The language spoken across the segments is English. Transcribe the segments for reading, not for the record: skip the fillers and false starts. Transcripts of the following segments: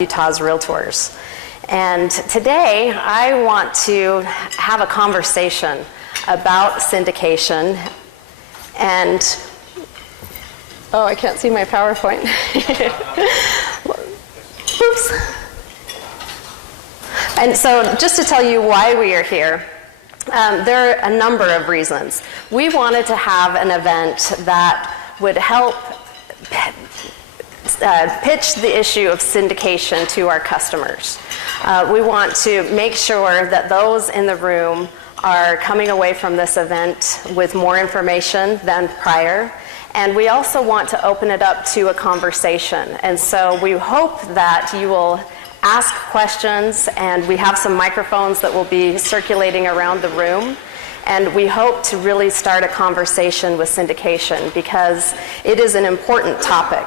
Utah's realtors. And today I want to have a conversation about syndication and, oh, I can't see my PowerPoint. Oops. And so just to tell you why we are here, there are a number of reasons. We wanted to have an event that would help pitch the issue of syndication to our customers. We want to make sure that those in the room are coming away from this event with more information than prior. And we also want to open it up to a conversation. And so we hope that you will ask questions, and we have some microphones that will be circulating around the room. And we hope to really start a conversation with syndication because it is an important topic.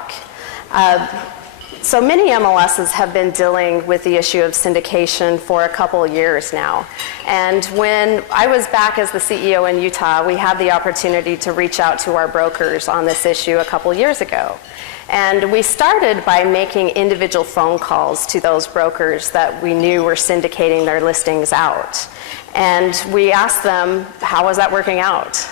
So many MLSs have been dealing with the issue of syndication for a couple of years now. And when I was back as the CEO in Utah, we had the opportunity to reach out to our brokers on this issue a couple of years ago. And we started by making individual phone calls to those brokers that we knew were syndicating their listings out. And we asked them, how is that working out?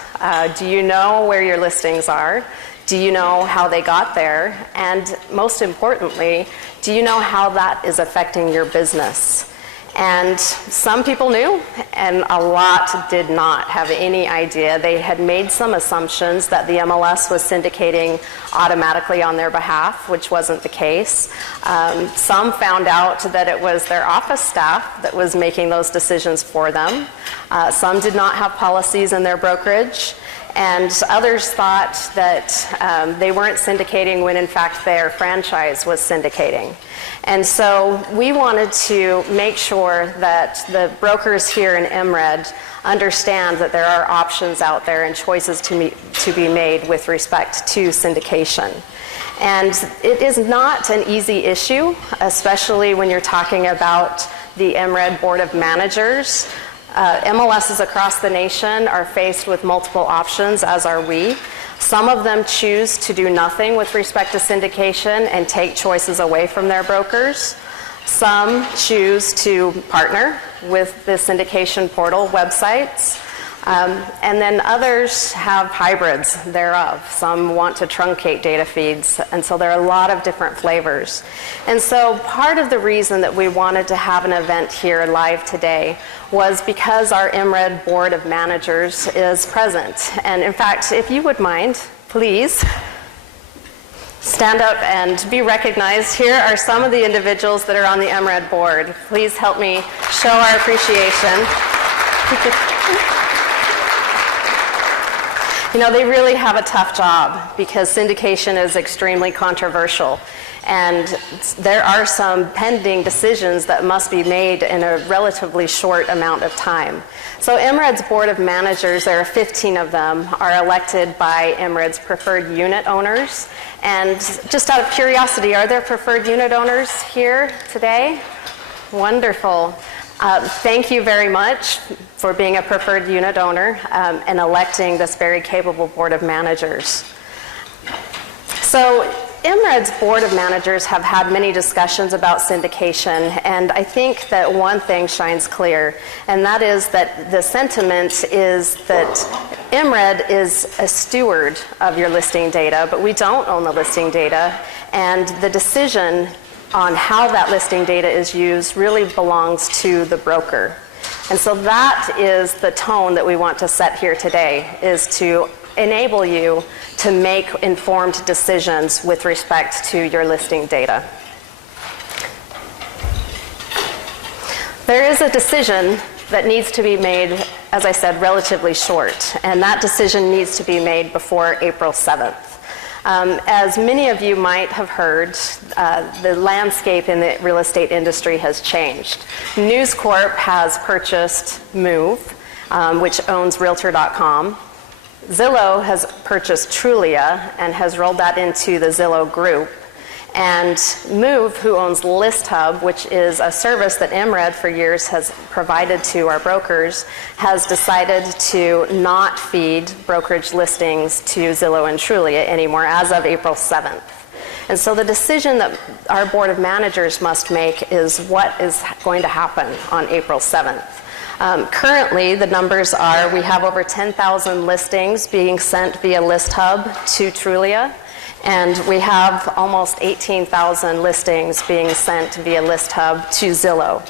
Do you know where your listings are? Do you know how they got there? And most importantly, do you know how that is affecting your business? And some people knew, and a lot did not have any idea. They had made some assumptions that the MLS was syndicating automatically on their behalf, which wasn't the case. Some found out that it was their office staff that was making those decisions for them. Some did not have policies in their brokerage. And others thought that they weren't syndicating when in fact their franchise was syndicating. And so we wanted to make sure that the brokers here in MRED understand that there are options out there and choices to be made with respect to syndication. And it is not an easy issue, especially when you're talking about the MRED Board of Managers. MLSs across the nation are faced with multiple options, as are we. Some of them choose to do nothing with respect to syndication and take choices away from their brokers. Some choose to partner with the syndication portal websites. And then others have hybrids thereof. Some want to truncate data feeds, and so there are a lot of different flavors. And so part of the reason that we wanted to have an event here live today was because our MRED Board of Managers is present. And in fact, if you would mind, please stand up and be recognized. Here are some of the individuals that are on the MRED board. Please help me show our appreciation. You know, they really have a tough job because syndication is extremely controversial. And there are some pending decisions that must be made in a relatively short amount of time. So MRED's Board of Managers, there are 15 of them, are elected by MRED's preferred unit owners. And just out of curiosity, are there preferred unit owners here today? Wonderful. Thank you very much for being a preferred unit owner and electing this very capable Board of Managers. So MRED's Board of Managers have had many discussions about syndication, and I think that one thing shines clear, and that is that the sentiment is that MRED is a steward of your listing data, but we don't own the listing data, and the decision on how that listing data is used really belongs to the broker. And so that is the tone that we want to set here today, is to enable you to make informed decisions with respect to your listing data. There is a decision that needs to be made, as I said, relatively short, and that decision needs to be made before April 7th. As many of you might have heard, the landscape in the real estate industry has changed. News Corp has purchased Move, which owns Realtor.com. Zillow has purchased Trulia and has rolled that into the Zillow group. And Move, who owns ListHub, which is a service that MRED for years has provided to our brokers, has decided to not feed brokerage listings to Zillow and Trulia anymore as of April 7th. And so the decision that our Board of Managers must make is what is going to happen on April 7th. Currently, the numbers are we have over 10,000 listings being sent via List Hub to Trulia, and we have almost 18,000 listings being sent via List Hub to Zillow.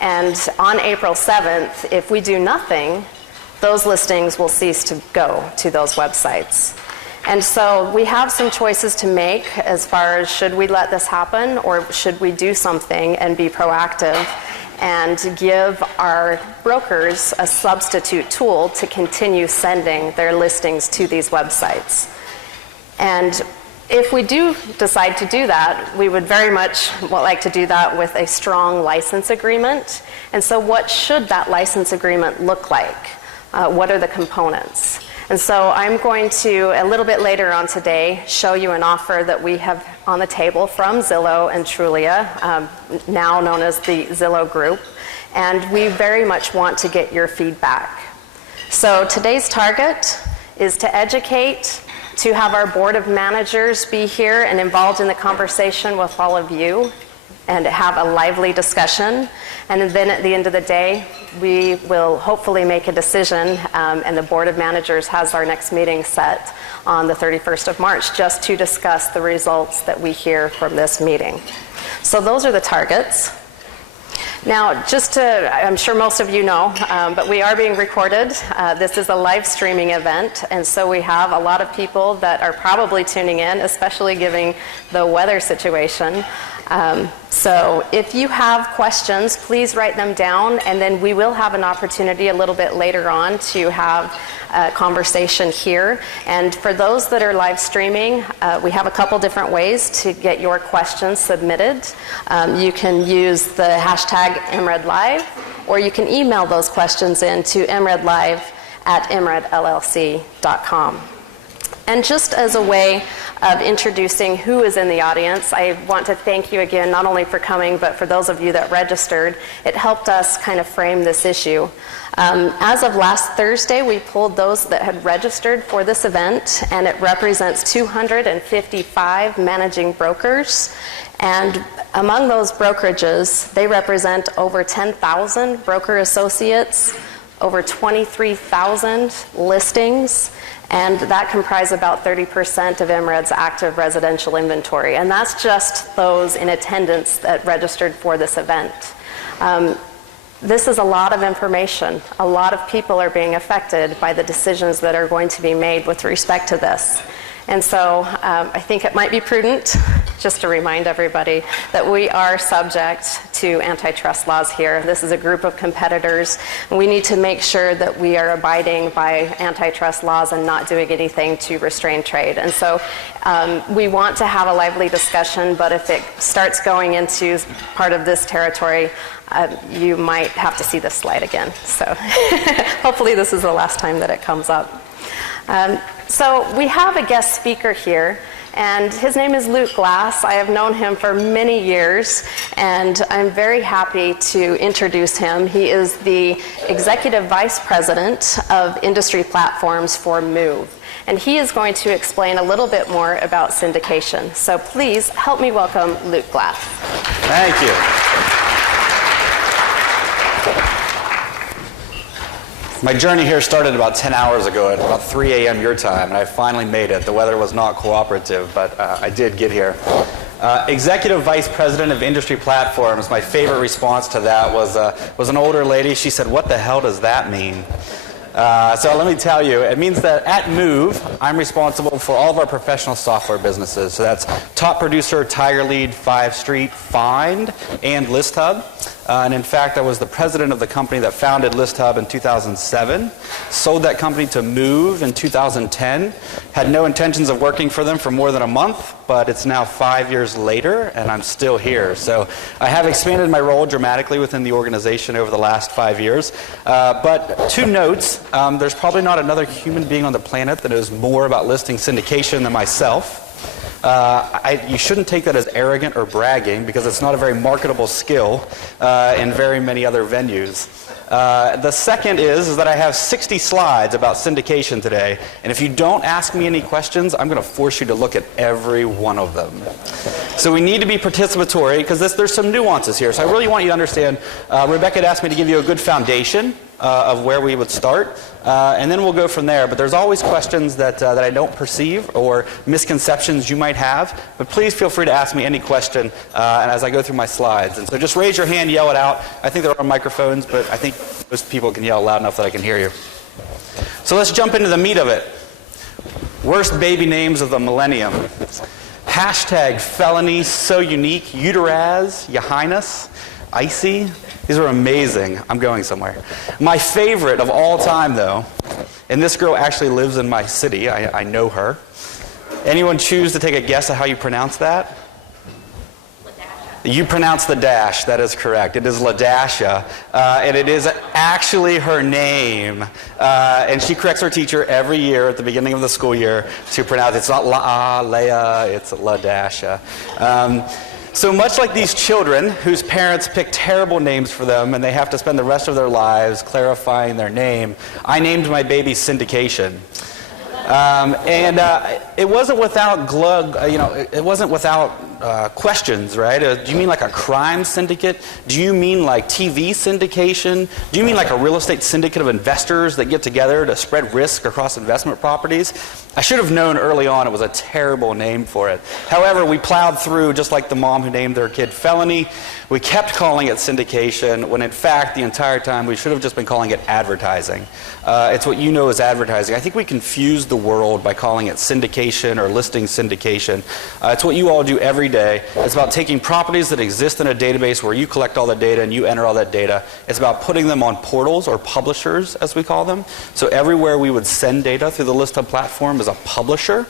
And on April 7th, if we do nothing, those listings will cease to go to those websites. And so we have some choices to make as far as should we let this happen or should we do something and be proactive and give our brokers a substitute tool to continue sending their listings to these websites. And if we do decide to do that, we would very much like to do that with a strong license agreement. And so what should that license agreement look like? What are the components? And so I'm going to, a little bit later on today, show you an offer that we have on the table from Zillow and Trulia, now known as the Zillow Group, and we very much want to get your feedback. So today's target is to educate, to have our Board of Managers be here and involved in the conversation with all of you, and have a lively discussion. And then at the end of the day, we will hopefully make a decision, and the Board of Managers has our next meeting set on the 31st of March just to discuss the results that we hear from this meeting. So those are the targets. Now, just to, I'm sure most of you know, but we are being recorded. This is a live streaming event, and so we have a lot of people that are probably tuning in, especially given the weather situation. So if you have questions, please write them down, and then we will have an opportunity a little bit later on to have a conversation here. And for those that are live streaming, we have a couple different ways to get your questions submitted. You can use the hashtag MRED Live, or you can email those questions in to mredlive@mredllc.com. And just as a way of introducing who is in the audience, I want to thank you again, not only for coming, but for those of you that registered. It helped us kind of frame this issue. As of last Thursday, we pulled those that had registered for this event, and it represents 255 managing brokers. And among those brokerages, they represent over 10,000 broker associates, over 23,000 listings, and that comprises about 30% of MRED's active residential inventory. And that's just those in attendance that registered for this event. This is a lot of information. A lot of people are being affected by the decisions that are going to be made with respect to this. And so I think it might be prudent just to remind everybody that we are subject to antitrust laws here. This is a group of competitors, and we need to make sure that we are abiding by antitrust laws and not doing anything to restrain trade. And so we want to have a lively discussion, but if it starts going into part of this territory, you might have to see this slide again. So hopefully this is the last time that it comes up. So we have a guest speaker here, and his name is Luke Glass. I have known him for many years, and I'm very happy to introduce him. He is the Executive Vice President of Industry Platforms for Move, and he is going to explain a little bit more about syndication. So please help me welcome Luke Glass. Thank you. My journey here started about 10 hours ago at about 3 a.m. your time, and I finally made it. The weather was not cooperative, but I did get here. Executive Vice President of Industry Platforms, my favorite response to that was an older lady. She said, "What the hell does that mean?" So let me tell you, it means that at Move, I'm responsible for all of our professional software businesses. So that's Top Producer, Tiger Lead, 5 Street, Find, and List Hub. And in fact, I was the president of the company that founded List Hub in 2007, sold that company to Move in 2010, had no intentions of working for them for more than a month, but it's now 5 years later, and I'm still here. So I have expanded my role dramatically within the organization over the last 5 years. But 2 notes, there's probably not another human being on the planet that knows more about listing syndication than myself. You shouldn't take that as arrogant or bragging, because it's not a very marketable skill in very many other venues. The second is that I have 60 slides about syndication today, and if you don't ask me any questions, I'm going to force you to look at every one of them. So we need to be participatory, because there's some nuances here. So I really want you to understand, Rebecca had asked me to give you a good foundation of where we would start, and then we'll go from there. But there's always questions that I don't perceive, or misconceptions you might have. But please feel free to ask me any question and as I go through my slides. And so just raise your hand, yell it out. I think there are microphones, but I think most people can yell loud enough that I can hear you. So let's jump into the meat of it. Worst baby names of the millennium. Hashtag felony, so unique, Uteraz, Yahinus, Icy. These are amazing. I'm going somewhere. My favorite of all time, though, and this girl actually lives in my city. I know her. Anyone choose to take a guess at how you pronounce that? You pronounce the dash. That is correct. It is Ladasha, and it is actually her name. And she corrects her teacher every year at the beginning of the school year to pronounce it. It's not Leah, it's Ladasha. So much like these children whose parents pick terrible names for them and they have to spend the rest of their lives clarifying their name, I named my baby Syndication. It wasn't without it wasn't without questions, right? Do you mean like a crime syndicate? Do you mean like TV syndication? Do you mean like a real estate syndicate of investors that get together to spread risk across investment properties? I should have known early on it was a terrible name for it. However, we plowed through, just like the mom who named their kid Felony. We kept calling it syndication, when in fact the entire time we should have just been calling it advertising. It's what you know as advertising. I think we confuse the world by calling it syndication or listing syndication. It's what you all do every day. It's about taking properties that exist in a database where you collect all the data and you enter all that data. It's about putting them on portals, or publishers as we call them. So everywhere we would send data through the ListHub platform is a publisher.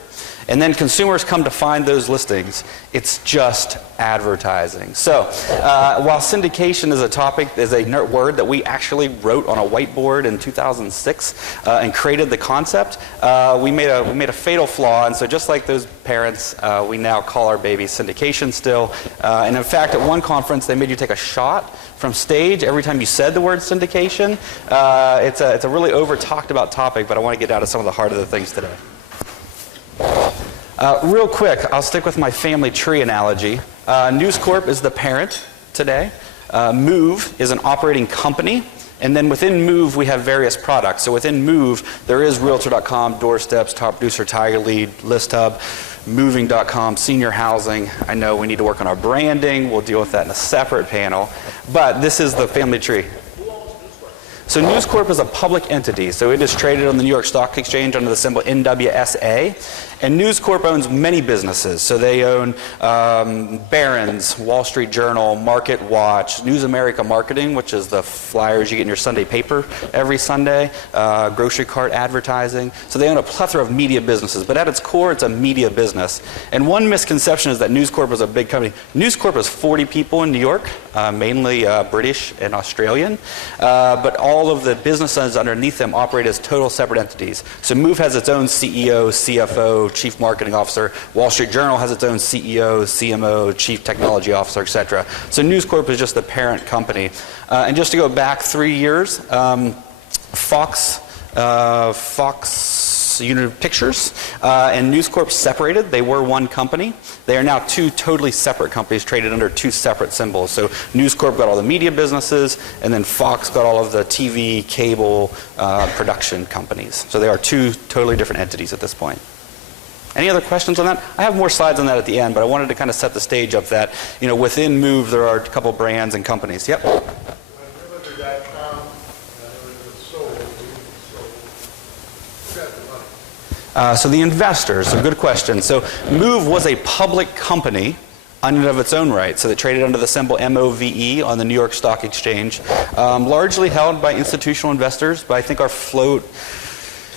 And then consumers come to find those listings. It's just advertising. So while syndication is a topic, is a word that we actually wrote on a whiteboard in 2006 and created the concept, we made a fatal flaw. And so just like those parents, we now call our baby syndication still. And in fact, at one conference, they made you take a shot from stage every time you said the word syndication. It's a really over-talked about topic, but I want to get down to some of the heart of the things today. Real quick, I'll stick with my family tree analogy. News Corp is the parent today. Move is an operating company. And then within Move, we have various products. So within Move, there is Realtor.com, Doorsteps, Top Producer, Tiger Lead, ListHub, Moving.com, Senior Housing. I know we need to work on our branding. We'll deal with that in a separate panel. But this is the family tree. So News Corp is a public entity, so it is traded on the New York Stock Exchange under the symbol NWSA. And News Corp owns many businesses. So they own Barron's, Wall Street Journal, Market Watch, News America Marketing, which is the flyers you get in your Sunday paper every Sunday, grocery cart advertising. So they own a plethora of media businesses. But at its core, it's a media business. And one misconception is that News Corp is a big company. News Corp is 40 people in New York, mainly British and Australian. But all of the businesses underneath them operate as total separate entities. So Move has its own CEO, CFO, Chief Marketing Officer. Wall Street Journal has its own CEO, CMO, Chief Technology Officer, etc. So News Corp is just the parent company. And just to go back 3 years, Fox Pictures and News Corp separated. They were one company. They are now two totally separate companies traded under two separate symbols. So News Corp got all the media businesses, and then Fox got all of the TV, cable, production companies. So they are two totally different entities at this point. Any other questions on that? I have more slides on that at the end, but I wanted to kind of set the stage up that, within Move there are a couple brands and companies. Yep. So the investors, a good question. So Move was a public company in and of its own right. So they traded under the symbol MOVE on the New York Stock Exchange, largely held by institutional investors, but I think our float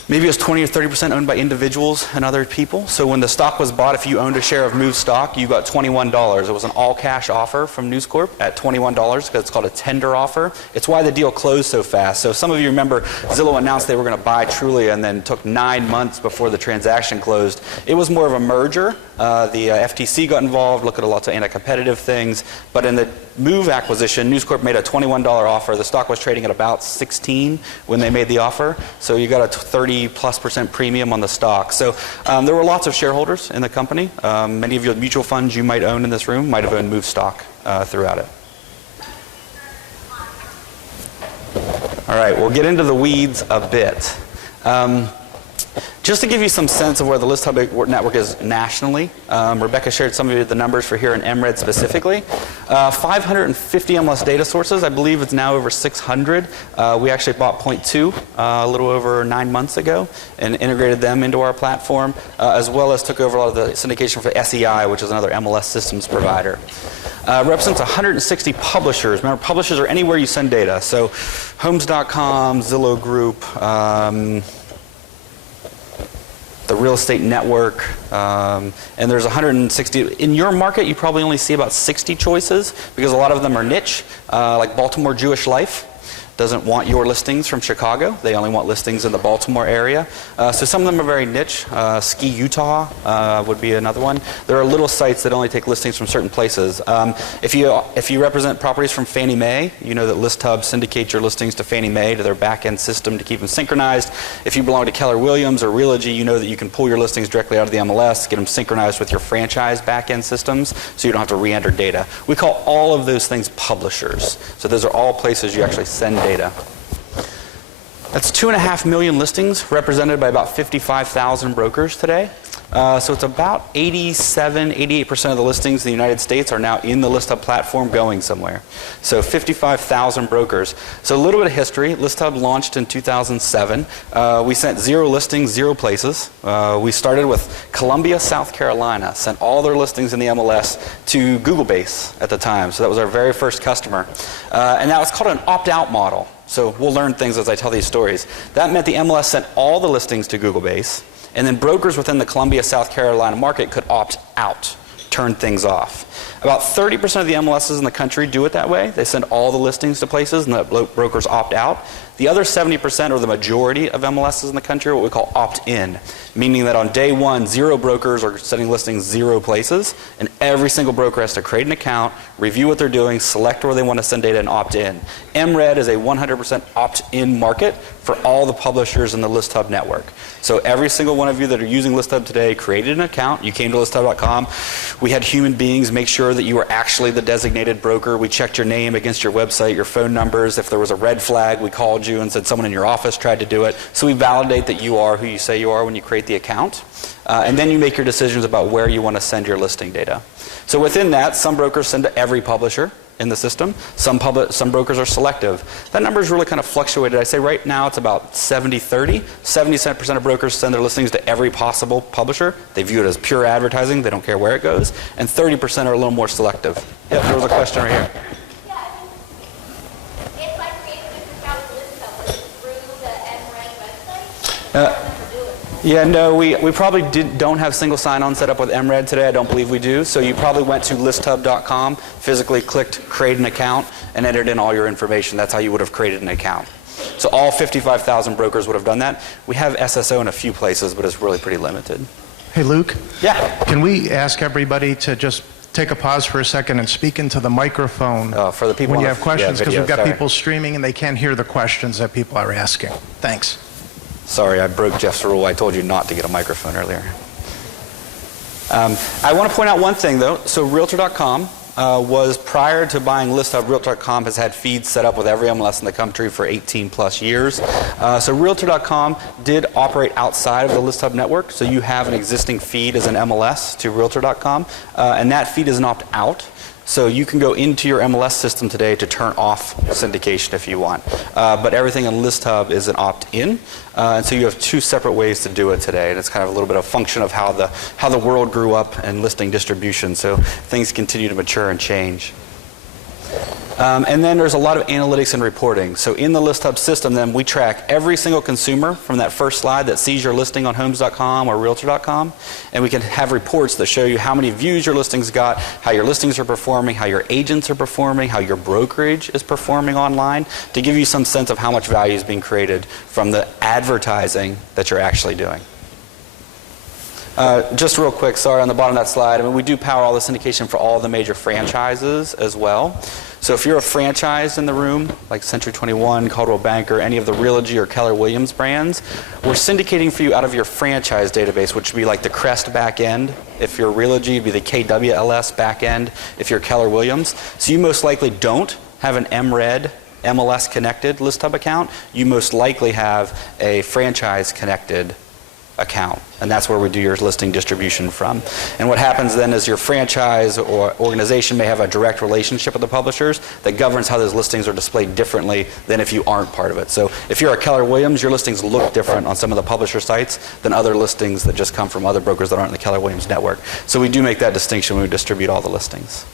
maybe it was 20 or 30% owned by individuals and other people. So when the stock was bought, if you owned a share of Move stock, you got $21. It was an all-cash offer from News Corp at $21 because it's called a tender offer. It's why the deal closed so fast. So some of you remember Zillow announced they were going to buy Trulia and then took 9 months before the transaction closed. It was more of a merger The FTC got involved, looked at lots of anti-competitive things. But in the Move acquisition, News Corp made a $21 offer. The stock was trading at about 16 when they made the offer. So you got a 30+% premium on the stock. So there were lots of shareholders in the company. Many of your mutual funds you might own in this room might have owned Move stock throughout it. All right, we'll get into the weeds a bit. Just to give you some sense of where the ListHub network is nationally, Rebecca shared some of the numbers for here in MRED specifically. 550 MLS data sources. I believe it's now over 600. We actually bought Point2 a little over 9 months ago and integrated them into our platform, as well as took over a lot of the syndication for SEI, which is another MLS systems provider. Represents 160 publishers. Remember, publishers are anywhere you send data. So Homes.com, Zillow Group, the Real Estate Network, and there's 160. In your market, you probably only see about 60 choices because a lot of them are niche, like Baltimore Jewish Life doesn't want your listings from Chicago. They only want listings in the Baltimore area. So some of them are very niche. Ski Utah would be another one. There are little sites that only take listings from certain places. If you represent properties from Fannie Mae, you know that ListHub syndicates your listings to Fannie Mae to their back-end system to keep them synchronized. If you belong to Keller Williams or Realogy, you know that you can pull your listings directly out of the MLS, get them synchronized with your franchise back-end systems so you don't have to re-enter data. We call all of those things publishers. So those are all places you actually send data. That's 2.5 million listings represented by about 55,000 brokers today. So it's about 88% of the listings in the United States are now in the ListHub platform going somewhere. So 55,000 brokers. So a little bit of history. ListHub launched in 2007. We sent 0 listings, 0 places. We started with Columbia, South Carolina, sent all their listings in the MLS to Google Base at the time. So that was our very first customer. And that was called an opt-out model. So we'll learn things as I tell these stories. That meant the MLS sent all the listings to Google Base, and then brokers within the Columbia, South Carolina market could opt out, turn things off. About 30% of the MLSs in the country do it that way. They send all the listings to places and the brokers opt out. The other 70%, or the majority of MLSs in the country, are what we call opt-in, meaning that on day one, 0 brokers are sending listings 0 places, and every single broker has to create an account, review what they're doing, select where they want to send data, and opt in. MRED is a 100% opt-in market for all the publishers in the ListHub network. So every single one of you that are using ListHub today created an account. You came to listhub.com. We had human beings make sure that you were actually the designated broker. We checked your name against your website, your phone numbers. If there was a red flag, we called you and said someone in your office tried to do it. So we validate that you are who you say you are when you create the account. And then you make your decisions about where you want to send your listing data. So within that, some brokers send to every publisher in the system. Some brokers are selective. That number is really kind of fluctuated. I say right now it's about 70-30. 70% of brokers send their listings to every possible publisher. They view it as pure advertising. They don't care where it goes. And 30% are a little more selective. Yeah, there was a question right here. Yeah, no, we probably don't have single sign-on set up with MRED today. I don't believe we do. So you probably went to listhub.com, physically clicked create an account, and entered in all your information. That's how you would have created an account. So all 55,000 brokers would have done that. We have SSO in a few places, but it's really pretty limited. Hey, Luke? Yeah? Can we ask everybody to just take a pause for a second and speak into the microphone for the people when you have questions? Because we've got sorry. people streaming and they can't hear the questions that people are asking. Thanks. Sorry, I broke Jeff's rule. I told you not to get a microphone earlier. I want to point out one thing, though. So Realtor.com was, prior to buying ListHub, Realtor.com has had feeds set up with every MLS in the country for 18 plus years. So Realtor.com did operate outside of the ListHub network. So you have an existing feed as an MLS to Realtor.com. And that feed is an opt-out. So you can go into your MLS system today to turn off syndication if you want. But everything in ListHub is an opt-in. And so you have 2 separate ways to do it today. And it's kind of a little bit of a function of how the world grew up and listing distribution. So things continue to mature and change. And then there's a lot of analytics and reporting. So in the ListHub system, then we track every single consumer from that first slide that sees your listing on Homes.com or Realtor.com, and we can have reports that show you how many views your listings got, how your listings are performing, how your agents are performing, how your brokerage is performing online, to give you some sense of how much value is being created from the advertising that you're actually doing. Just real quick, sorry, on the bottom of that slide, I mean, we do power all the syndication for all the major franchises as well. So if you're a franchise in the room, like Century 21, Coldwell Banker, any of the Realogy or Keller Williams brands, we're syndicating for you out of your franchise database, which would be like the Crest backend. If you're Realogy, it'd be the KWLS backend. If you're Keller Williams. So you most likely don't have an MRED, MLS connected list hub account. You most likely have a franchise connected account, and that's where we do your listing distribution from. And what happens then is your franchise or organization may have a direct relationship with the publishers that governs how those listings are displayed differently than if you aren't part of it. So if you're a Keller Williams, your listings look different on some of the publisher sites than other listings that just come from other brokers that aren't in the Keller Williams network. So we do make that distinction when we distribute all the listings.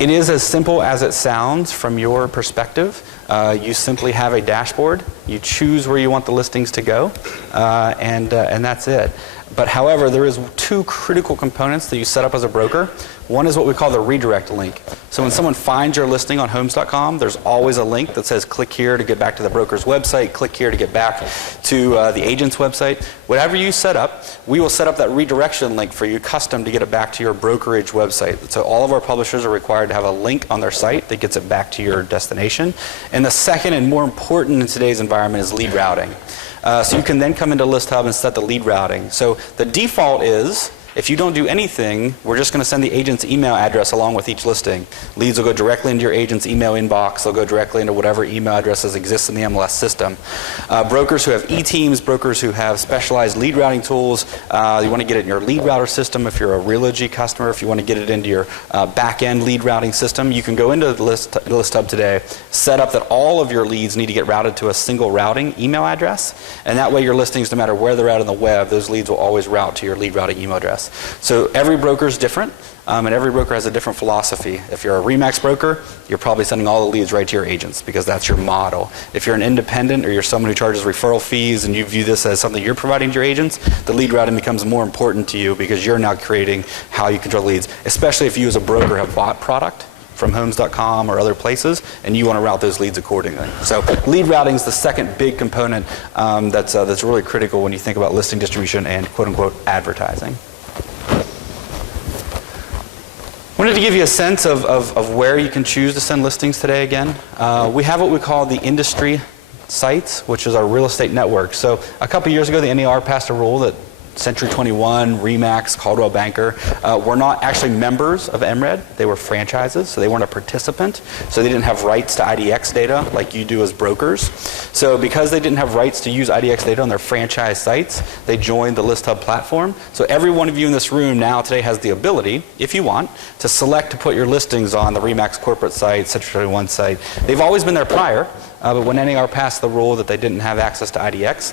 It is as simple as it sounds from your perspective. You simply have a dashboard. You choose where you want the listings to go, and that's it. But however, there is two critical components that you set up as a broker. One is what we call the redirect link. So when someone finds your listing on homes.com, there's always a link that says click here to get back to the broker's website, click here to get back to the agent's website. Whatever you set up, we will set up that redirection link for you custom to get it back to your brokerage website. So all of our publishers are required to have a link on their site that gets it back to your destination. And the second and more important in today's environment is lead routing. So you can then come into List Hub and set the lead routing. So the default is, if you don't do anything, we're just going to send the agent's email address along with each listing. Leads will go directly into your agent's email inbox. They'll go directly into whatever email addresses exist in the MLS system. Brokers who have e-teams, brokers who have specialized lead routing tools, you want to get it in your lead router system if you're a Realogy customer. If you want to get it into your back-end lead routing system, you can go into the List Hub today, set up that all of your leads need to get routed to a single routing email address, and that way your listings, no matter where they're at on the web, those leads will always route to your lead routing email address. So every broker is different, and every broker has a different philosophy. If you're a RE/MAX broker, you're probably sending all the leads right to your agents because that's your model. If you're an independent or you're someone who charges referral fees and you view this as something you're providing to your agents, the lead routing becomes more important to you because you're now creating how you control leads, especially if you as a broker have bought product from homes.com or other places, and you want to route those leads accordingly. So lead routing is the second big component that's really critical when you think about listing distribution and quote-unquote advertising. I wanted to give you a sense of where you can choose to send listings today again. We have what we call the industry sites, which is our real estate network. So a couple years ago, the NAR passed a rule that Century 21, RE/MAX, Coldwell Banker were not actually members of MRED. They were franchises, so they weren't a participant. So they didn't have rights to IDX data like you do as brokers. So because they didn't have rights to use IDX data on their franchise sites, they joined the List Hub platform. So every one of you in this room now today has the ability, if you want, to select to put your listings on the RE/MAX corporate site, Century 21 site. They've always been there prior. But when NAR passed the rule that they didn't have access to IDX,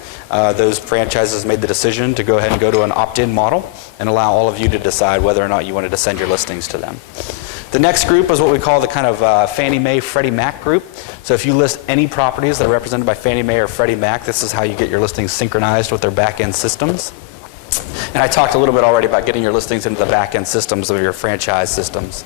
those franchises made the decision to go ahead and go to an opt-in model and allow all of you to decide whether or not you wanted to send your listings to them. The next group is what we call the kind of Fannie Mae, Freddie Mac group. So if you list any properties that are represented by Fannie Mae or Freddie Mac, this is how you get your listings synchronized with their back-end systems. And I talked a little bit already about getting your listings into the back-end systems of your franchise systems.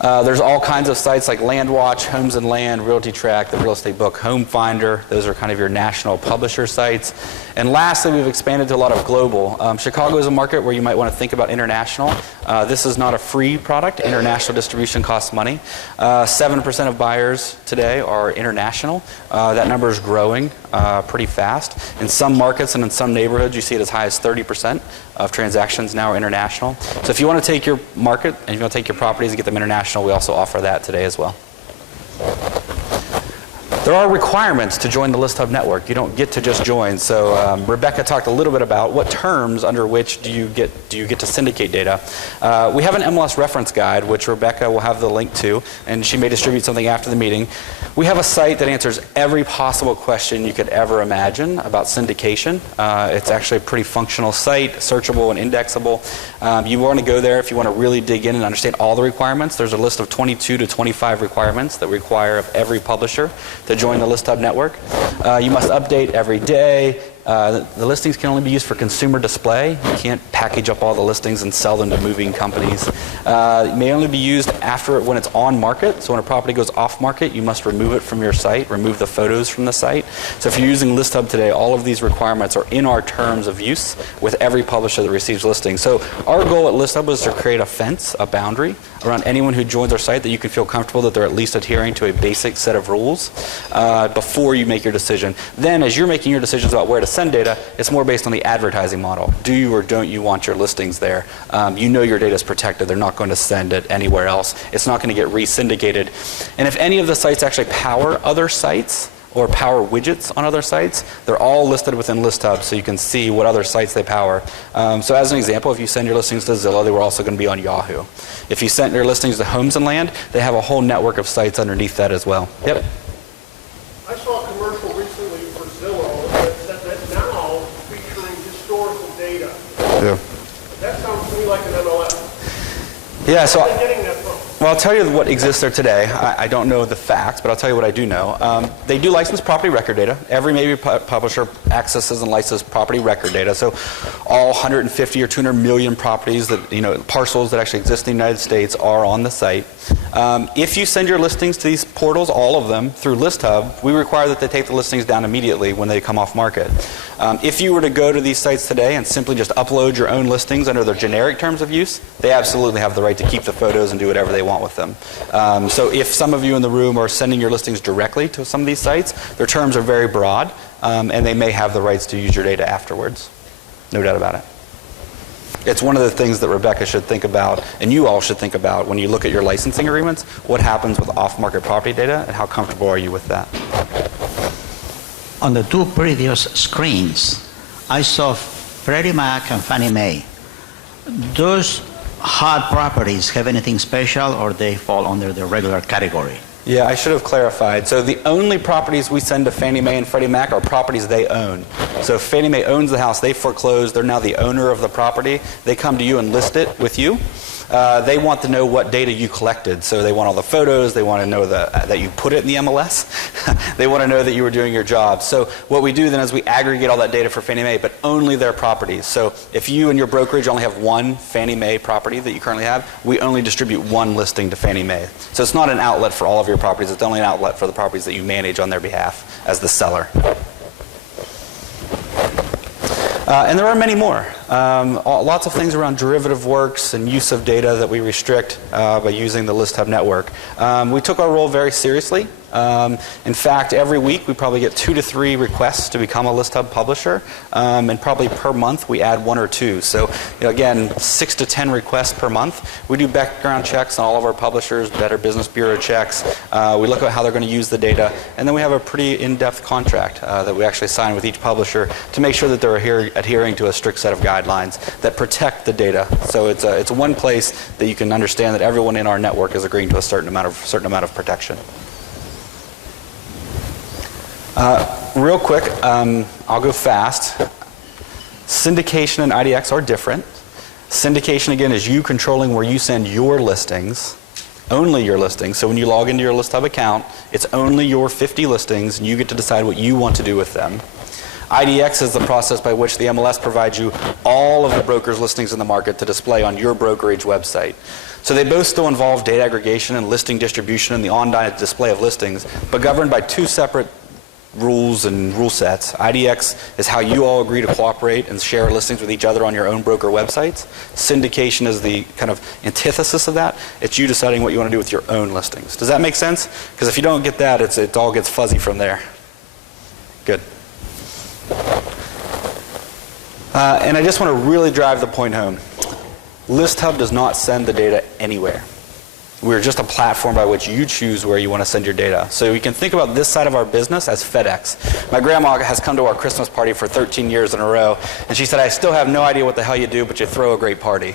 There's all kinds of sites like LandWatch, Homes and Land, Realty Track, the Real Estate Book, Home Finder. Those are kind of your national publisher sites. And lastly, we've expanded to a lot of global. Chicago is a market where you might want to think about international. This is not a free product. International distribution costs money. 7% of buyers today are international. That number is growing pretty fast. In some markets and in some neighborhoods, you see it as high as 30% of transactions now are international. So if you want to take your market and you want to take your properties and get them international, we also offer that today as well. There are requirements to join the List Hub network. You don't get to just join. So Rebecca talked a little bit about what terms under which do you get to syndicate data. We have an MLS reference guide, which Rebecca will have the link to, and she may distribute something after the meeting. We have a site that answers every possible question you could ever imagine about syndication. It's actually a pretty functional site, searchable and indexable. You want to go there if you want to really dig in and understand all the requirements. There's a list of 22 to 25 requirements that require of every publisher to join the List Hub network. You must update every day. The listings can only be used for consumer display. You can't package up all the listings and sell them to moving companies. It may only be used after when it's on market. So when a property goes off market, you must remove it from your site, remove the photos from the site. So if you're using ListHub today, all of these requirements are in our terms of use with every publisher that receives listings. So our goal at ListHub is to create a fence, a boundary, around anyone who joins our site that you can feel comfortable that they're at least adhering to a basic set of rules before you make your decision. Then as you're making your decisions about where to send data, it's more based on the advertising model. Do you or don't you want your listings there? You know your data is protected. They're not going to send it anywhere else. It's not going to get re-syndicated. And if any of the sites actually power other sites or power widgets on other sites, they're all listed within ListHub so you can see what other sites they power. So as an example, if you send your listings to Zillow, they were also going to be on Yahoo. If you sent your listings to Homes and Land, they have a whole network of sites underneath that as well. Yep. I saw a commercial recently for Zillow that said that now featuring historical data. Yeah. That sounds to me like an MLS. Yeah, so Where are they getting that from? well, I'll tell you what exists there today. I don't know the facts, but I'll tell you what I do know. They do license property record data. Every major publisher accesses and licenses property record data. So all 150 or 200 million properties that, parcels that actually exist in the United States are on the site. If you send your listings to these portals, all of them, through ListHub, we require that they take the listings down immediately when they come off market. If you were to go to these sites today and simply just upload your own listings under their generic terms of use, they absolutely have the right to keep the photos and do whatever they want with them. So if some of you in the room are sending your listings directly to some of these sites, their terms are very broad, and they may have the rights to use your data afterwards. No doubt about it. It's one of the things that Rebecca should think about, and you all should think about when you look at your licensing agreements. What happens with off-market property data, and how comfortable are you with that? On the two previous screens, I saw Freddie Mac and Fannie Mae. Those hot properties have anything special, or they fall under the regular category? Yeah, I should have clarified. So the only properties we send to Fannie Mae and Freddie Mac are properties they own. So if Fannie Mae owns the house, they foreclose, they're now the owner of the property, they come to you and list it with you. They want to know what data you collected. So they want all the photos, they want to know that you put it in the MLS, they want to know that you were doing your job. So what we do then is we aggregate all that data for Fannie Mae, but only their properties. So if you and your brokerage only have one Fannie Mae property that you currently have, we only distribute one listing to Fannie Mae. So it's not an outlet for all of your properties, it's only an outlet for the properties that you manage on their behalf as the seller. And there are many more. Lots of things around derivative works and use of data that we restrict by using the ListHub network. We took our role very seriously. In fact, every week we probably get 2 to 3 requests to become a ListHub publisher, and probably per month we add 1 or 2. So again, 6 to 10 requests per month. We do background checks on all of our publishers, Better Business Bureau checks. We look at how they're going to use the data, and then we have a pretty in-depth contract that we actually sign with each publisher to make sure that they're adhering to a strict set of guidelines that protect the data. So it's one place that you can understand that everyone in our network is agreeing to a certain amount of protection. Real quick, I'll go fast. Syndication and IDX are different. Syndication, again, is you controlling where you send your listings, only your listings. So when you log into your ListHub account, it's only your 50 listings, and you get to decide what you want to do with them. IDX is the process by which the MLS provides you all of the broker's listings in the market to display on your brokerage website. So they both still involve data aggregation and listing distribution and the on-dynamic display of listings, but governed by 2 separate rules and rule sets. IDX is how you all agree to cooperate and share listings with each other on your own broker websites. Syndication is the kind of antithesis of that. It's you deciding what you want to do with your own listings. Does that make sense? Because if you don't get that, it all gets fuzzy from there. Good. And I just want to really drive the point home. ListHub does not send the data anywhere. We're just a platform by which you choose where you want to send your data. So we can think about this side of our business as FedEx. My grandma has come to our Christmas party for 13 years in a row, and she said, I still have no idea what the hell you do, but you throw a great party.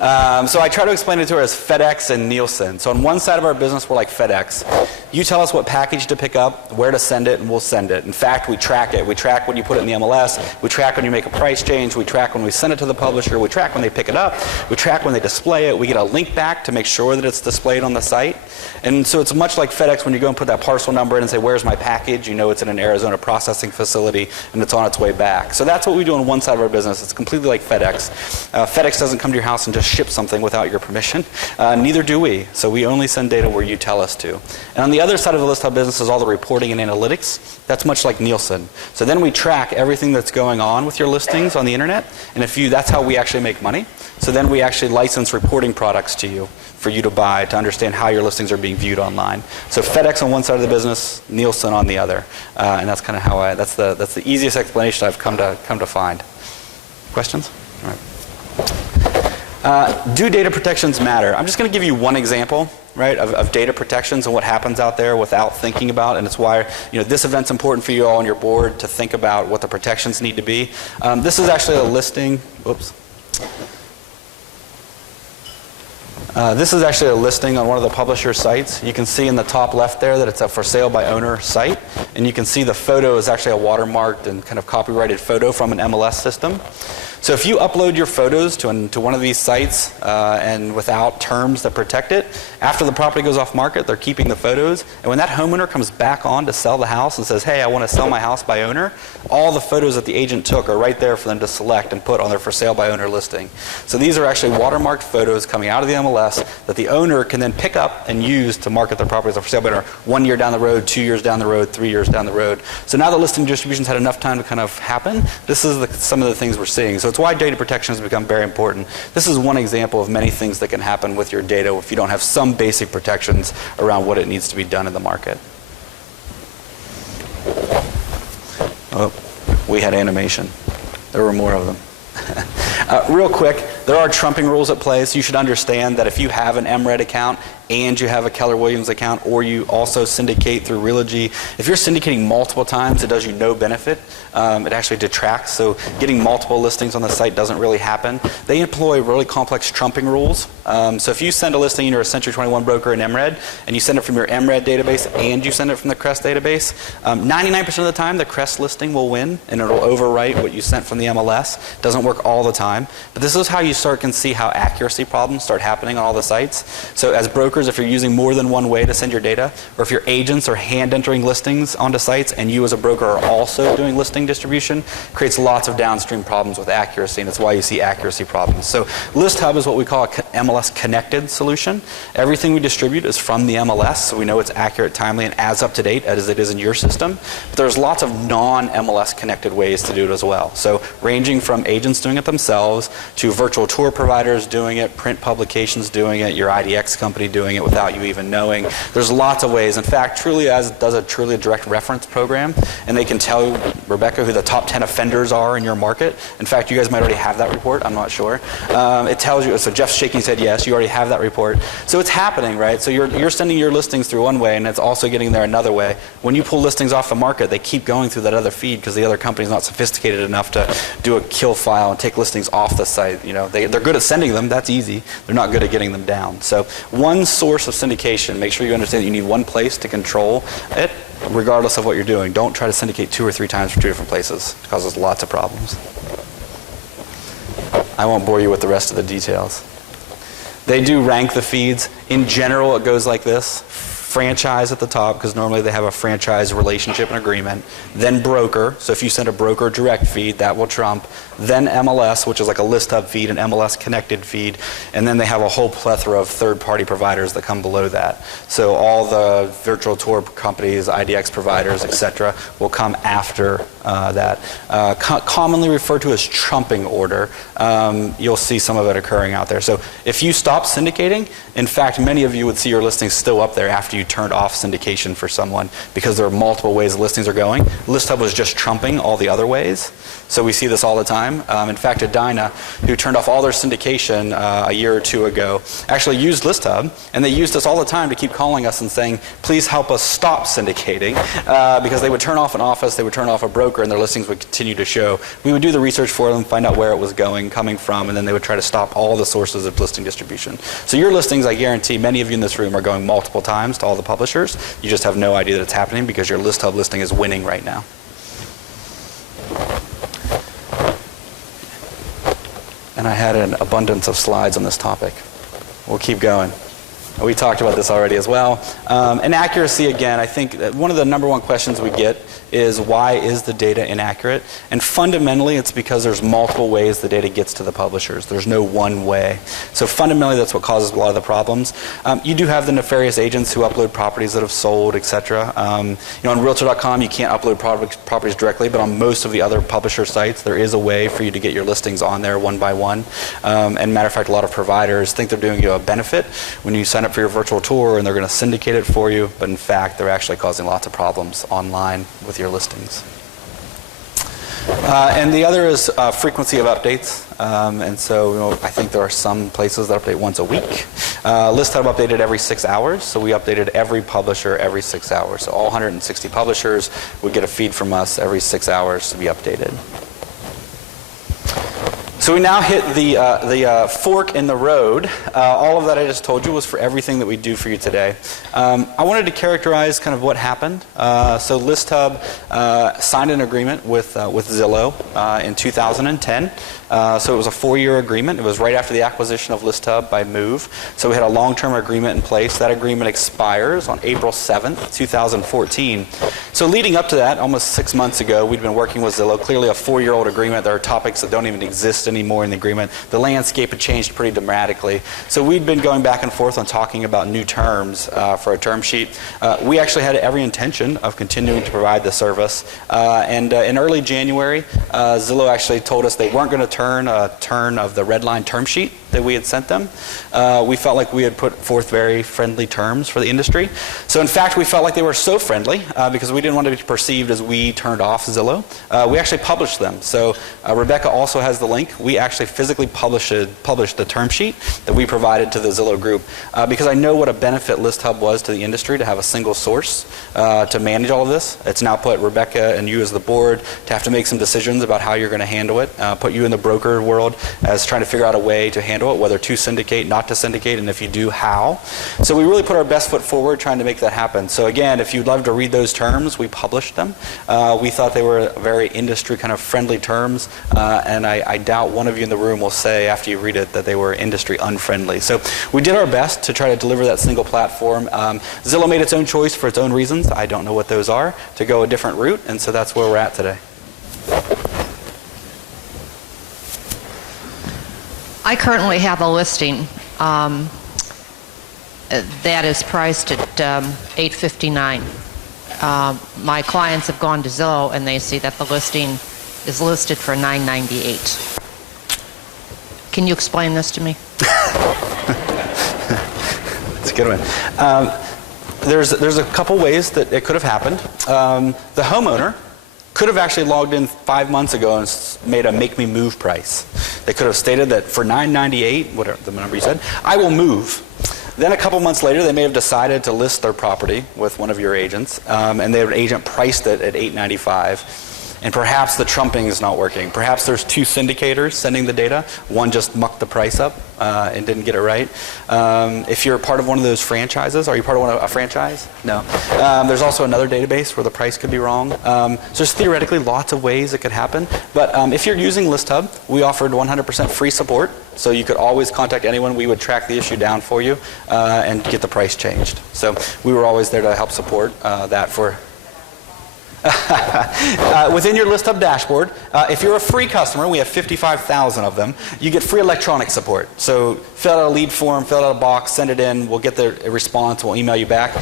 So I try to explain it to her as FedEx and Nielsen. So on one side of our business, we're like FedEx. You tell us what package to pick up, where to send it, and we'll send it. In fact, we track it. We track when you put it in the MLS. We track when you make a price change. We track when we send it to the publisher. We track when they pick it up. We track when they display it. We get a link back to make sure that it's displayed on the site. And so it's much like FedEx when you go and put that parcel number in and say, where's my package? You know it's in an Arizona processing facility and it's on its way back. So that's what we do on one side of our business. It's completely like FedEx. FedEx doesn't come to your house and just ship something without your permission. Neither do we. So we only send data where you tell us to. And on the other side of the list of business is all the reporting and analytics. That's much like Nielsen. So then we track everything that's going on with your listings on the internet. And that's how we actually make money. So then we actually license reporting products to you for you to buy to understand how your listings are being viewed online. So FedEx on one side of the business, Nielsen on the other. And that's kind of how that's the easiest explanation I've come to find. Questions? All right. Do data protections matter? I'm just going to give you one example, right, of data protections and what happens out there without thinking about, and it's why this event's important for you all on your board to think about what the protections need to be. This is actually a listing. Oops. This is actually a listing on one of the publisher sites. You can see in the top left there that it's a for sale by owner site, and you can see the photo is actually a watermarked and kind of copyrighted photo from an MLS system. So if you upload your photos to one of these sites and without terms that protect it, after the property goes off market, they're keeping the photos. And when that homeowner comes back on to sell the house and says, hey, I want to sell my house by owner, all the photos that the agent took are right there for them to select and put on their for sale by owner listing. So these are actually watermarked photos coming out of the MLS that the owner can then pick up and use to market their property as a for sale by owner 1 year down the road, 2 years down the road, 3 years down the road. So now that listing distribution's had enough time to kind of happen, this is some of the things we're seeing. So it's why data protection has become very important. This is one example of many things that can happen with your data if you don't have some basic protections around what it needs to be done in the market. Oh, we had animation. There were more of them. Real quick, there are trumping rules at play, so you should understand that if you have an MRED account and you have a Keller Williams account, or you also syndicate through Realogy, if you're syndicating multiple times, it does you no benefit. It actually detracts, so getting multiple listings on the site doesn't really happen. They employ really complex trumping rules. So if you send a listing and you're a Century 21 broker in MRED, and you send it from your MRED database and you send it from the Crest database, 99% of the time the Crest listing will win, and it'll overwrite what you sent from the MLS. Doesn't work all the time, but this is how you can see how accuracy problems start happening on all the sites. So as brokers, if you're using more than one way to send your data, or if your agents are hand entering listings onto sites and you as a broker are also doing listing distribution, creates lots of downstream problems with accuracy, and it's why you see accuracy problems. So List Hub is what we call an MLS connected solution. Everything we distribute is from the MLS, so we know it's accurate, timely, and as up to date as it is in your system. But there's lots of non-MLS connected ways to do it as well. So ranging from agents doing it themselves to virtual tour providers doing it, print publications doing it, your IDX company doing it without you even knowing. There's lots of ways. In fact, Trulia does a Trulia direct reference program, and they can tell Rebecca who the top 10 offenders are in your market. In fact, you guys might already have that report. I'm not sure. It tells you. So Jeff's shaking his head yes. You already have that report. So it's happening, right? So you're sending your listings through one way, and it's also getting there another way. When you pull listings off the market, they keep going through that other feed because the other company's not sophisticated enough to do a kill file and take listings off the site. They're good at sending them. That's easy. They're not good at getting them down. So one source of syndication. Make sure you understand that you need one place to control it, regardless of what you're doing. Don't try to syndicate 2 or 3 times from 2 different places. It causes lots of problems. I won't bore you with the rest of the details. They do rank the feeds. In general, it goes like this. Franchise at the top, because normally they have a franchise relationship and agreement. Then broker, so if you send a broker direct feed, that will trump. Then MLS, which is like a List Hub feed, an MLS connected feed. And then they have a whole plethora of third-party providers that come below that. So all the virtual tour companies, IDX providers, etc., will come after that. Commonly referred to as trumping order. You'll see some of it occurring out there. So if you stop syndicating, in fact, many of you would see your listings still up there after you you turned off syndication for someone because there are multiple ways the listings are going. ListHub was just trumping all the other ways. So we see this all the time. In fact, Edina, who turned off all their syndication a year or two ago, actually used ListHub, and they used us all the time to keep calling us and saying, please help us stop syndicating, because they would turn off an office, they would turn off a broker, and their listings would continue to show. We would do the research for them, find out where it was coming from, and then they would try to stop all the sources of listing distribution. So your listings, I guarantee, many of you in this room are going multiple times to all the publishers. You just have no idea that it's happening because your ListHub listing is winning right now. And I had an abundance of slides on this topic. We'll keep going. We talked about this already as well. And accuracy, again, I think that one of the number one questions we get is why is the data inaccurate? And fundamentally, it's because there's multiple ways the data gets to the publishers. There's no one way. So fundamentally, that's what causes a lot of the problems. You do have the nefarious agents who upload properties that have sold, etc. On Realtor.com, you can't upload properties directly, but on most of the other publisher sites, there is a way for you to get your listings on there one by one. And matter of fact, a lot of providers think they're doing you a benefit when you sign up for your virtual tour and they're going to syndicate it for you, but in fact, they're actually causing lots of problems online with your listings. And the other is frequency of updates. And so I think there are some places that update once a week. ListHub updated every 6 hours, so we updated every publisher every 6 hours. So all 160 publishers would get a feed from us every 6 hours to be updated. So we now hit the fork in the road. All of that I just told you was for everything that we do for you today. I wanted to characterize kind of what happened. So ListHub signed an agreement with Zillow in 2010. So it was a 4-year agreement. It was right after the acquisition of ListHub by Move. So we had a long-term agreement in place. That agreement expires on April 7th, 2014. So leading up to that, almost 6 months ago, we'd been working with Zillow. Clearly a 4-year-old agreement. There are topics that don't even exist anymore in the agreement. The landscape had changed pretty dramatically. So we'd been going back and forth on talking about new terms for a term sheet. We actually had every intention of continuing to provide the service. And in early January, Zillow actually told us they weren't going to turn a turn of the red line term sheet that we had sent them. We felt like we had put forth very friendly terms for the industry. So in fact, we felt like they were so friendly because we didn't want to be perceived as we turned off Zillow. We actually published them. So Rebecca also has the link. We actually physically published the term sheet that we provided to the Zillow group because I know what a benefit ListHub was to the industry to have a single source to manage all of this. It's now put Rebecca and you as the board to have to make some decisions about how you're going to handle it, put you in the broker world as trying to figure out a way to handle it, whether to syndicate, not to syndicate, and if you do, how. So we really put our best foot forward trying to make that happen. So again, if you'd love to read those terms, we published them. We thought they were very industry kind of friendly terms, and I doubt one of you in the room will say after you read it that they were industry unfriendly. So we did our best to try to deliver that single platform. Zillow made its own choice for its own reasons. I don't know what those are, to go a different route, and so that's where we're at today. I currently have a listing that is priced at $859. My clients have gone to Zillow and they see that the listing is listed for $998. Can you explain this to me? That's a good one. There's a couple ways that it could have happened. The homeowner could have actually logged in 5 months ago and made a make me move price. They could have stated that for $998, whatever the number you said, I will move. Then a couple months later, they may have decided to list their property with one of your agents, and their agent priced it at $895. And perhaps the trumping is not working. Perhaps there's 2 syndicators sending the data. One just mucked the price up and didn't get it right. If you're part of one of those franchises, are you part of a franchise? No. There's also another database where the price could be wrong. So there's theoretically lots of ways it could happen. But if you're using ListHub, we offered 100% free support. So you could always contact anyone. We would track the issue down for you and get the price changed. So we were always there to help support that for... Within your ListHub dashboard, if you're a free customer, we have 55,000 of them, you get free electronic support. So fill out a lead form, fill out a box, send it in, we'll get the response, we'll email you back.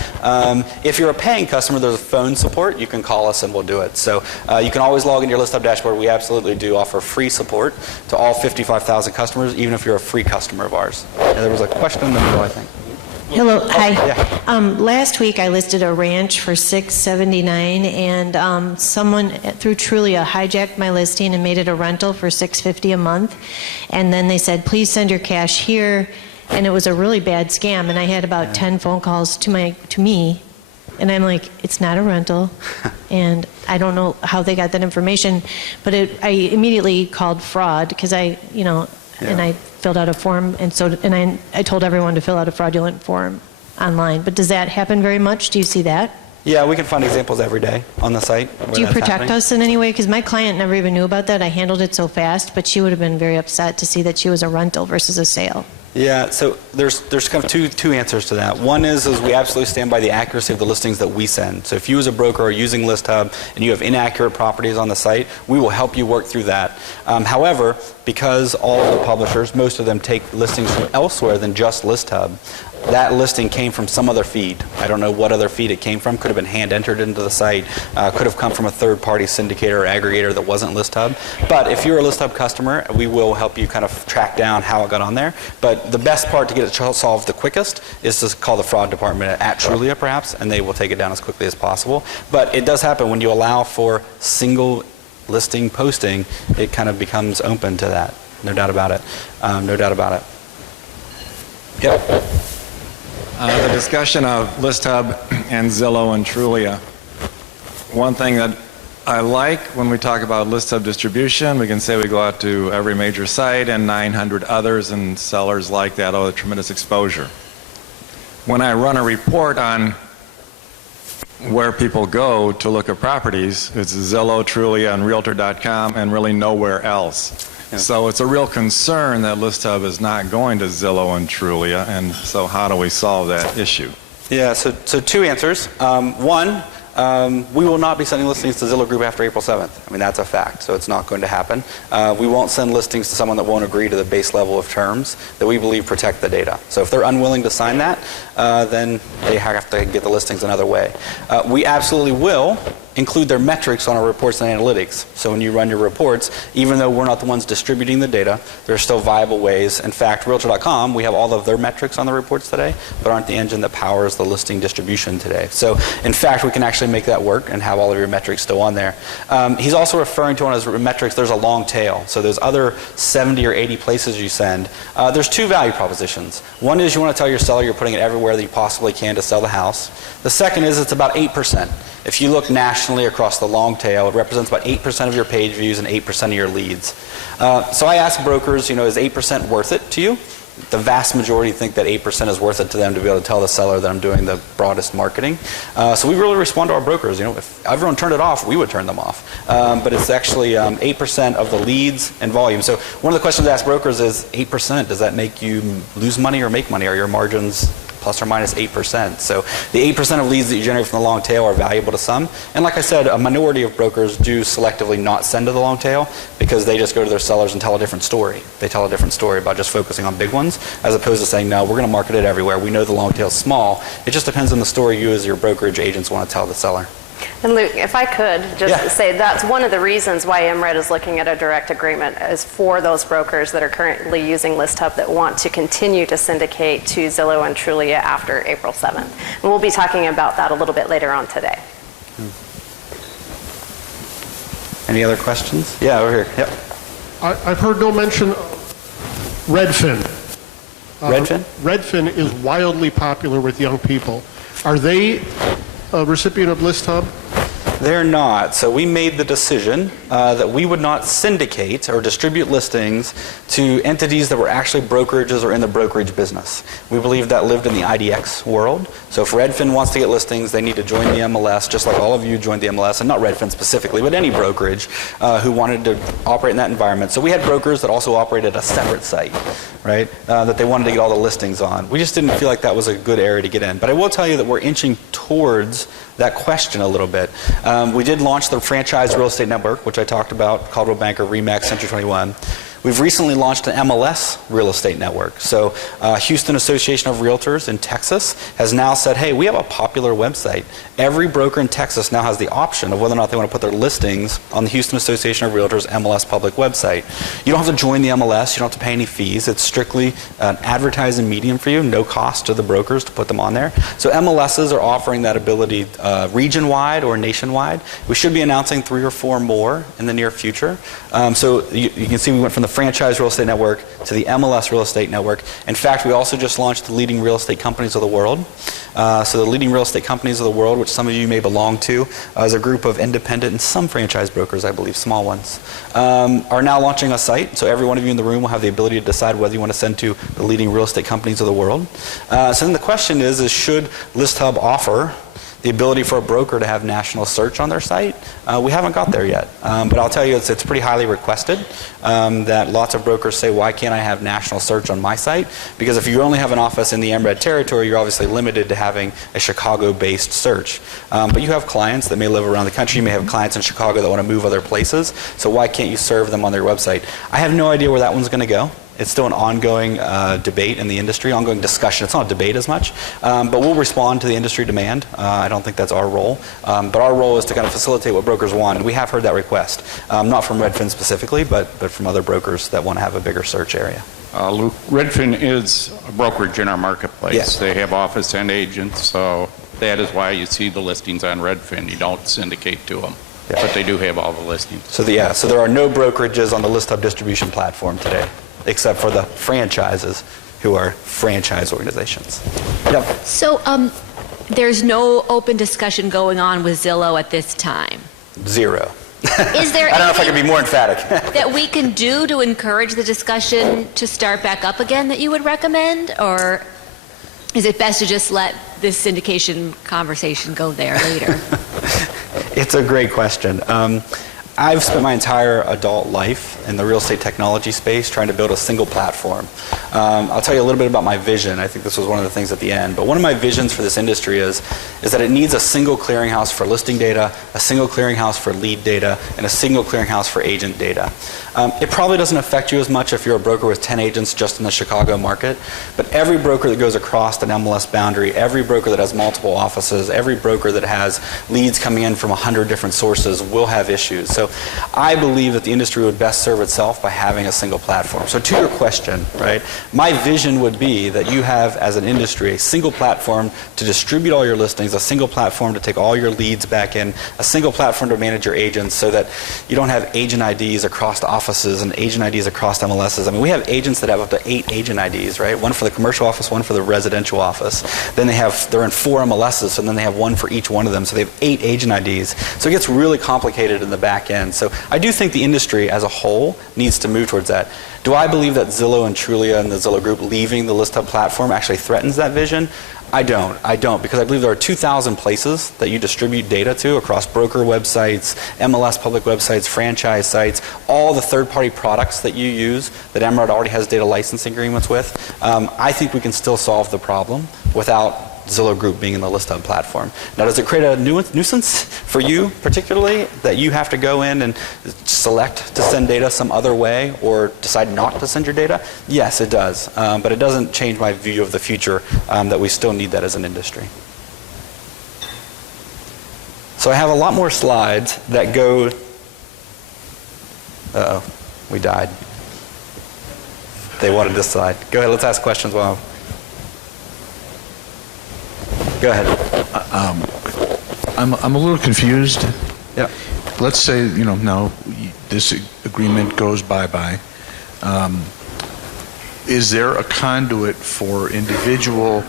If you're a paying customer, there's a phone support, you can call us and we'll do it. So you can always log into your ListHub dashboard. We absolutely do offer free support to all 55,000 customers, even if you're a free customer of ours. And there was a question in the middle, I think. Hello, hi. Yeah. Last week I listed a ranch for $679, and someone through Trulia hijacked my listing and made it a rental for $650 a month. And then they said, please send your cash here. And it was a really bad scam. And I had about 10 phone calls to me. And I'm like, it's not a rental. And I don't know how they got that information. But I immediately called fraud because and I filled out a form, and I told everyone to fill out a fraudulent form online. But does that happen very much? Do you see that? Yeah, we can find examples every day on the site. Do you protect us in any way? Because my client never even knew about that. I handled it so fast, but she would have been very upset to see that she was a rental versus a sale. Yeah, so there's kind of two answers to that. One is we absolutely stand by the accuracy of the listings that we send. So if you as a broker are using ListHub and you have inaccurate properties on the site, we will help you work through that. However, because all of the publishers, most of them take listings from elsewhere than just ListHub, that listing came from some other feed. I don't know what other feed it came from. Could have been hand entered into the site. Could have come from a third-party syndicator or aggregator that wasn't ListHub. But if you're a ListHub customer, we will help you kind of track down how it got on there. But the best part to get it solved the quickest is to call the fraud department at Trulia, perhaps, and they will take it down as quickly as possible. But it does happen when you allow for single listing posting. It kind of becomes open to that. No doubt about it. No doubt about it. Yep. The discussion of ListHub and Zillow and Trulia. One thing that I like when we talk about ListHub distribution, we can say we go out to every major site and 900 others, and sellers like that, a tremendous exposure. When I run a report on where people go to look at properties, it's Zillow, Trulia, and Realtor.com, and really nowhere else. Yeah. So it's a real concern that ListHub is not going to Zillow and Trulia, and so how do we solve that issue? Yeah, so two answers. One, we will not be sending listings to Zillow Group after April 7th. I mean, that's a fact, so it's not going to happen. We won't send listings to someone that won't agree to the base level of terms that we believe protect the data. So if they're unwilling to sign that, then they have to get the listings another way. We absolutely will include their metrics on our reports and analytics. So when you run your reports, even though we're not the ones distributing the data, there are still viable ways. In fact, Realtor.com, we have all of their metrics on the reports today, but aren't the engine that powers the listing distribution today. So in fact, we can actually make that work and have all of your metrics still on there. He's also referring to on his metrics, there's a long tail. So there's other 70 or 80 places you send. There's two value propositions. One is you want to tell your seller you're putting it everywhere that you possibly can to sell the house. The second is it's about 8%. If you look nationally across the long tail, it represents about 8% of your page views and 8% of your leads. So I ask brokers, is 8% worth it to you? The vast majority think that 8% is worth it to them to be able to tell the seller that I'm doing the broadest marketing. So we really respond to our brokers. If everyone turned it off, we would turn them off. But it's actually 8% of the leads and volume. So one of the questions I ask brokers is 8%. Does that make you lose money or make money? Are your margins plus or minus 8%. So the 8% of leads that you generate from the long tail are valuable to some. And like I said, a minority of brokers do selectively not send to the long tail because they just go to their sellers and tell a different story. They tell a different story about just focusing on big ones as opposed to saying, no, we're going to market it everywhere. We know the long tail is small. It just depends on the story you as your brokerage agents want to tell the seller. And Luke, if I could just say that's one of the reasons why MRED is looking at a direct agreement is for those brokers that are currently using ListHub that want to continue to syndicate to Zillow and Trulia after April 7th. And we'll be talking about that a little bit later on today. Any other questions? Yeah, over here. Yep. I've heard no mention of Redfin. Redfin? Redfin is wildly popular with young people. Are they a recipient of ListHub? They're not. So we made the decision that we would not syndicate or distribute listings to entities that were actually brokerages or in the brokerage business. We believe that lived in the IDX world. So if Redfin wants to get listings, they need to join the MLS, just like all of you joined the MLS, and not Redfin specifically, but any brokerage who wanted to operate in that environment. So we had brokers that also operated a separate site, right, that they wanted to get all the listings on. We just didn't feel like that was a good area to get in. But I will tell you that we're inching towards that question a little bit. We did launch the franchise real estate network, which I talked about, Caldwell Banker, RE/MAX, Century 21. We've recently launched an MLS real estate network. So Houston Association of Realtors in Texas has now said, hey, we have a popular website. Every broker in Texas now has the option of whether or not they want to put their listings on the Houston Association of Realtors MLS public website. You don't have to join the MLS. You don't have to pay any fees. It's strictly an advertising medium for you, no cost to the brokers to put them on there. So MLSs are offering that ability region-wide or nationwide. We should be announcing 3 or 4 more in the near future. So you can see we went from the franchise real estate network to the MLS real estate network. In fact, we also just launched the leading real estate companies of the world. So the leading real estate companies of the world, which some of you may belong to, is a group of independent and some franchise brokers, I believe, small ones, are now launching a site. So every one of you in the room will have the ability to decide whether you want to send to the leading real estate companies of the world. So then the question is should ListHub offer the ability for a broker to have national search on their site? We haven't got there yet, but I'll tell you it's pretty highly requested that lots of brokers say, why can't I have national search on my site? Because if you only have an office in the MRED territory, you're obviously limited to having a Chicago-based search. But you have clients that may live around the country. You may have clients in Chicago that want to move other places, so why can't you serve them on their website? I have no idea where that one's going to go. It's still an ongoing debate in the industry, ongoing discussion. It's not a debate as much, but we'll respond to the industry demand. I don't think that's our role, but our role is to kind of facilitate what brokers want. And we have heard that request, not from Redfin specifically, but from other brokers that want to have a bigger search area. Luke, Redfin is a brokerage in our marketplace. Yes. They have office and agents, so that is why you see the listings on Redfin. You don't syndicate to them, Yeah. but they do have all the listings. So so there are no brokerages on the ListHub distribution platform today, except for the franchises who are franchise organizations. Yep. So there's no open discussion going on with Zillow at this time. 0. Is there I don't know if I could be anything more emphatic. that we can do to encourage the discussion to start back up again that you would recommend? Or is it best to just let this syndication conversation go there later? It's a great question. I've spent my entire adult life in the real estate technology space trying to build a single platform. I'll tell you a little bit about my vision. I think this was one of the things at the end. But one of my visions for this industry is that it needs a single clearinghouse for listing data, a single clearinghouse for lead data, and a single clearinghouse for agent data. It probably doesn't affect you as much if you're a broker with 10 agents just in the Chicago market, but every broker that goes across an MLS boundary, every broker that has multiple offices, every broker that has leads coming in from 100 different sources will have issues. So I believe that the industry would best serve itself by having a single platform. So to your question, right, my vision would be that you have, as an industry, a single platform to distribute all your listings, a single platform to take all your leads back in, a single platform to manage your agents so that you don't have agent IDs across the offices and agent IDs across MLSs. I mean, we have agents that have up to 8 agent IDs, right? One for the commercial office, one for the residential office. Then they're in 4 MLSs, so then they have one for each one of them. So they have 8 agent IDs. So it gets really complicated in the back end. So I do think the industry as a whole needs to move towards that. Do I believe that Zillow and Trulia and the Zillow Group leaving the ListHub platform actually threatens that vision? I don't, because I believe there are 2,000 places that you distribute data to across broker websites, MLS public websites, franchise sites, all the third-party products that you use that MRED already has data licensing agreements with. I think we can still solve the problem without Zillow Group being in the ListHub platform. Now, does it create a nuisance for you particularly that you have to go in and select to send data some other way or decide not to send your data? Yes, it does. But it doesn't change my view of the future that we still need that as an industry. So I have a lot more slides that go... Uh-oh, we died. They wanted this slide. Go ahead, let's ask questions while... Go ahead. I'm a little confused. Yeah. Let's say, now this agreement goes bye-bye. Is there a conduit for individual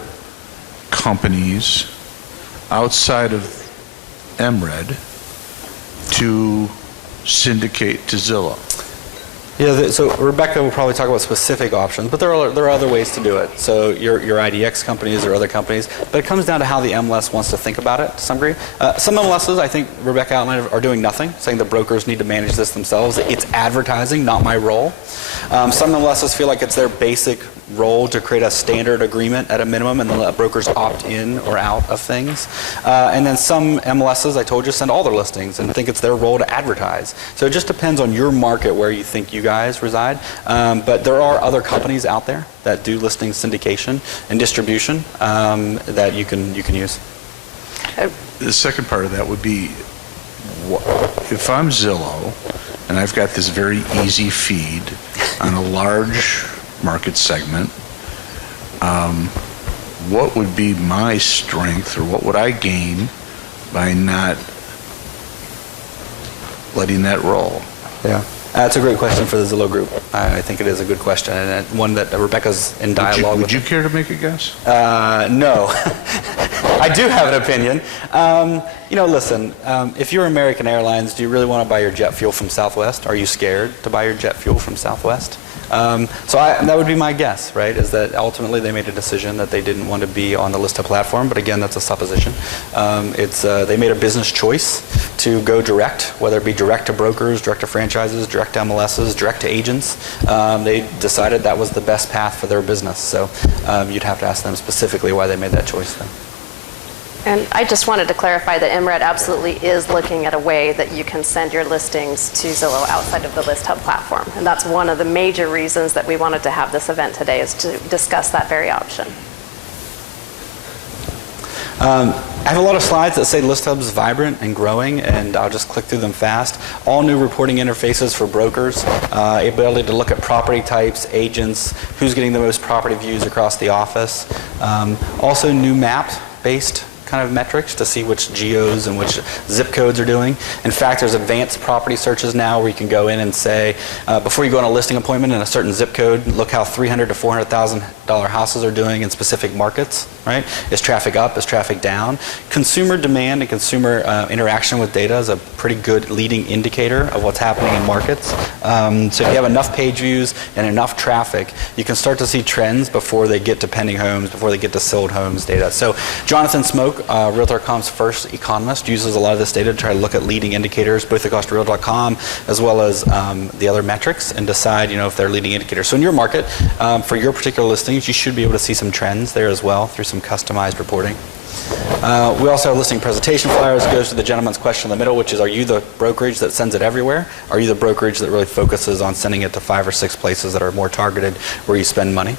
companies outside of MRED to syndicate to Zillow? Yeah, so Rebecca will probably talk about specific options, but there are other ways to do it. So your IDX companies or other companies, but it comes down to how the MLS wants to think about it to some degree. Some MLSs, I think Rebecca outlined, are doing nothing, saying the brokers need to manage this themselves. It's advertising, not my role. Some MLSs feel like it's their basic role to create a standard agreement at a minimum and then let brokers opt in or out of things. And then some MLSs, I told you, send all their listings and think it's their role to advertise. So it just depends on your market where you think you guys reside. But there are other companies out there that do listing syndication and distribution that you can use. The second part of that would be, if I'm Zillow and I've got this very easy feed on a large market segment, what would be my strength, or what would I gain by not letting that roll? Yeah. That's a great question for the Zillow group. I think it is a good question, and one that Rebecca's in dialogue with. Would you care to make a guess? No. I do have an opinion. Listen, if you're American Airlines, do you really want to buy your jet fuel from Southwest? Are you scared to buy your jet fuel from Southwest? That would be my guess, right, is that ultimately they made a decision that they didn't want to be on the ListHub platform, but again, that's a supposition. They made a business choice to go direct, whether it be direct to brokers, direct to franchises, direct to MLSs, direct to agents. They decided that was the best path for their business, so you'd have to ask them specifically why they made that choice then. And I just wanted to clarify that MRED absolutely is looking at a way that you can send your listings to Zillow outside of the ListHub platform. And that's one of the major reasons that we wanted to have this event today, is to discuss that very option. I have a lot of slides that say ListHub's vibrant and growing, and I'll just click through them fast. All new reporting interfaces for brokers, ability to look at property types, agents, who's getting the most property views across the office. Also new map-based kind of metrics to see which geos and which zip codes are doing. In fact, there's advanced property searches now where you can go in and say, before you go on a listing appointment in a certain zip code, look how $300,000 to $400,000 houses are doing in specific markets, right? Is traffic up? Is traffic down? Consumer demand and consumer interaction with data is a pretty good leading indicator of what's happening in markets. So if you have enough page views and enough traffic, you can start to see trends before they get to pending homes, before they get to sold homes data. So Jonathan Smoke, Realtor.com's first economist, uses a lot of this data to try to look at leading indicators, both across Realtor.com as well as the other metrics, and decide, if they're leading indicators. So in your market, for your particular listings, you should be able to see some trends there as well through some customized reporting. We also have listing presentation flyers. It goes to the gentleman's question in the middle, which is, are you the brokerage that sends it everywhere? Are you the brokerage that really focuses on sending it to 5 or 6 places that are more targeted where you spend money?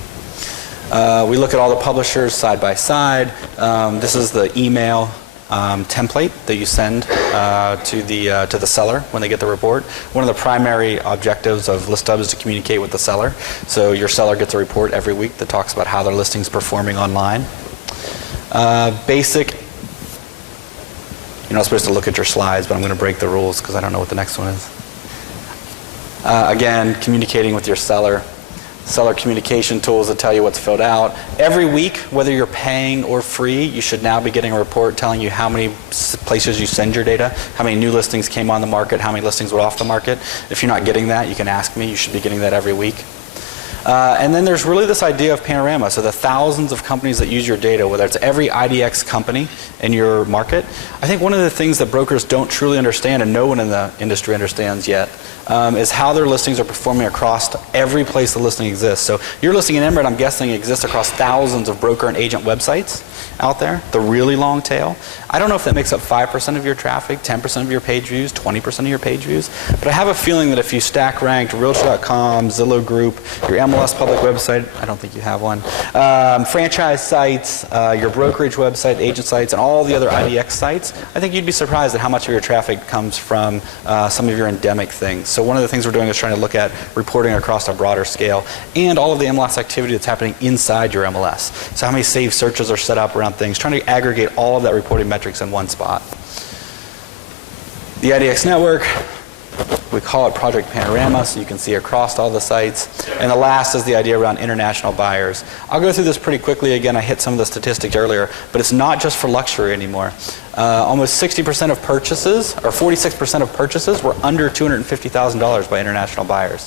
We look at all the publishers side by side. This is the email template that you send to the seller when they get the report. One of the primary objectives of ListHub is to communicate with the seller. So your seller gets a report every week that talks about how their listing's performing online. Basic. You're not supposed to look at your slides, but I'm going to break the rules because I don't know what the next one is. Again, communicating with your seller. Seller communication tools that tell you what's filled out. Every week, whether you're paying or free, you should now be getting a report telling you how many places you send your data, how many new listings came on the market, how many listings were off the market. If you're not getting that, you can ask me. You should be getting that every week. And then there's really this idea of panorama. So the thousands of companies that use your data, whether it's every IDX company in your market, I think one of the things that brokers don't truly understand, and no one in the industry understands yet, is how their listings are performing across every place the listing exists. So your listing in MRED, I'm guessing, exists across thousands of broker and agent websites out there, the really long tail. I don't know if that makes up 5% of your traffic, 10% of your page views, 20% of your page views, but I have a feeling that if you stack ranked Realtor.com, Zillow Group, your MLS public website, I don't think you have one, franchise sites, your brokerage website, agent sites, and all the other IDX sites, I think you'd be surprised at how much of your traffic comes from some of your endemic things. So one of the things we're doing is trying to look at reporting across a broader scale and all of the MLS activity that's happening inside your MLS. So how many saved searches are set up around things, trying to aggregate all of that reporting metrics in one spot. The IDX network, we call it Project Panorama, so you can see across all the sites. And the last is the idea around international buyers. I'll go through this pretty quickly. Again, I hit some of the statistics earlier, but it's not just for luxury anymore. Almost 60% of purchases, or 46% of purchases, were under $250,000 by international buyers.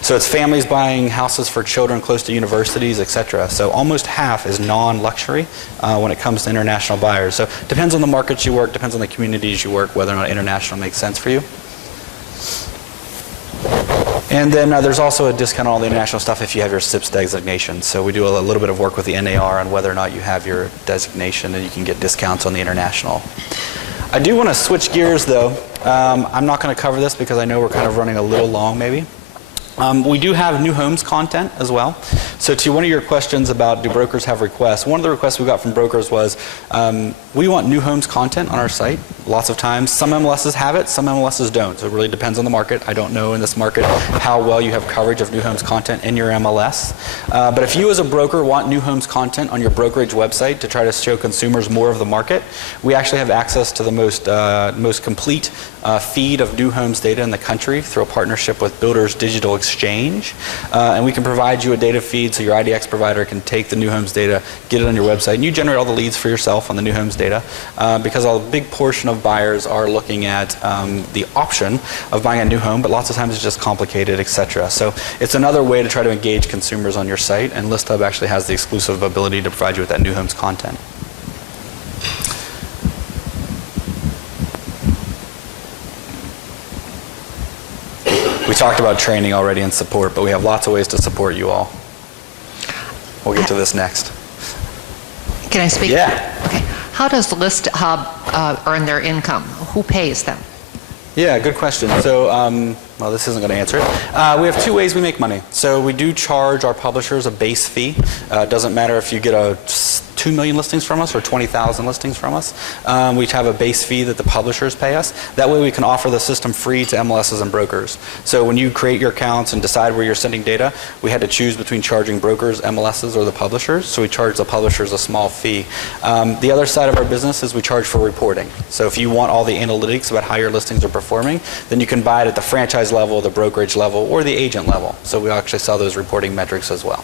So it's families buying houses for children close to universities, etc. So almost half is non-luxury when it comes to international buyers. So it depends on the markets you work, depends on the communities you work, whether or not international makes sense for you. And then there's also a discount on all the international stuff if you have your SIPS designation. So we do a little bit of work with the NAR on whether or not you have your designation, and you can get discounts on the international. I do want to switch gears though. I'm not going to cover this because I know we're kind of running a little long maybe. We do have new homes content as well. So to one of your questions about do brokers have requests, one of the requests we got from brokers was we want new homes content on our site. Lots of times, some MLSs have it, some MLSs don't. So it really depends on the market. I don't know in this market how well you have coverage of new homes content in your MLS. But if you as a broker want new homes content on your brokerage website to try to show consumers more of the market, we actually have access to the most complete feed of new homes data in the country through a partnership with Builders Digital Exchange. And we can provide you a data feed so your IDX provider can take the new homes data, get it on your website, and you generate all the leads for yourself on the new homes data because a big portion of buyers are looking at the option of buying a new home, but lots of times it's just complicated, etc. So it's another way to try to engage consumers on your site, and ListHub actually has the exclusive ability to provide you with that new homes content. We talked about training already and support, but we have lots of ways to support you all. We'll get to this next. Can I speak? Yeah. Okay. How does ListHub earn their income? Who pays them? Yeah, good question. So, well, this isn't going to answer it. We have two ways we make money. So we do charge our publishers a base fee. It doesn't matter if you get 2 million listings from us or 20,000 listings from us. We have a base fee that the publishers pay us. That way we can offer the system free to MLSs and brokers. So when you create your accounts and decide where you're sending data, we had to choose between charging brokers, MLSs, or the publishers. So we charge the publishers a small fee. The other side of our business is we charge for reporting. So if you want all the analytics about how your listings are performing, then you can buy it at the franchise level, the brokerage level, or the agent level. So we actually sell those reporting metrics as well.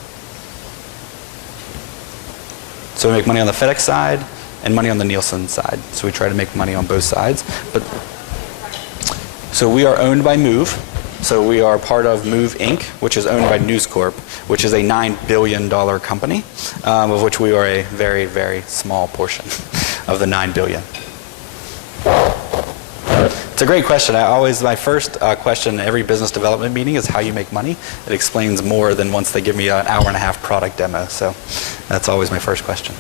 So we make money on the FedEx side and money on the Nielsen side. So we try to make money on both sides. So we are owned by Move. So we are part of Move Inc., which is owned by News Corp, which is a $9 billion company, of which we are a very, very small portion of the $9 billion. It's a great question. My first question in every business development meeting is how you make money. It explains more than once they give me an hour and a half product demo. So that's always my first question.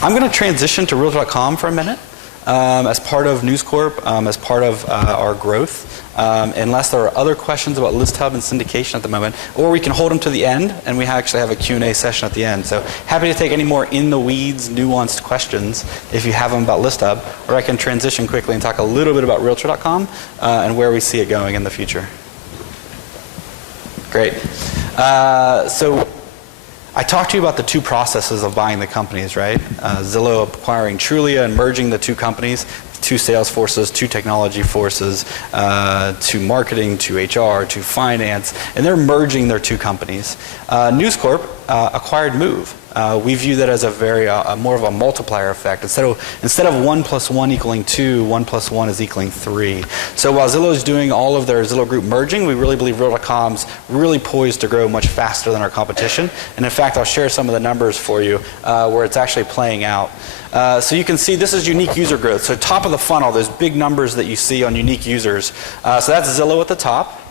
I'm going to transition to Realtor.com for a minute. As part of News Corp, as part of our growth, unless there are other questions about ListHub and syndication at the moment, or we can hold them to the end, and we actually have a Q&A session at the end. So happy to take any more in-the-weeds, nuanced questions if you have them about ListHub, or I can transition quickly and talk a little bit about Realtor.com and where we see it going in the future. Great. So I talked to you about the two processes of buying the companies, right? Zillow acquiring Trulia and merging the two companies, two sales forces, two technology forces, to marketing, to HR, to finance, and they're merging their two companies. News Corp acquired Move. We view that as a very more of a multiplier effect. Instead of 1 + 1 equaling 2, 1 + 1 is equaling 3. So while Zillow is doing all of their Zillow Group merging, we really believe Realtor.com's really poised to grow much faster than our competition. And in fact, I'll share some of the numbers for you where it's actually playing out. So you can see this is unique user growth. So top of the funnel, those big numbers that you see on unique users. So that's Zillow at the top.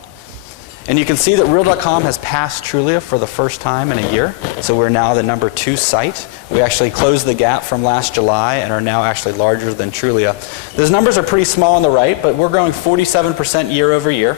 And you can see that Real.com has passed Trulia for the first time in a year. So we're now the number 2 site. We actually closed the gap from last July and are now actually larger than Trulia. Those numbers are pretty small on the right, but we're growing 47% year over year.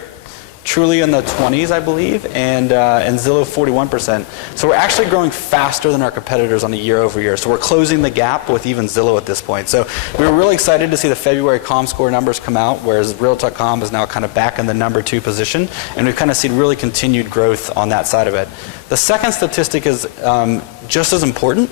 Trulia in the 20s, I believe, and Zillow 41%. So we're actually growing faster than our competitors on a year over year. So we're closing the gap with even Zillow at this point. So we were really excited to see the February ComScore numbers come out, whereas Real.com is now kind of back in the number 2 position, and we've kind of seen really continued growth on that side of it. The second statistic is just as important.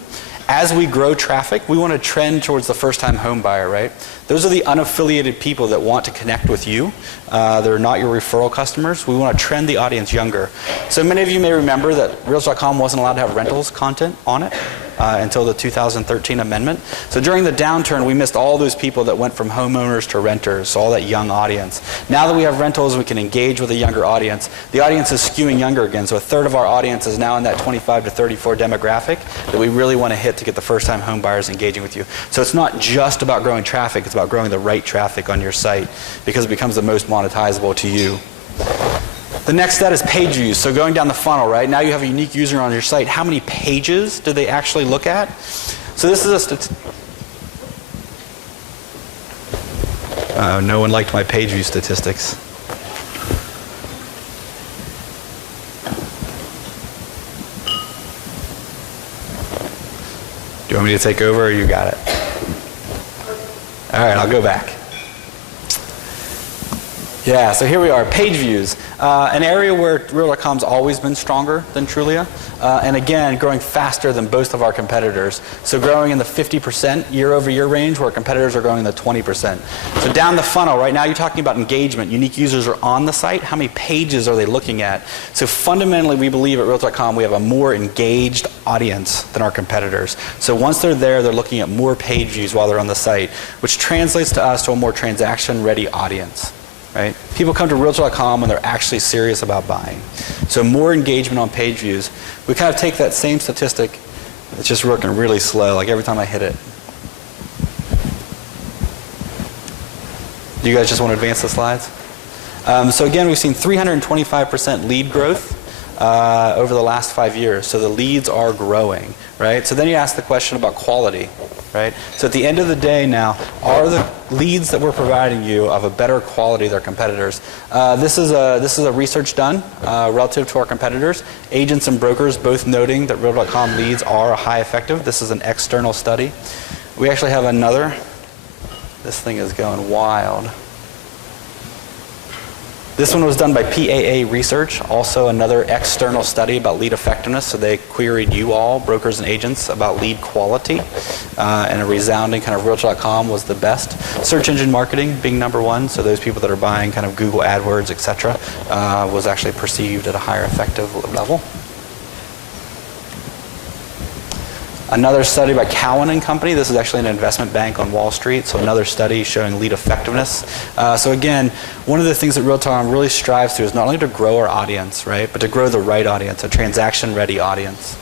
As we grow traffic, we want to trend towards the first-time home buyer, right? Those are the unaffiliated people that want to connect with you. They're not your referral customers. We want to trend the audience younger. So many of you may remember that Realtor.com wasn't allowed to have rentals content on it until the 2013 amendment. So during the downturn, we missed all those people that went from homeowners to renters, so all that young audience. Now that we have rentals, we can engage with a younger audience. The audience is skewing younger again, so a third of our audience is now in that 25 to 34 demographic that we really want to hit to get the first-time home buyers engaging with you. So it's not just about growing traffic, it's about growing the right traffic on your site because it becomes the most monetizable to you. The next step is page views. So going down the funnel, right? Now you have a unique user on your site. How many pages do they actually look at? So this is a no one liked my page view statistics. you want me to take over or you got it? All right, I'll go back. Yeah, so here we are, page views. An area where Real.com's always been stronger than Trulia, and again, growing faster than both of our competitors. So growing in the 50% year-over-year range, where competitors are growing in the 20%. So down the funnel, right now you're talking about engagement. Unique users are on the site. How many pages are they looking at? So fundamentally, we believe at Real.com we have a more engaged audience than our competitors. So once they're there, they're looking at more page views while they're on the site, which translates to us to a more transaction-ready audience. Right? People come to Realtor.com when they're actually serious about buying. So more engagement on page views. We kind of take that same statistic, it's just working really slow, like every time I hit it. Do you guys just want to advance the slides? So again, we've seen 325% lead growth over the last 5 years. So the leads are growing, right? So then you ask the question about quality, right? So at the end of the day now, are the leads that we're providing you of a better quality than our competitors? This is a research done relative to our competitors. Agents and brokers both noting that Real.com leads are high effective. This is an external study. We actually have another. This thing is going wild. This one was done by PAA Research, also another external study about lead effectiveness. So they queried you all, brokers and agents, about lead quality. And a resounding kind of Realtor.com was the best. Search engine marketing being number one, so those people that are buying kind of Google AdWords, etc., was actually perceived at a higher effective level. Another study by Cowen and Company. This is actually an investment bank on Wall Street, so another study showing lead effectiveness. So again, one of the things that Real.com really strives to is not only to grow our audience, right, but to grow the right audience, a transaction-ready audience.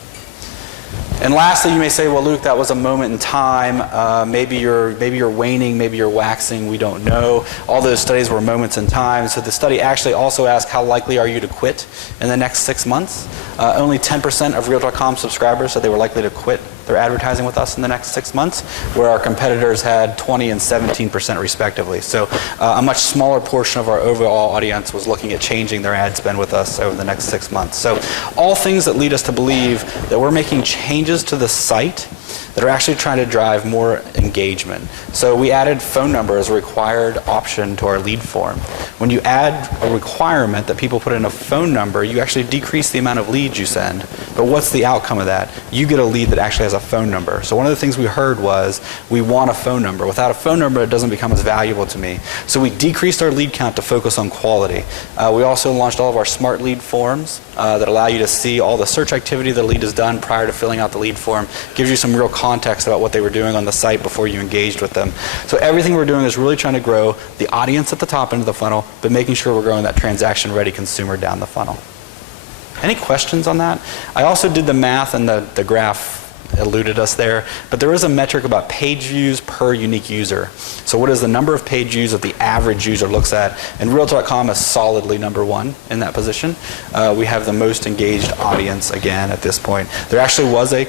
And lastly, you may say, well, Luke, that was a moment in time. Maybe you're waning, maybe you're waxing, we don't know. All those studies were moments in time. So the study actually also asked, how likely are you to quit in the next 6 months? Only 10% of Real.com subscribers said they were likely to quit their advertising with us in the next 6 months, where our competitors had 20 and 17% respectively. So a much smaller portion of our overall audience was looking at changing their ad spend with us over the next 6 months. So all things that lead us to believe that we're making changes to the site that are actually trying to drive more engagement. So we added phone number as a required option to our lead form. When you add a requirement that people put in a phone number, you actually decrease the amount of leads you send. But what's the outcome of that? You get a lead that actually has a phone number. So one of the things we heard was, we want a phone number. Without a phone number, it doesn't become as valuable to me. So we decreased our lead count to focus on quality. We also launched all of our smart lead forms that allow you to see all the search activity the lead has done prior to filling out the lead form. Gives you some real context about what they were doing on the site before you engaged with them. So everything we're doing is really trying to grow the audience at the top end of the funnel, but making sure we're growing that transaction-ready consumer down the funnel. Any questions on that? I also did the math, and the graph eluded us there, but there is a metric about page views per unique user. So what is the number of page views that the average user looks at? And Realtor.com is solidly number one in that position. We have the most engaged audience again at this point. There actually was a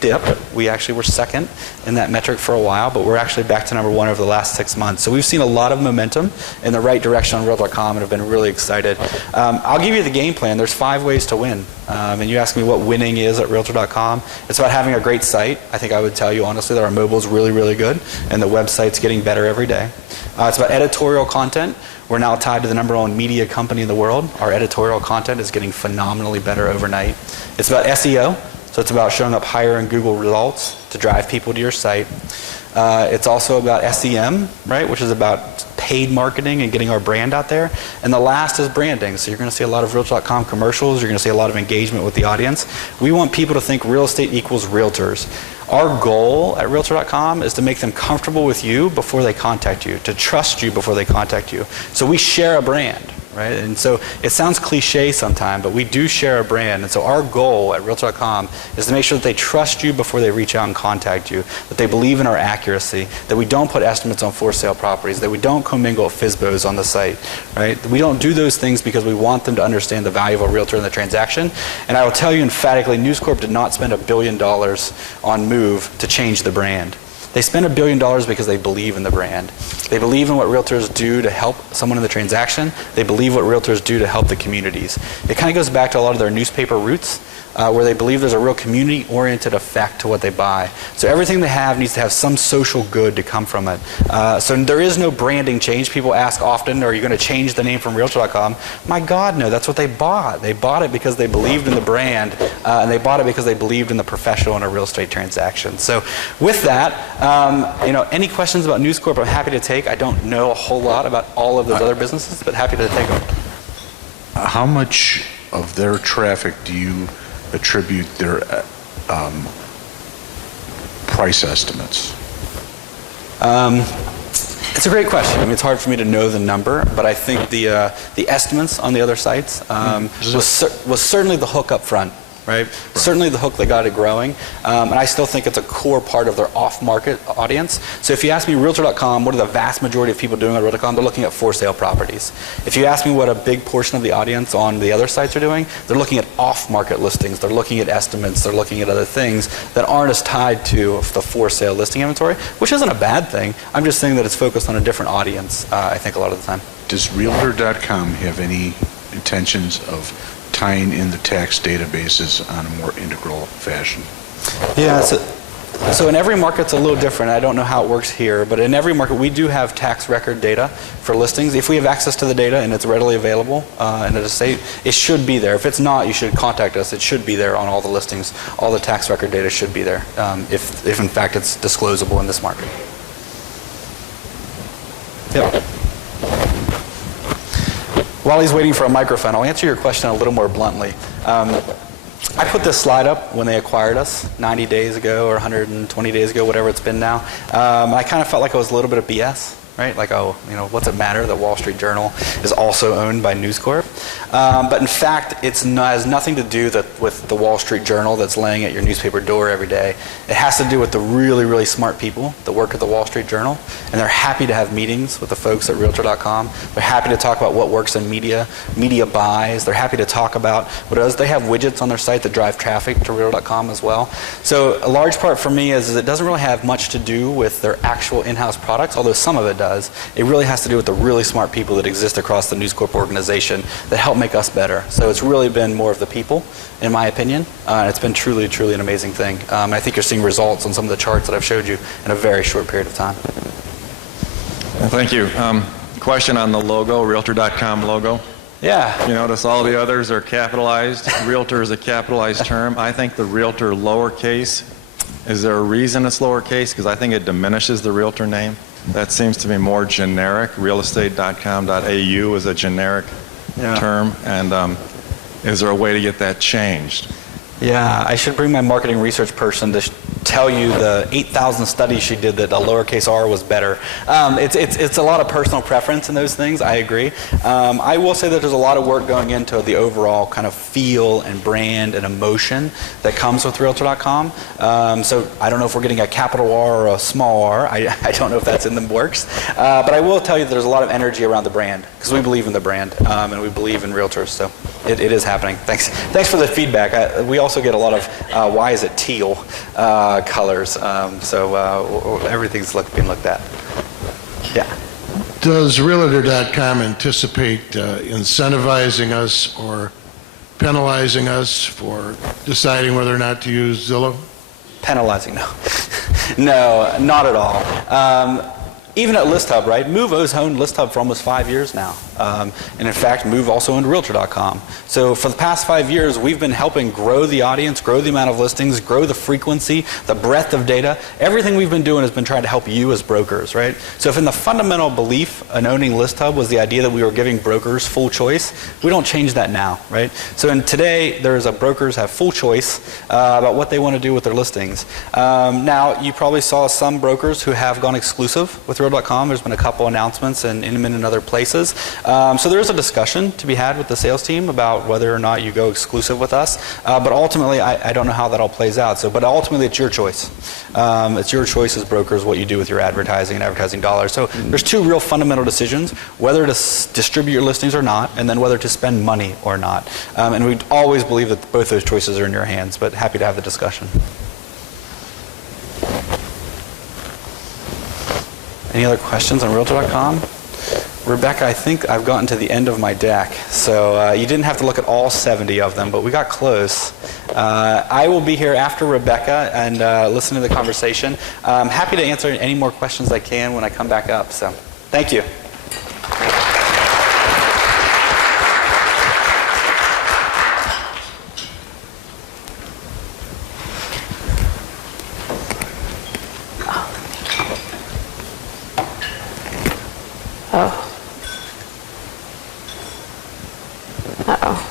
dip. We actually were second in that metric for a while, but we're actually back to number one over the last 6 months. So we've seen a lot of momentum in the right direction on Real.com and have been really excited. I'll give you the game plan. There's 5 ways to win. And you ask me what winning is at Realtor.com. It's about having a great site. I think I would tell you honestly that our mobile is really, really good, and the website's getting better every day. It's about editorial content. We're now tied to the #1 media company in the world. Our editorial content is getting phenomenally better overnight. It's about SEO. So it's about showing up higher in Google results to drive people to your site. It's also about SEM, right, which is about paid marketing and getting our brand out there. And the last is branding. So you're going to see a lot of Realtor.com commercials. You're going to see a lot of engagement with the audience. We want people to think real estate equals realtors. Our goal at Realtor.com is to make them comfortable with you before they contact you, to trust you before they contact you. So we share a brand. Right? And so it sounds cliche sometimes, but we do share a brand. And so our goal at Realtor.com is to make sure that they trust you before they reach out and contact you, that they believe in our accuracy, that we don't put estimates on for sale properties, that we don't commingle FSBOs on the site. Right? We don't do those things because we want them to understand the value of a realtor in the transaction. And I will tell you emphatically, News Corp did not spend $1 billion on Move to change the brand. They spend $1 billion because they believe in the brand. They believe in what realtors do to help someone in the transaction. They believe what realtors do to help the communities. It kind of goes back to a lot of their newspaper roots. where they believe there's a real community-oriented effect to what they buy. So everything they have needs to have some social good to come from it. So there is no branding change. People ask often, are you going to change the name from Realtor.com? My God, no. That's what they bought. They bought it because they believed in the brand, and they bought it because they believed in the professional in a real estate transaction. So with that, any questions about News Corp I'm happy to take. I don't know a whole lot about all of those other businesses, but happy to take them. How much of their traffic do you attribute their price estimates? It's a great question. I mean, it's hard for me to know the number, but I think the estimates on the other sites was certainly the hook up front. Right? Certainly the hook that got it growing, and I still think it's a core part of their off-market audience. So if you ask me Realtor.com, what are the vast majority of people doing on Realtor.com? They're looking at for sale properties. If you ask me what a big portion of the audience on the other sites are doing, they're looking at off-market listings, they're looking at estimates, they're looking at other things that aren't as tied to the for sale listing inventory, which isn't a bad thing. I'm just saying that it's focused on a different audience, I think, a lot of the time. Does Realtor.com have any intentions of tying in the tax databases on a more integral fashion? Yeah, so in every market it's a little different. I don't know how it works here, but in every market we do have tax record data for listings. If we have access to the data and it's readily available in a state, it should be there. If it's not, you should contact us. It should be there on all the listings. All the tax record data should be there if in fact it's disclosable in this market. Yep. While he's waiting for a microphone, I'll answer your question a little more bluntly. I put this slide up when they acquired us 90 days ago or 120 days ago, whatever it's been now. I kind of felt like it was a little bit of BS. Right? Like, what's it matter that Wall Street Journal is also owned by News Corp? But in fact, it has nothing to do with the Wall Street Journal that's laying at your newspaper door every day. It has to do with the really, really smart people that work at the Wall Street Journal, and they're happy to have meetings with the folks at Realtor.com. They're happy to talk about what works in media buys. They're happy to talk about what else. They have widgets on their site that drive traffic to Realtor.com as well. So a large part for me is it doesn't really have much to do with their actual in-house products, although some of it does. It really has to do with the really smart people that exist across the News Corp organization that help make us better. So it's really been more of the people, in my opinion. It's been truly, truly an amazing thing. I think you're seeing results on some of the charts that I've showed you in a very short period of time. Well, thank you. Question on the logo, Realtor.com logo. Yeah. You notice all the others are capitalized. Realtor is a capitalized term. I think the Realtor lowercase, is there a reason it's lowercase? Because I think it diminishes the Realtor name. That seems to be more generic. Realestate.com.au is a generic term. And is there a way to get that changed? Yeah, I should bring my marketing research person to tell you the 8,000 studies she did that a lowercase r was better. It's a lot of personal preference in those things, I agree. I will say that there's a lot of work going into the overall kind of feel and brand and emotion that comes with Realtor.com. So I don't know if we're getting a capital R or a small r. I don't know if that's in the works. But I will tell you that there's a lot of energy around the brand because we believe in the brand and we believe in realtors. So it is happening. Thanks for the feedback. We also get a lot of why is it teal colors. So everything's being looked at. Yeah. Does Realtor.com anticipate incentivizing us or penalizing us for deciding whether or not to use Zillow? Penalizing, no. No, not at all. Even at ListHub, right? Move has owned ListHub for almost 5 years now. And in fact, Move also owned Realtor.com. So for the past 5 years, we've been helping grow the audience, grow the amount of listings, grow the frequency, the breadth of data. Everything we've been doing has been trying to help you as brokers, right? So if in the fundamental belief in owning ListHub was the idea that we were giving brokers full choice, we don't change that now, right? So today, brokers have full choice about what they want to do with their listings. Now, you probably saw some brokers who have gone exclusive with Realtor.com. There's been a couple announcements in Inman and other places. So there is a discussion to be had with the sales team about whether or not you go exclusive with us. But ultimately, I don't know how that all plays out. But ultimately, it's your choice. It's your choice as brokers what you do with your advertising and advertising dollars. So there's two real fundamental decisions, whether to distribute your listings or not, and then whether to spend money or not. And we always believe that both those choices are in your hands, but happy to have the discussion. Any other questions on Realtor.com? Rebecca, I think I've gotten to the end of my deck. So you didn't have to look at all 70 of them, but we got close. I will be here after Rebecca and listen to the conversation. I'm happy to answer any more questions I can when I come back up. So, thank you. Oh. Uh-oh.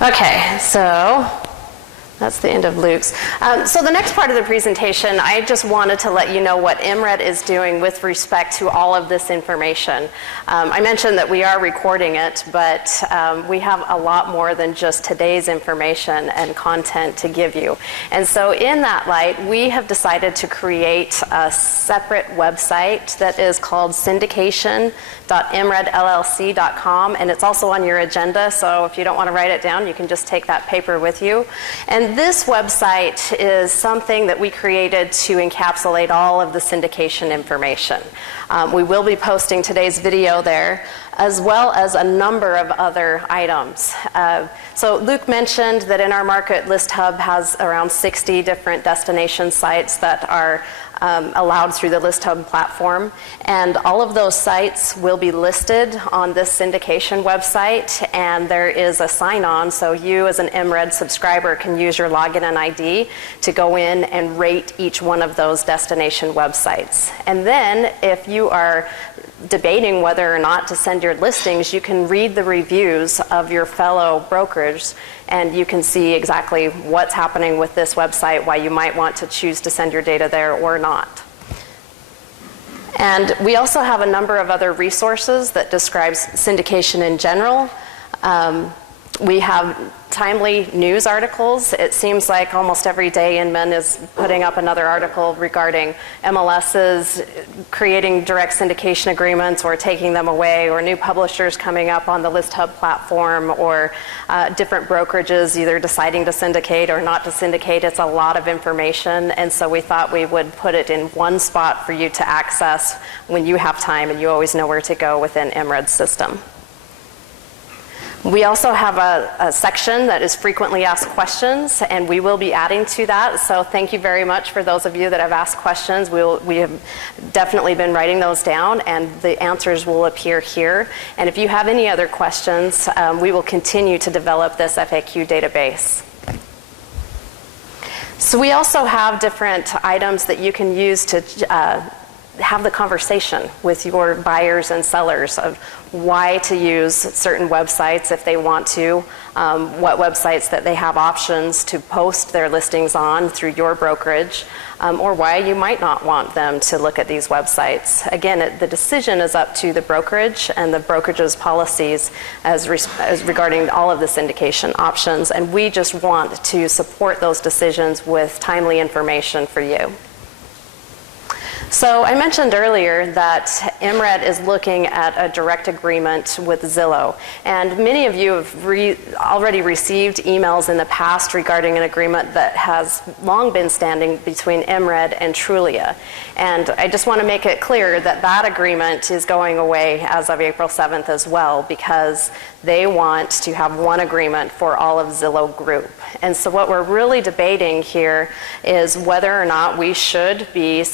Okay, so that's the end of Luke's. So the next part of the presentation, I just wanted to let you know what MRED is doing with respect to all of this information. I mentioned that we are recording it, but we have a lot more than just today's information and content to give you. And so in that light, we have decided to create a separate website that is called syndication.mredllc.com, and it's also on your agenda, so if you don't want to write it down, you can just take that paper with you. And this website is something that we created to encapsulate all of the syndication information. We will be posting today's video there, as well as a number of other items. So Luke mentioned that in our market, List Hub has around 60 different destination sites that are allowed through the List Hub platform. And all of those sites will be listed on this syndication website, and there is a sign-on, so you as an MRED subscriber can use your login and ID to go in and rate each one of those destination websites. And then if you are debating whether or not to send your listings, you can read the reviews of your fellow brokers, and you can see exactly what's happening with this website, why you might want to choose to send your data there or not. And we also have a number of other resources that describes syndication in general. We have timely news articles. It seems like almost every day Inman is putting up another article regarding MLSs creating direct syndication agreements or taking them away, or new publishers coming up on the List Hub platform, or different brokerages either deciding to syndicate or not to syndicate. It's a lot of information, and so we thought we would put it in one spot for you to access when you have time and you always know where to go within MRED's system. We also have a section that is frequently asked questions, and we will be adding to that. So thank you very much for those of you that have asked questions. We have definitely been writing those down, and the answers will appear here. And if you have any other questions, we will continue to develop this FAQ database. So we also have different items that you can use to have the conversation with your buyers and sellers of why to use certain websites if they want to, what websites that they have options to post their listings on through your brokerage, or why you might not want them to look at these websites. Again, the decision is up to the brokerage and the brokerage's policies as regarding all of the syndication options, and we just want to support those decisions with timely information for you. So I mentioned earlier that MRED is looking at a direct agreement with Zillow, and many of you have already received emails in the past regarding an agreement that has long been standing between MRED and Trulia. And I just want to make it clear that that agreement is going away as of April 7th as well, because they want to have one agreement for all of Zillow Group. And so what we're really debating here is whether or not we should be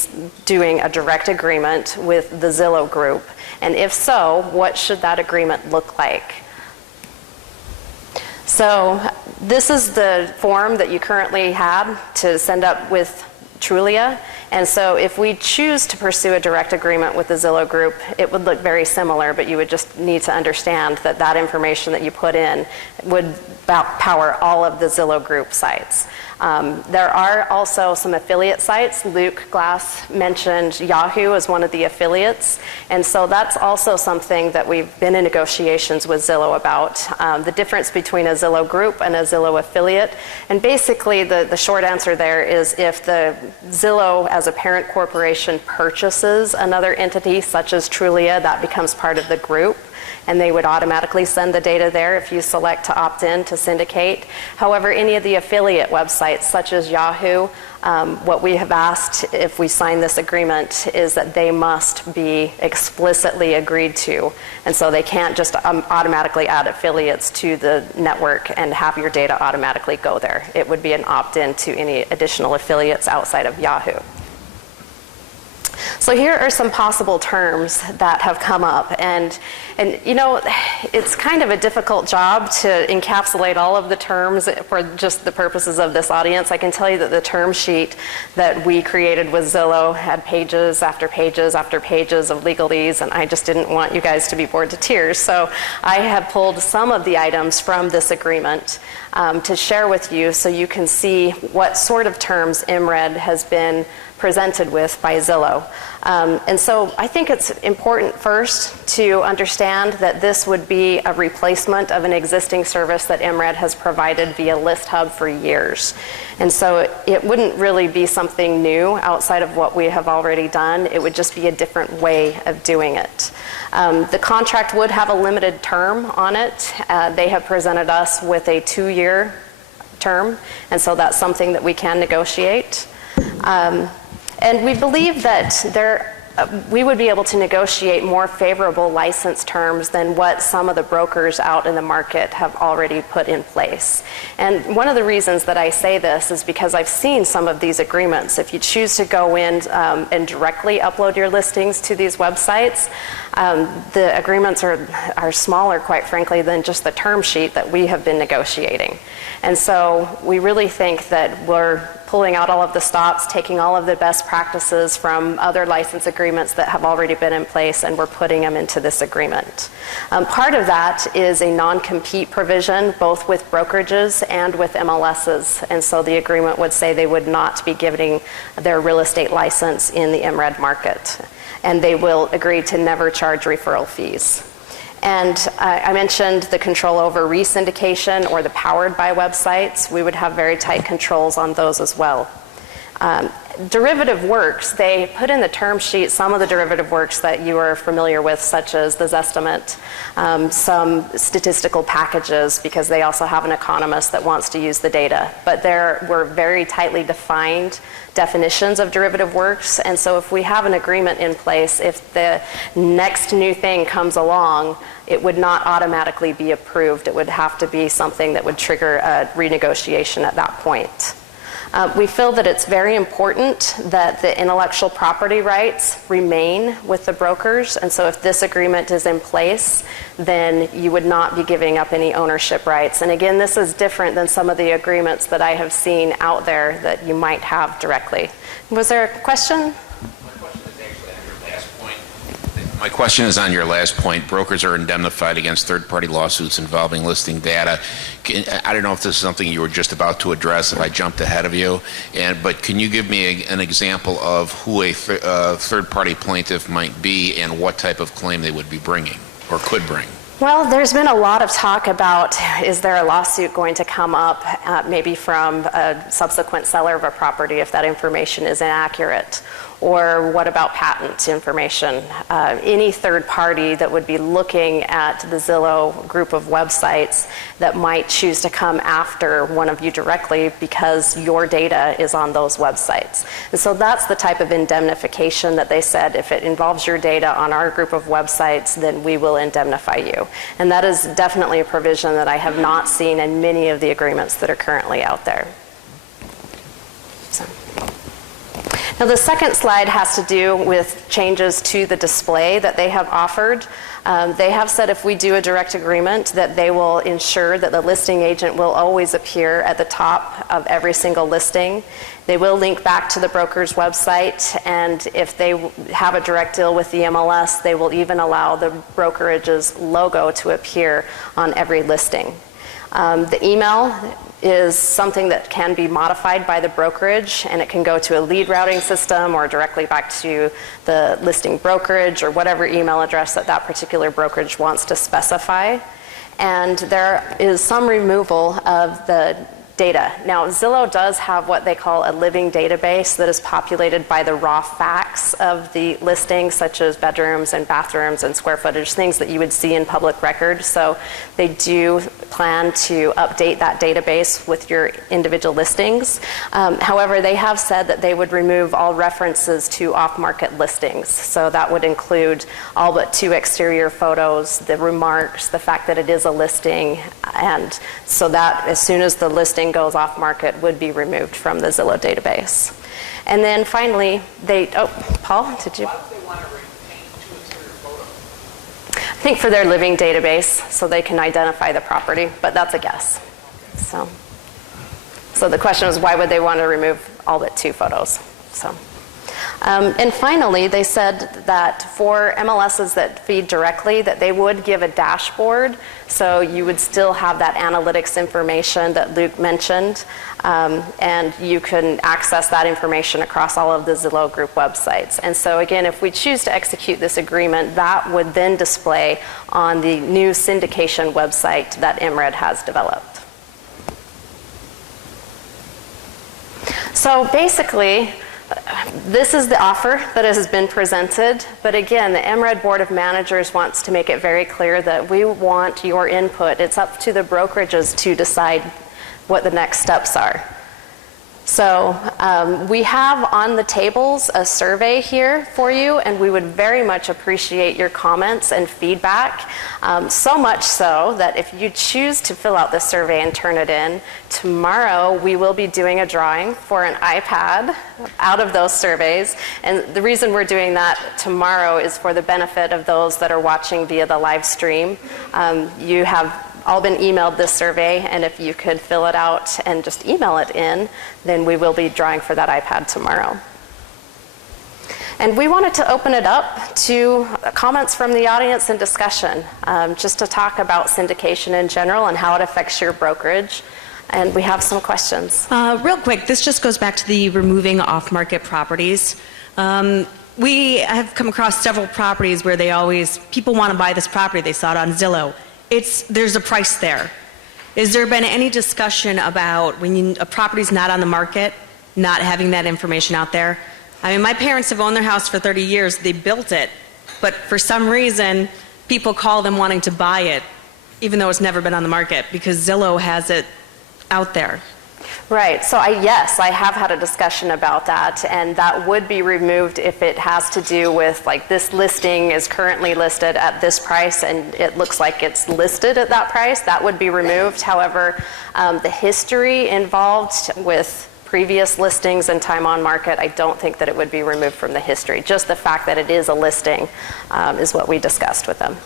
doing a direct agreement with the Zillow Group. And if so, what should that agreement look like? So this is the form that you currently have to send up with Trulia. And so if we choose to pursue a direct agreement with the Zillow Group, it would look very similar, but you would just need to understand that that information that you put in would power all of the Zillow Group sites. There are also some affiliate sites. Luke Glass mentioned Yahoo as one of the affiliates, and so that's also something that we've been in negotiations with Zillow about, the difference between a Zillow Group and a Zillow affiliate. And basically the short answer there is if the Zillow as a parent corporation purchases another entity such as Trulia, that becomes part of the group. and they would automatically send the data there if you select to opt in to syndicate. However, any of the affiliate websites, such as Yahoo, what we have asked if we sign this agreement is that they must be explicitly agreed to. And so they can't just automatically add affiliates to the network and have your data automatically go there. It would be an opt-in to any additional affiliates outside of Yahoo. So here are some possible terms that have come up, and you know, it's kind of a difficult job to encapsulate all of the terms for just the purposes of this audience. I can tell you that the term sheet that we created with Zillow had pages after pages after pages of legalese, and I just didn't want you guys to be bored to tears. So I have pulled some of the items from this agreement to share with you so you can see what sort of terms MRED has been presented with by Zillow. And so I think it's important first to understand that this would be a replacement of an existing service that MRED has provided via ListHub for years. And so it wouldn't really be something new outside of what we have already done. It would just be a different way of doing it. The contract would have a limited term on it. They have presented us with a 2-year term, and so that's something that we can negotiate. And we believe that we would be able to negotiate more favorable license terms than what some of the brokers out in the market have already put in place. And one of the reasons that I say this is because I've seen some of these agreements. If you choose to go in and directly upload your listings to these websites, the agreements are smaller, quite frankly, than just the term sheet that we have been negotiating. And so we really think that we're pulling out all of the stops, taking all of the best practices from other license agreements that have already been in place, and we're putting them into this agreement. Part of that is a non-compete provision, both with brokerages and with MLSs. And so the agreement would say they would not be giving their real estate license in the MRED market. And they will agree to never charge referral fees. And I mentioned the control over re-syndication or the powered by websites. We would have very tight controls on those as well. Derivative works, they put in the term sheet some of the derivative works that you are familiar with, such as the Zestimate, some statistical packages, because they also have an economist that wants to use the data. But there were very tightly defined definitions of derivative works, and so if we have an agreement in place, if the next new thing comes along, it would not automatically be approved. It would have to be something that would trigger a renegotiation at that point. We feel that it's very important that the intellectual property rights remain with the brokers, and so if this agreement is in place, then you would not be giving up any ownership rights. And again, this is different than some of the agreements that I have seen out there that you might have directly. Was there a question? My question is on your last point. Brokers are indemnified against third-party lawsuits involving listing data. I don't know if this is something you were just about to address, if I jumped ahead of you, but can you give me an example of who a third-party plaintiff might be and what type of claim they would be bringing or could bring? Well, there's been a lot of talk about, is there a lawsuit going to come up maybe from a subsequent seller of a property if that information is inaccurate? Or what about patent information? Any third party that would be looking at the Zillow group of websites that might choose to come after one of you directly because your data is on those websites. And so that's the type of indemnification that they said, if it involves your data on our group of websites, then we will indemnify you. And that is definitely a provision that I have not seen in many of the agreements that are currently out there. Now the second slide has to do with changes to the display that they have offered. They have said if we do a direct agreement that they will ensure that the listing agent will always appear at the top of every single listing. They will link back to the broker's website, and if they have a direct deal with the MLS, they will even allow the brokerage's logo to appear on every listing. The email is something that can be modified by the brokerage, and it can go to a lead routing system or directly back to the listing brokerage or whatever email address that that particular brokerage wants to specify. And there is some removal of the data. Now, Zillow does have what they call a living database that is populated by the raw facts of the listings, such as bedrooms and bathrooms and square footage, things that you would see in public record. So they do plan to update that database with your individual listings. However, they have said that they would remove all references to off-market listings. So that would include all but 2 exterior photos, the remarks, the fact that it is a listing, and so that as soon as the listing goes off market would be removed from the Zillow database. And then finally, Paul, did you? Why would they want to retain 2 exterior photos? I think for their living database, so they can identify the property, but that's a guess. So the question was, why would they want to remove all but 2 photos? And finally, they said that for MLSs that feed directly, that they would give a dashboard, so you would still have that analytics information that Luke mentioned, and you can access that information across all of the Zillow Group websites. And so again, if we choose to execute this agreement, that would then display on the new syndication website that MRED has developed. So basically, this is the offer that has been presented, but again, the MRED Board of Managers wants to make it very clear that we want your input. It's up to the brokerages to decide what the next steps are. So we have on the tables a survey here for you, and we would very much appreciate your comments and feedback, so much so that if you choose to fill out this survey and turn it in, tomorrow we will be doing a drawing for an iPad out of those surveys. And the reason we're doing that tomorrow is for the benefit of those that are watching via the live stream. You have all been emailed this survey, and if you could fill it out and just email it in, then we will be drawing for that iPad tomorrow. And we wanted to open it up to comments from the audience and discussion, just to talk about syndication in general and how it affects your brokerage. And we have some questions. Real quick, this just goes back to the removing off-market properties. We have come across several properties where people want to buy this property, they saw it on Zillow. There's a price there. Has there been any discussion about when a property's not on the market, not having that information out there? I mean, my parents have owned their house for 30 years. They built it, but for some reason, people call them wanting to buy it, even though it's never been on the market, because Zillow has it out there. Right, so yes, I have had a discussion about that, and that would be removed if it has to do with, like, this listing is currently listed at this price and it looks like it's listed at that price. That would be removed. However, the history involved with previous listings and time on market, I don't think that it would be removed from the history. Just the fact that it is a listing is what we discussed with them.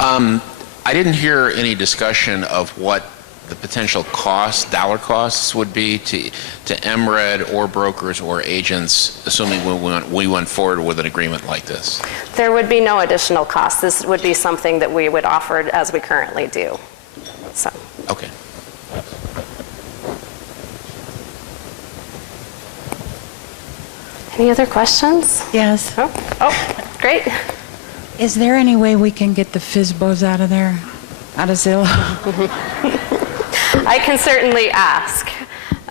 I didn't hear any discussion of what the potential costs, dollar costs would be to MRED or brokers or agents, assuming we went forward with an agreement like this. There would be no additional cost. This would be something that we would offer as we currently do. So. Okay. Any other questions? Yes. Oh, great. Is there any way we can get the FSBOs out of there, out of Zillow? I can certainly ask.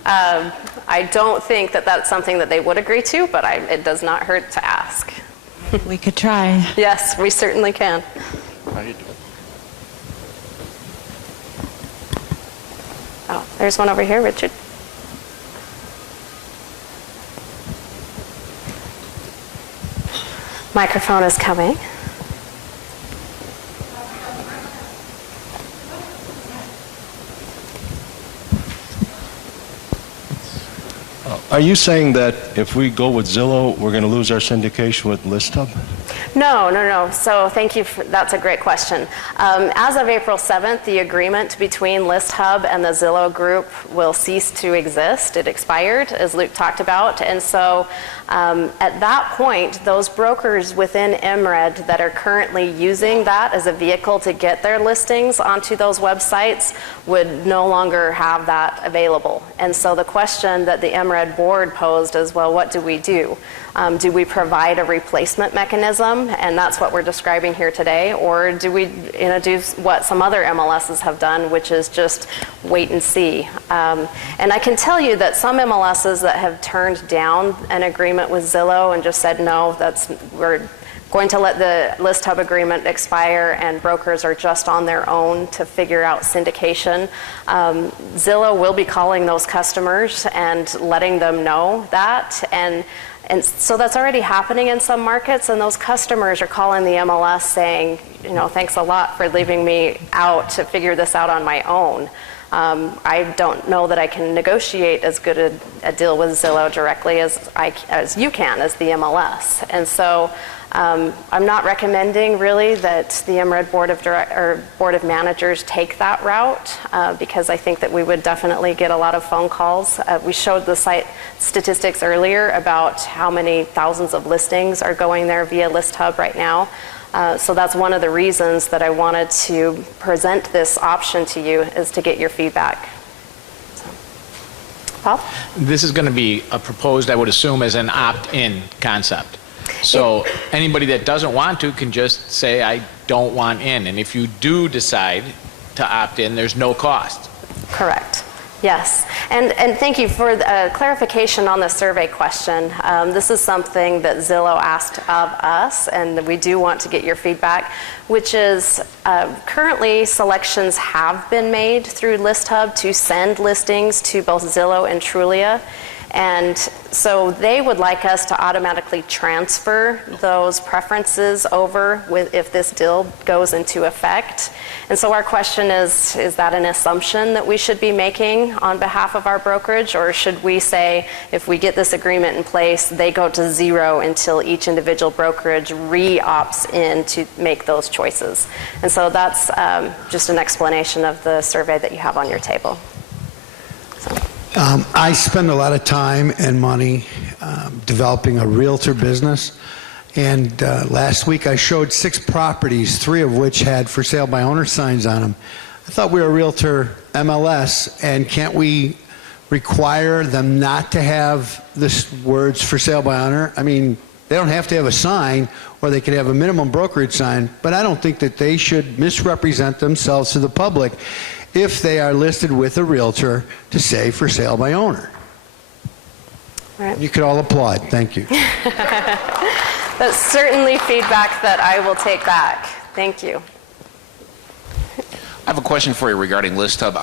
I don't think that that's something that they would agree to, but it does not hurt to ask. We could try. Yes, we certainly can. How you doing? Oh, there's one over here, Richard. Microphone is coming. Are you saying that if we go with Zillow, we're going to lose our syndication with ListHub? No. So thank you. That's a great question. As of April 7th, the agreement between ListHub and the Zillow Group will cease to exist. It expired, as Luke talked about. And so at that point, those brokers within MRED that are currently using that as a vehicle to get their listings onto those websites would no longer have that available. And so the question that the MRED board posed is, well, what do we do? Do we provide a replacement mechanism system, and that's what we're describing here today? Or do we do what some other MLSs have done, which is just wait and see? And I can tell you that some MLSs that have turned down an agreement with Zillow and just said, no, we're going to let the List Hub agreement expire and brokers are just on their own to figure out syndication. Zillow will be calling those customers and letting them know that. And so that's already happening in some markets, and those customers are calling the MLS saying, thanks a lot for leaving me out to figure this out on my own. I don't know that I can negotiate as good a deal with Zillow directly as you can as the MLS. And so I'm not recommending really that the MRED Board of Managers take that route because I think that we would definitely get a lot of phone calls. We showed the site statistics earlier about how many thousands of listings are going there via List Hub right now. So that's one of the reasons that I wanted to present this option to you, is to get your feedback. Paul? This is going to be proposed, I would assume, as an opt-in concept. So anybody that doesn't want to can just say, I don't want in. And if you do decide to opt in, there's no cost. Correct. Yes. And thank you for the clarification on the survey question. This is something that Zillow asked of us, and we do want to get your feedback, which is currently selections have been made through List Hub to send listings to both Zillow and Trulia. And so they would like us to automatically transfer those preferences over if this deal goes into effect. And so our question is that an assumption that we should be making on behalf of our brokerage, or should we say if we get this agreement in place, they go to zero until each individual brokerage re-opts in to make those choices? And so that's just an explanation of the survey that you have on your table. I spend a lot of time and money developing a realtor business. And last week I showed 6 properties, 3 of which had for sale by owner signs on them. I thought we were a realtor MLS, and can't we require them not to have the words for sale by owner? I mean, they don't have to have a sign, or they could have a minimum brokerage sign, but I don't think that they should misrepresent themselves to the public if they are listed with a realtor to say for sale by owner. Right. You could all applaud. Thank you. That's certainly feedback that I will take back. Thank you. I have a question for you regarding List Hub.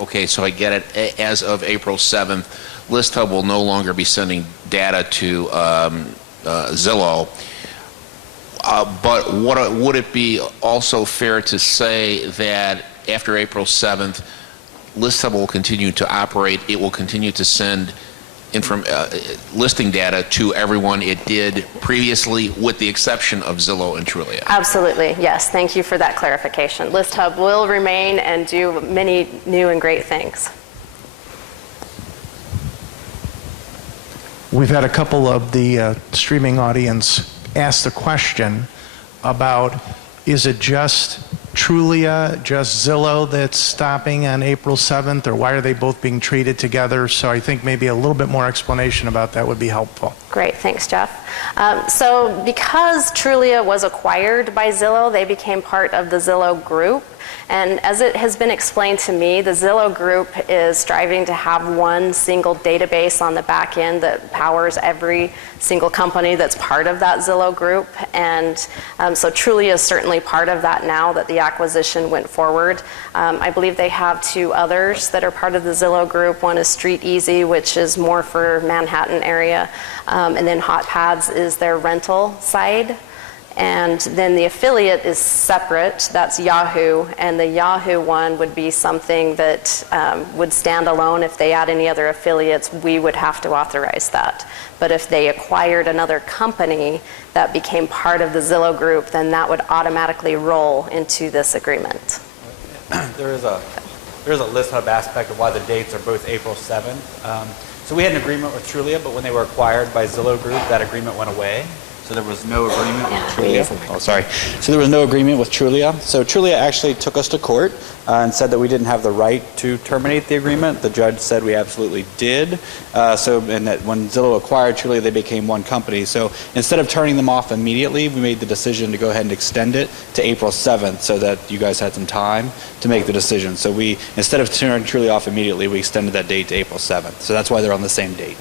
Okay, so I get it. As of April 7th, List Hub will no longer be sending data to Zillow. But would it be also fair to say that after April 7th, List Hub will continue to operate? It will continue to send listing data to everyone it did previously, with the exception of Zillow and Trulia? Absolutely, yes. Thank you for that clarification. List Hub will remain and do many new and great things. We've had a couple of the streaming audience ask the question about, is it just Trulia, just Zillow that's stopping on April 7th, or why are they both being treated together? So I think maybe a little bit more explanation about that would be helpful. Great, thanks, Jeff. So because Trulia was acquired by Zillow, they became part of the Zillow group. And as it has been explained to me, the Zillow group is striving to have one single database on the back end that powers every single company that's part of that Zillow group. And so Trulia is certainly part of that now that the acquisition went forward. I believe they have 2 others that are part of the Zillow group. One is Street Easy, which is more for Manhattan area. And then Hot Pads is their rental side. And then the affiliate is separate, that's Yahoo, and the Yahoo one would be something that would stand alone. If they add any other affiliates, we would have to authorize that. But if they acquired another company that became part of the Zillow group, then that would automatically roll into this agreement. There is a List Hub aspect of why the dates are both April 7th. So we had an agreement with Trulia, but when they were acquired by Zillow Group, that agreement went away. So there was no agreement with Trulia. Oh, sorry. So there was no agreement with Trulia. So Trulia actually took us to court and said that we didn't have the right to terminate the agreement. The judge said we absolutely did. And that when Zillow acquired Trulia, they became one company. So instead of turning them off immediately, we made the decision to go ahead and extend it to April 7th so that you guys had some time to make the decision. So we, instead of turning Trulia off immediately, we extended that date to April 7th. So that's why they're on the same date.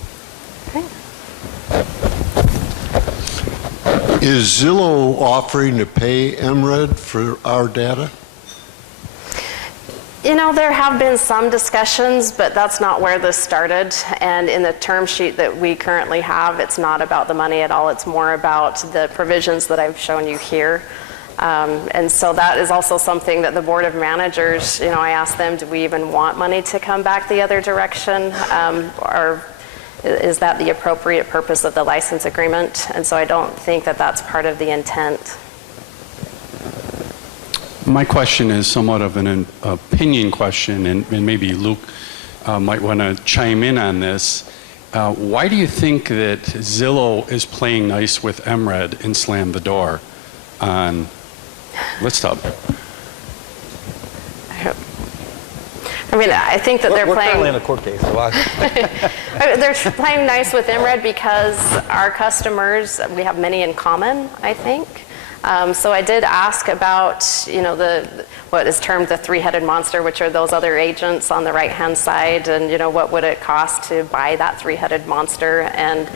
Is Zillow offering to pay MRED for our data? You know, there have been some discussions, but that's not where this started. And in the term sheet that we currently have, it's not about the money at all. It's more about the provisions that I've shown you here. And so that is also something that the Board of Managers, you know, I asked them, do we even want money to come back the other direction? Or is that the appropriate purpose of the license agreement? And so I don't think that that's part of the intent. My question is somewhat of an opinion question, and maybe Luke might want to chime in on this. Why do you think that Zillow is playing nice with MRED and slammed the door on ListHub? I mean, I think that they're We're playing. currently in a court case. So They're playing nice with MRED because our customers, we have many in common, I think. So I did ask about, you know, what is termed the three-headed monster, which are those other agents on the right-hand side, and, you know, what would it cost to buy that three-headed monster? And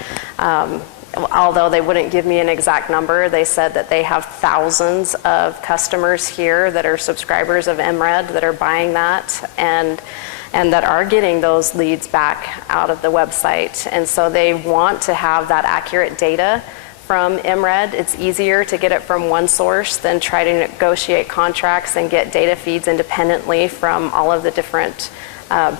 although they wouldn't give me an exact number, they said that they have thousands of customers here that are subscribers of MRED that are buying that and that are getting those leads back out of the website. And so they want to have that accurate data from MRED. It's easier to get it from one source than try to negotiate contracts and get data feeds independently from all of the different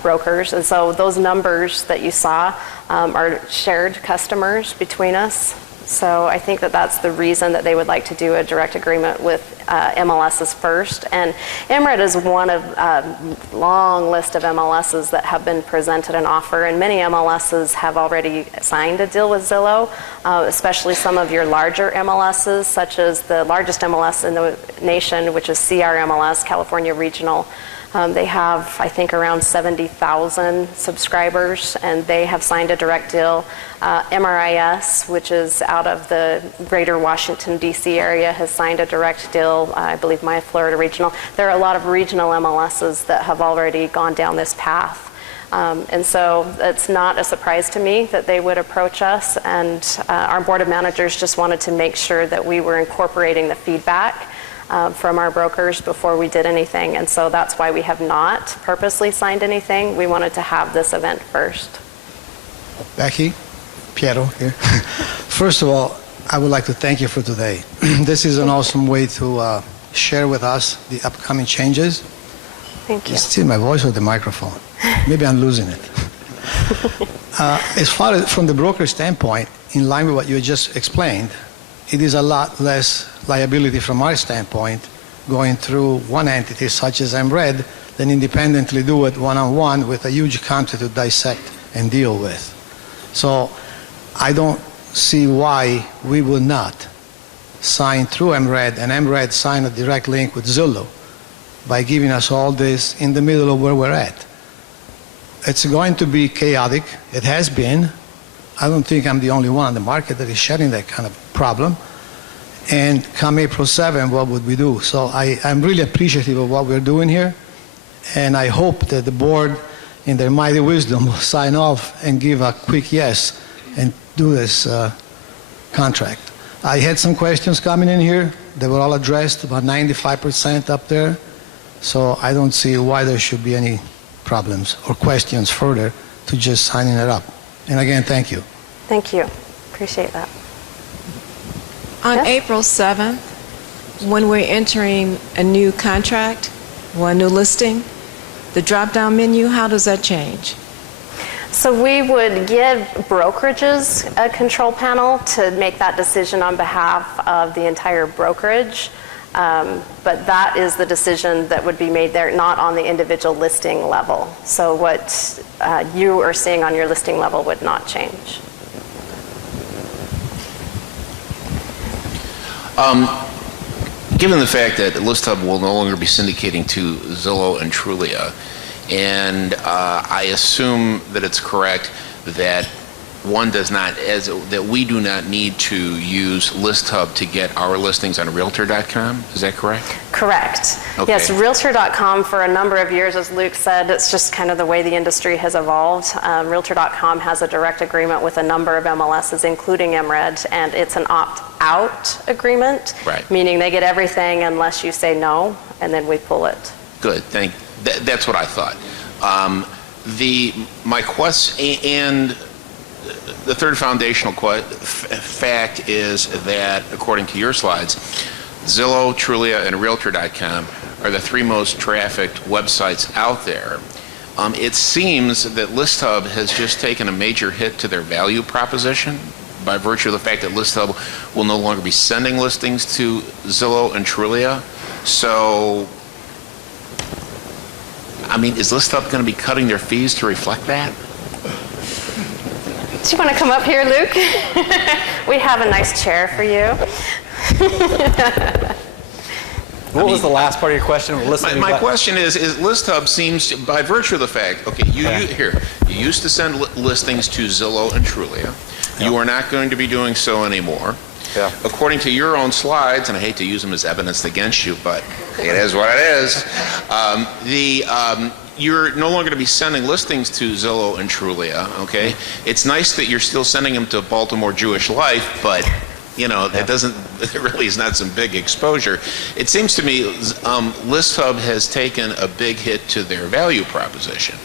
brokers. And so those numbers that you saw are shared customers between us. So I think that that's the reason that they would like to do a direct agreement with MLSs first. And MRED is one of a long list of MLSs that have been presented an offer, and many MLSs have already signed a deal with Zillow, especially some of your larger MLSs, such as the largest MLS in the nation, which is CRMLS, California Regional. They have, I think, around 70,000 subscribers, and they have signed a direct deal. MRIS, which is out of the greater Washington, D.C. area, has signed a direct deal. I believe my Florida Regional. There are a lot of regional MLSs that have already gone down this path. And so it's not a surprise to me that they would approach us, and our Board of Managers just wanted to make sure that we were incorporating the feedback from our brokers before we did anything. And so that's why we have not purposely signed anything. We wanted to have this event first. Becky, Piero here. First of all, I would like to thank you for today. This is an awesome way to share with us the upcoming changes. Thank you. It's still my voice or the microphone? Maybe I'm losing it. As far as from the broker standpoint, in line with what you just explained, it is a lot less liability from our standpoint going through one entity such as MRED than independently do it one-on-one with a huge country to dissect and deal with. So I don't see why we would not sign through MRED and MRED sign a direct link with Zillow by giving us all this in the middle of where we're at. It's going to be chaotic. It has been. I don't think I'm the only one on the market that is sharing that kind of problem. And come April 7, what would we do? So I'm really appreciative of what we're doing here. And I hope that the board, in their mighty wisdom, will sign off and give a quick yes and do this contract. I had some questions coming in here. They were all addressed, about 95% up there. So I don't see why there should be any problems or questions further to just signing it up. And again, thank you. Thank you. Appreciate that. On April 7th, when we're entering a new contract or a new listing, the drop-down menu, how does that change? So we would give brokerages a control panel to make that decision on behalf of the entire brokerage. But that is the decision that would be made there, not on the individual listing level. So what you are seeing on your listing level would not change. Given the fact that ListHub will no longer be syndicating to Zillow and Trulia, and I assume that it's correct that that we do not need to use ListHub to get our listings on Realtor.com. Is that correct? Correct. Okay. Yes, Realtor.com for a number of years, as Luke said, it's just kind of the way the industry has evolved. Realtor.com has a direct agreement with a number of MLSs, including MRED, and it's an opt-out agreement, right, meaning they get everything unless you say no, and then we pull it. Good. That's what I thought. My question and the third foundational fact is that, according to your slides, Zillow, Trulia, and Realtor.com are the 3 most trafficked websites out there. It seems that ListHub has just taken a major hit to their value proposition by virtue of the fact that ListHub will no longer be sending listings to Zillow and Trulia. So, I mean, is ListHub going to be cutting their fees to reflect that? Do you want to come up here, Luke? We have a nice chair for you. What was the last part of your question? My question is ListHub seems to, by virtue of the fact, okay, you used to send listings to Zillow and Trulia. You are not going to be doing so anymore. Yeah. According to your own slides, and I hate to use them as evidence against you, but it is what it is, you're no longer going to be sending listings to Zillow and Trulia, okay? It's nice that you're still sending them to Baltimore Jewish Life, but, you know, it really is not some big exposure. It seems to me ListHub has taken a big hit to their value proposition.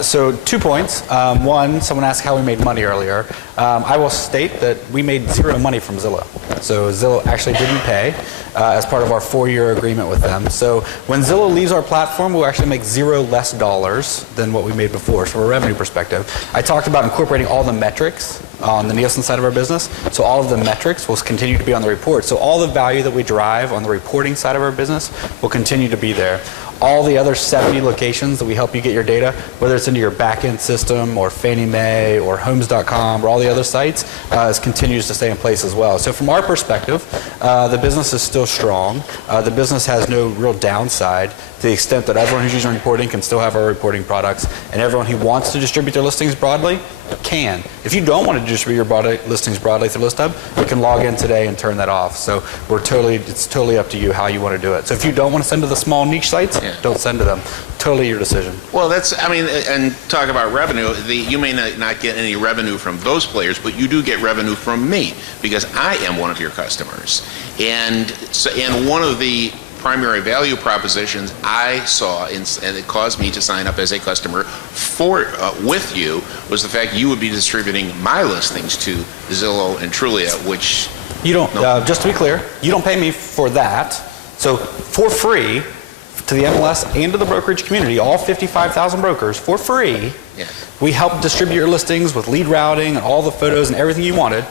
So 2 points. One, someone asked how we made money earlier. I will state that we made 0 money from Zillow. So Zillow actually didn't pay as part of our 4-year agreement with them. So when Zillow leaves our platform, we'll actually make $0 less than what we made before, so from a revenue perspective. I talked about incorporating all the metrics on the Nielsen side of our business. So all of the metrics will continue to be on the report. So all the value that we derive on the reporting side of our business will continue to be there. All the other 70 locations that we help you get your data, whether it's into your back-end system or Fannie Mae or Homes.com or all the other sites, continues to stay in place as well. So from our perspective, the business is still strong. The business has no real downside to the extent that everyone who's using reporting can still have our reporting products, and everyone who wants to distribute their listings broadly can. If you don't want to distribute your listings broadly through ListHub, you can log in today and turn that off. So it's totally up to you how you want to do it. So if you don't want to send to the small niche sites, don't send to them. Totally your decision. Well, and talk about revenue, you may not get any revenue from those players, but you do get revenue from me because I am one of your customers. And one of the primary value propositions I saw, and it caused me to sign up as a customer with you, was the fact you would be distributing my listings to Zillow and Trulia, which... You don't, just to be clear, you don't pay me for that. So for free, to the MLS and to the brokerage community, all 55,000 brokers, for free, we help distribute your listings with lead routing and all the photos and everything you wanted.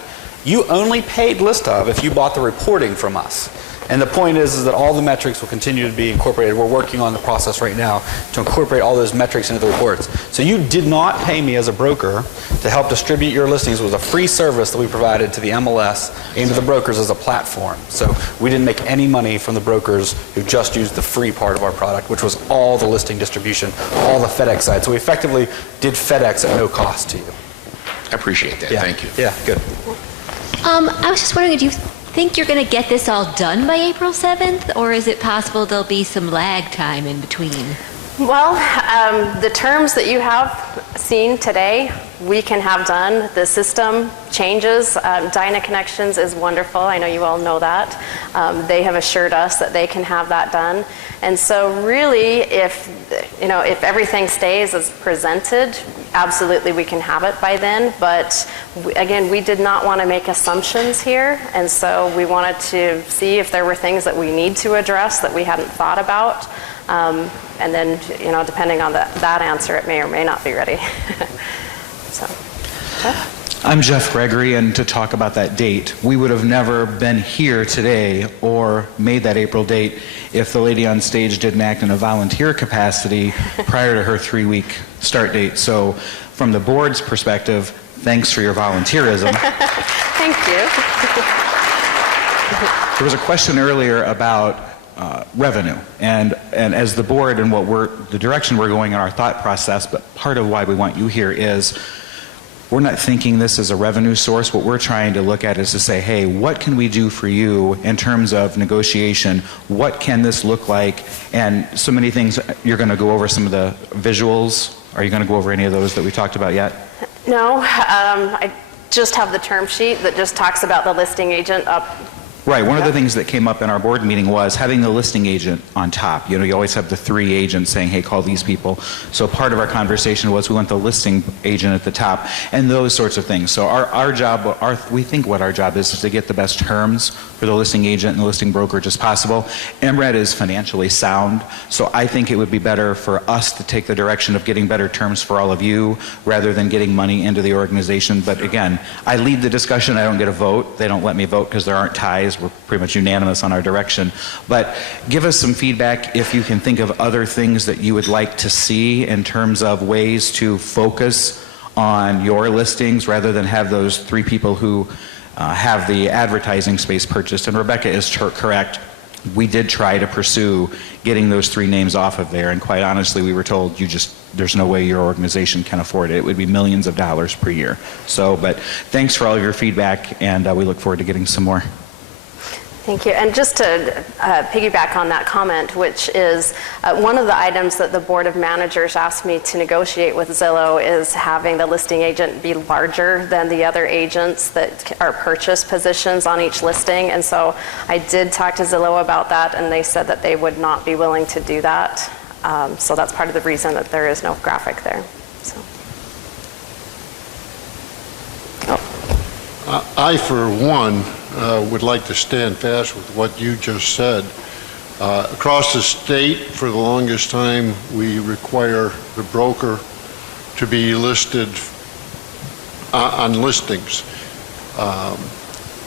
You only paid ListHub if you bought the reporting from us. And the point is that all the metrics will continue to be incorporated. We're working on the process right now to incorporate all those metrics into the reports. So you did not pay me as a broker to help distribute your listings. It was a free service that we provided to the MLS and to the brokers as a platform. So we didn't make any money from the brokers who just used the free part of our product, which was all the listing distribution, all the FedEx side. So we effectively did FedEx at no cost to you. I appreciate that. Thank you. Yeah, good. I was just wondering, do you think you're going to get this all done by April 7th, or is it possible there'll be some lag time in between? Well, the terms that you have seen today, we can have done. The system changes. Dyna Connections is wonderful. I know you all know that. They have assured us that they can have that done. And so really, if everything stays as presented, absolutely we can have it by then. But again, we did not want to make assumptions here. And so we wanted to see if there were things that we need to address that we hadn't thought about. And then, depending on that answer, it may or may not be ready. So, I'm Jeff Gregory, and to talk about that date, we would have never been here today or made that April date if the lady on stage didn't act in a volunteer capacity prior to her 3-week start date. So from the board's perspective, thanks for your volunteerism. Thank you. There was a question earlier about revenue, and as the board and the direction we're going in our thought process, but part of why we want you here is we're not thinking this as a revenue source. What we're trying to look at is to say, hey, what can we do for you in terms of negotiation? What can this look like? And so many things. You're going to go over some of the visuals. Are you going to go over any of those that we talked about yet? No, I just have the term sheet that just talks about the listing agent up. Right. One of the things that came up in our board meeting was having the listing agent on top. You know, you always have the 3 agents saying, hey, call these people. So part of our conversation was we want the listing agent at the top and those sorts of things. So our job, we think what our job is to get the best terms for the listing agent and the listing brokerage as possible. MRED is financially sound, so I think it would be better for us to take the direction of getting better terms for all of you rather than getting money into the organization. But again, I lead the discussion. I don't get a vote. They don't let me vote because there aren't ties. We're pretty much unanimous on our direction. But give us some feedback if you can think of other things that you would like to see in terms of ways to focus on your listings rather than have those 3 people who have the advertising space purchased. And Rebecca is correct. We did try to pursue getting those 3 names off of there, and quite honestly, we were told there's no way your organization can afford it. It would be millions of dollars per year. So, but thanks for all of your feedback, and we look forward to getting some more. Thank you. And just to piggyback on that comment, which is one of the items that the Board of Managers asked me to negotiate with Zillow is having the listing agent be larger than the other agents that are purchase positions on each listing. And so I did talk to Zillow about that, and they said that they would not be willing to do that. So that's part of the reason that there is no graphic there. So. I, for one, would like to stand fast with what you just said. Across the state, for the longest time, we require the broker to be listed on listings.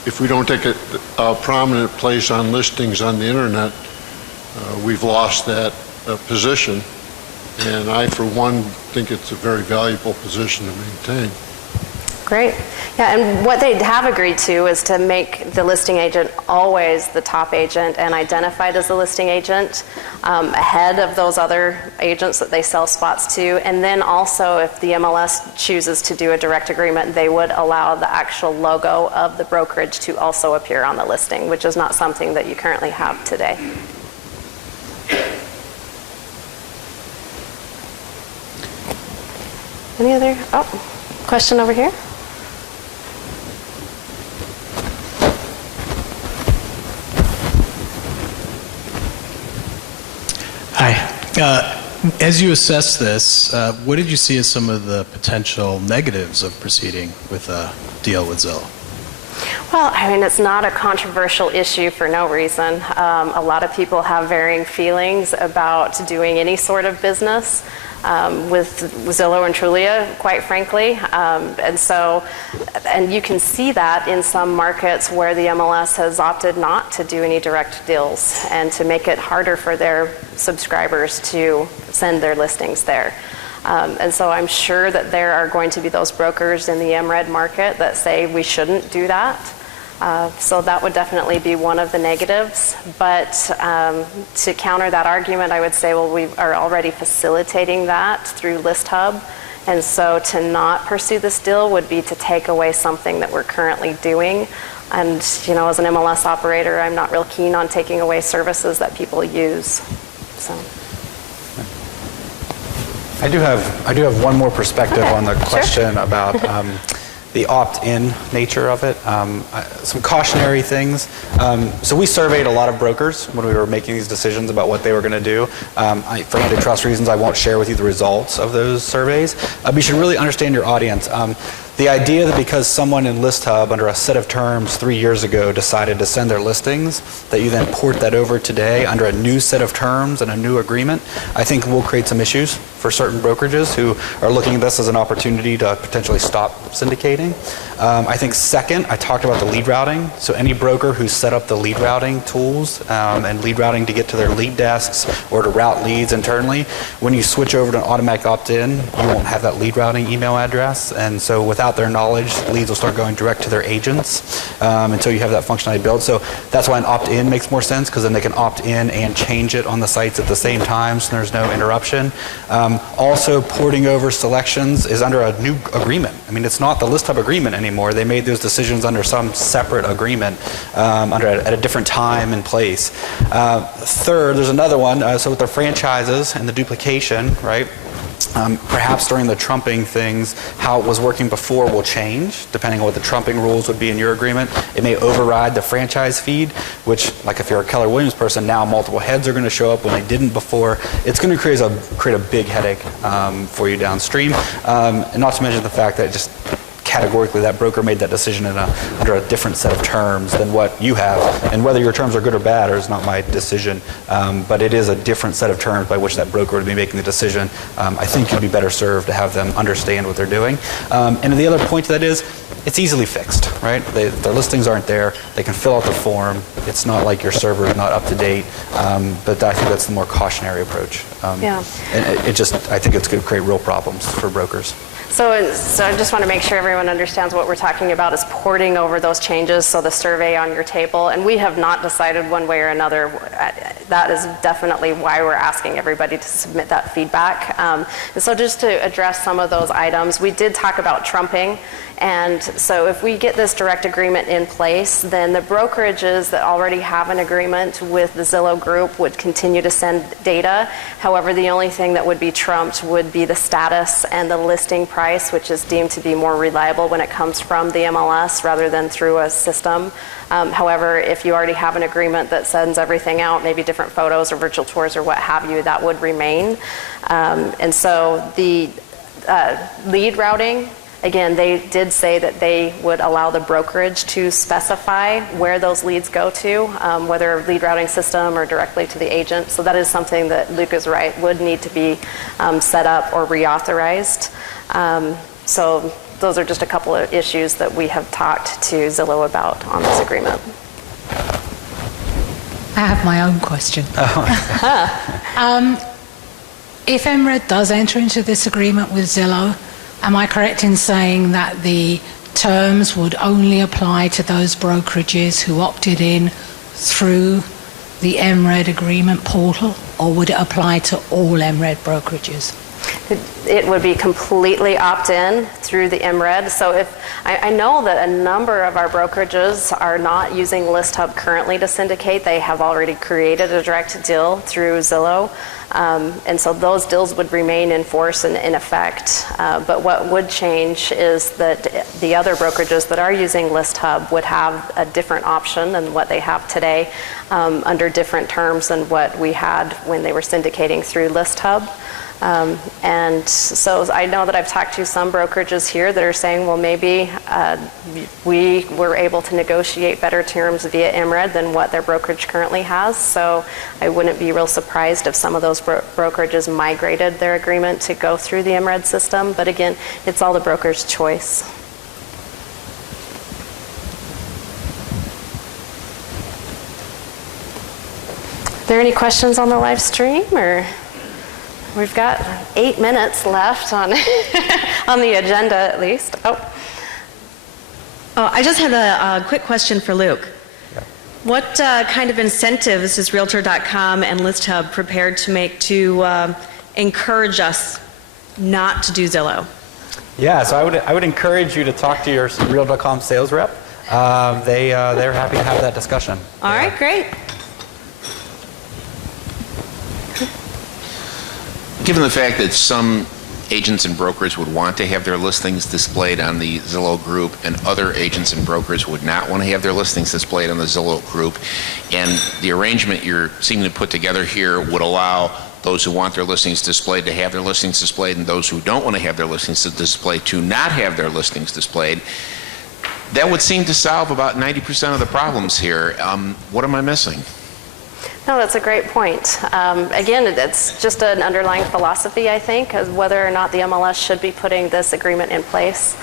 If we don't take a prominent place on listings on the internet, we've lost that position. And I, for one, think it's a very valuable position to maintain. Great. Yeah, and what they have agreed to is to make the listing agent always the top agent and identified as the listing agent ahead of those other agents that they sell spots to. And then also, if the MLS chooses to do a direct agreement, they would allow the actual logo of the brokerage to also appear on the listing, which is not something that you currently have today. Any other? Oh, question over here? Hi. As you assess this, what did you see as some of the potential negatives of proceeding with a deal with Zillow? Well, I mean, it's not a controversial issue for no reason. A lot of people have varying feelings about doing any sort of business with Zillow and Trulia, quite frankly. And you can see that in some markets where the MLS has opted not to do any direct deals and to make it harder for their subscribers to send their listings there. And so I'm sure that there are going to be those brokers in the MRED market that say we shouldn't do that. So that would definitely be one of the negatives. But to counter that argument, I would say, well, we are already facilitating that through ListHub. And so to not pursue this deal would be to take away something that we're currently doing. And, you know, as an MLS operator, I'm not real keen on taking away services that people use. So. I do have one more perspective on the question about the opt-in nature of it. Some cautionary things. So we surveyed a lot of brokers when we were making these decisions about what they were going to do. For antitrust reasons, I won't share with you the results of those surveys. But you should really understand your audience. The idea that because someone in ListHub under a set of terms 3 years ago decided to send their listings, that you then port that over today under a new set of terms and a new agreement, I think will create some issues for certain brokerages who are looking at this as an opportunity to potentially stop syndicating. I think second, I talked about the lead routing. So any broker who's set up the lead routing tools and lead routing to get to their lead desks or to route leads internally, when you switch over to an automatic opt-in, you won't have that lead routing email address. And so without without their knowledge, leads will start going direct to their agents until you have that functionality built. So that's why an opt-in makes more sense, because then they can opt in and change it on the sites at the same time, so there's no interruption. Also, porting over selections is under a new agreement. I mean, it's not the ListHub agreement anymore. They made those decisions under some separate agreement at a different time and place. Third, there's another one. So with the franchises and the duplication, right? Perhaps during the trumping things, how it was working before will change, depending on what the trumping rules would be in your agreement. It may override the franchise feed, which, like if you're a Keller Williams person, now multiple heads are going to show up when they didn't before. It's going to create a big headache for you downstream, and not to mention the fact that just categorically that broker made that decision under a different set of terms than what you have, and whether your terms are good or bad is not my decision, but it is a different set of terms by which that broker would be making the decision. I think you'd be better served to have them understand what they're doing. And the other point to that is, it's easily fixed, right? Their listings aren't there. They can fill out the form. It's not like your server is not up to date, but I think that's the more cautionary approach. Yeah. And I think it's going to create real problems for brokers. So I just want to make sure everyone understands what we're talking about is porting over those changes, so the survey on your table, and we have not decided one way or another. That is definitely why we're asking everybody to submit that feedback. And so just to address some of those items, we did talk about trumping. And so if we get this direct agreement in place, then the brokerages that already have an agreement with the Zillow group would continue to send data. However, the only thing that would be trumped would be the status and the listing price, which is deemed to be more reliable when it comes from the MLS rather than through a system. However, if you already have an agreement that sends everything out, maybe different photos or virtual tours or what have you, that would remain. And so the lead routing, again, they did say that they would allow the brokerage to specify where those leads go to, whether lead routing system or directly to the agent. So that is something that Luke is right, would need to be set up or reauthorized. So those are just a couple of issues that we have talked to Zillow about on this agreement. I have my own question. If MRED does enter into this agreement with Zillow, am I correct in saying that the terms would only apply to those brokerages who opted in through the MRED agreement portal, or would it apply to all MRED brokerages? It would be completely opt-in through the MRED. So if I know that a number of our brokerages are not using ListHub currently to syndicate. They have already created a direct deal through Zillow. And so those deals would remain in force and in effect. But what would change is that the other brokerages that are using ListHub would have a different option than what they have today, under different terms than what we had when they were syndicating through ListHub. And so I know that I've talked to some brokerages here that are saying, well, maybe we were able to negotiate better terms via MRED than what their brokerage currently has. So I wouldn't be real surprised if some of those brokerages migrated their agreement to go through the MRED system. But again, it's all the broker's choice. Are there any questions on the live stream, or? We've got 8 minutes left on on the agenda, at least. I just had a quick question for Luke. Yeah. What kind of incentives is Realtor.com and ListHub prepared to make to encourage us not to do Zillow? Yeah, so I would encourage you to talk to your Realtor.com sales rep. They're happy to have that discussion. All right, great. Given the fact that some agents and brokers would want to have their listings displayed on the Zillow group and other agents and brokers would not want to have their listings displayed on the Zillow group, and the arrangement you're seeming to put together here would allow those who want their listings displayed to have their listings displayed and those who don't want to have their listings displayed to not have their listings displayed, that would seem to solve about 90% of the problems here. What am I missing? No, that's a great point. Again, it's just an underlying philosophy, I think, of whether or not the MLS should be putting this agreement in place.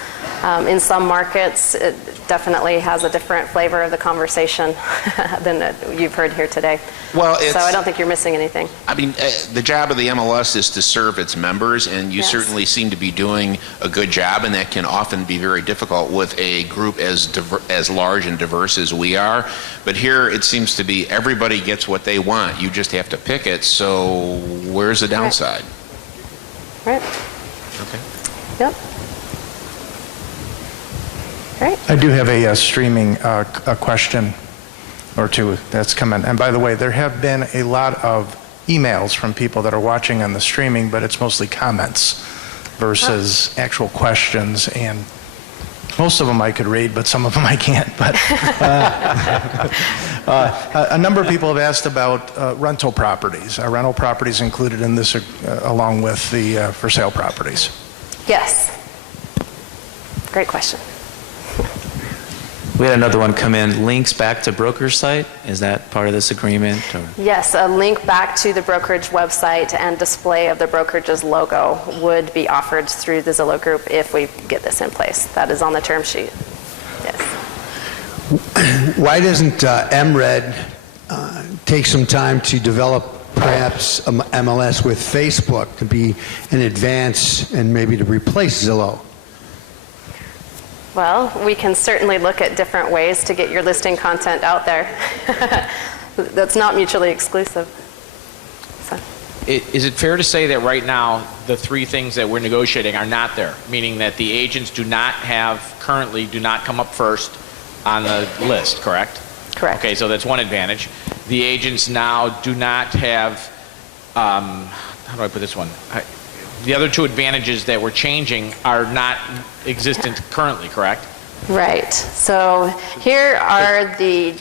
In some markets, it definitely has a different flavor of the conversation than you've heard here today. Well, so I don't think you're missing anything. I mean, the job of the MLS is to serve its members, and you certainly seem to be doing a good job, and that can often be very difficult with a group as large and diverse as we are. But here it seems to be everybody gets what they want. You just have to pick it. So where's the downside? Right. Okay. Yep. Great. I do have a streaming a question or two that's come in. And by the way, there have been a lot of emails from people that are watching on the streaming, but it's mostly comments versus actual questions. And most of them I could read, but some of them I can't. But a number of people have asked about rental properties. Are rental properties included in this along with the for sale properties? Yes. Great question. We had another one come in. Links back to broker's site. Is that part of this agreement? Or? Yes, a link back to the brokerage website and display of the brokerage's logo would be offered through the Zillow Group if we get this in place. That is on the term sheet. Yes. Why doesn't MRED take some time to develop perhaps MLS with Facebook to be in advance and maybe to replace Zillow? Well, we can certainly look at different ways to get your listing content out there. That's not mutually exclusive. So. Is it fair to say that right now the three things that we're negotiating are not there, meaning that the agents currently do not come up first on the list, correct? Correct. Okay, so that's one advantage. The agents now do not have, how do I put this one? The other two advantages that we're changing are not existent currently, correct? Right. So here are the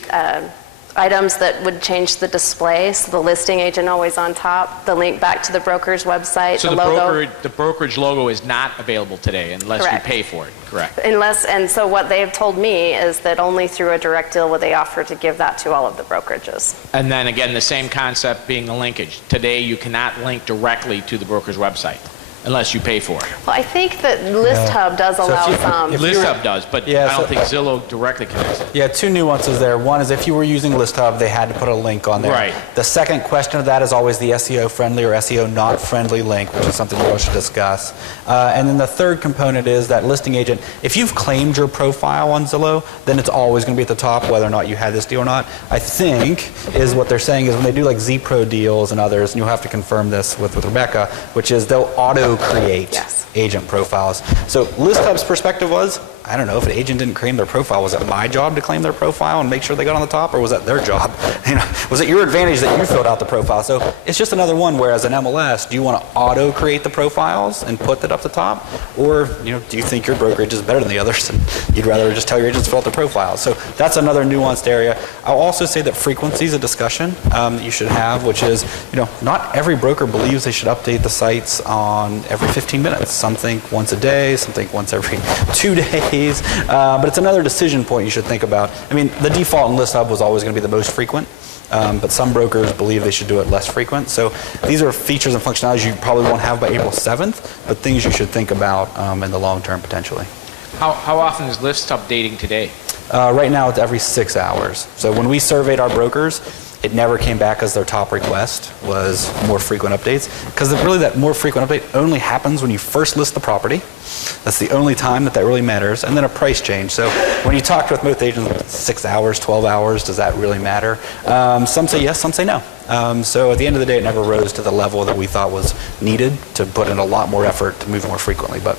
items that would change the display. So the listing agent always on top, the link back to the broker's website, so the logo. The brokerage logo is not available today unless Correct. you pay for it, correct? And so what they've told me is that only through a direct deal would they offer to give that to all of the brokerages. And then again, the same concept being the linkage. Today you cannot link directly to the broker's website unless you pay for it. Well, I think that ListHub does allow some. ListHub does, but I don't think Zillow directly connects it. Yeah, two nuances there. One is if you were using ListHub, they had to put a link on there. Right. The second question of that is always the SEO friendly or SEO not friendly link, which is something we should discuss. And then the third component is that listing agent, if you've claimed your profile on Zillow, then it's always going to be at the top whether or not you had this deal or not. I think is what they're saying is when they do like ZPro deals and others, and you'll have to confirm this with Rebecca, which is they'll auto-create agent profiles. So ListHub's perspective was, I don't know, if an agent didn't claim their profile, was it my job to claim their profile and make sure they got on the top, or was that their job? Was it your advantage that you filled out the profile? So it's just another one where as an MLS, do you want to auto-create the profiles and put that up the top? Or do you think your brokerage is better than the others and you'd rather just tell your agents to fill out the profiles? So that's another nuanced area. I'll also say that frequency is a discussion that you should have, which is, not every broker believes they should update the sites on every 15 minutes. Some think once a day, some think once every 2 days. But it's another decision point you should think about. I mean, the default in ListHub was always going to be the most frequent, but some brokers believe they should do it less frequent. So these are features and functionalities you probably won't have by April 7th, but things you should think about in the long term potentially. How often is ListHub updating today? Right now it's every 6 hours. So when we surveyed our brokers, it never came back as their top request was more frequent updates, because really that more frequent update only happens when you first list the property. That's the only time that really matters, and then a price change. So when you talk with most agents, 6 hours, 12 hours, does that really matter? Some say yes, some say no. So at the end of the day, it never rose to the level that we thought was needed to put in a lot more effort to move more frequently, but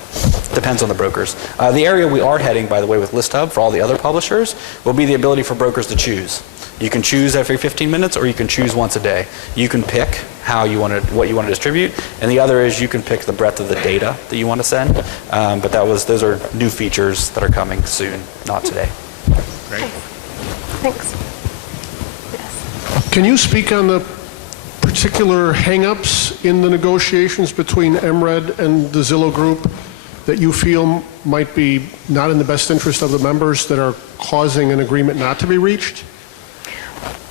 it depends on the brokers. The area we are heading, by the way, with ListHub for all the other publishers will be the ability for brokers to choose. You can choose every 15 minutes or you can choose once a day. You can pick what you want to distribute, and the other is you can pick the breadth of the data that you want to send. But those are new features that are coming soon, not today. Great. Thanks. Can you speak on the particular hang-ups in the negotiations between MRED and the Zillow Group that you feel might be not in the best interest of the members that are causing an agreement not to be reached?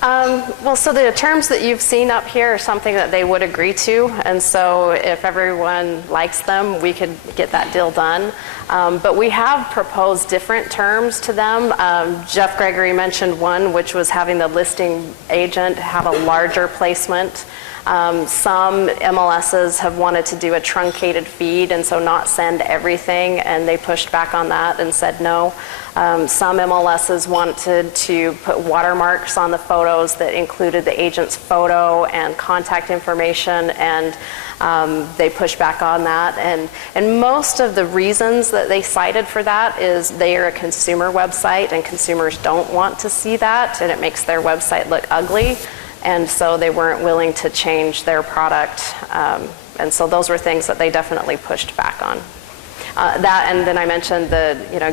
Well, so the terms that you've seen up here are something that they would agree to, and so if everyone likes them, we could get that deal done. But we have proposed different terms to them. Jeff Gregory mentioned one, which was having the listing agent have a larger placement. Some MLSs have wanted to do a truncated feed and so not send everything, and they pushed back on that and said no. Some MLSs wanted to put watermarks on the photos that included the agent's photo and contact information, and they pushed back on that. And most of the reasons that they cited for that is they are a consumer website and consumers don't want to see that, and it makes their website look ugly. And so they weren't willing to change their product. And so those were things that they definitely pushed back on. That, and then I mentioned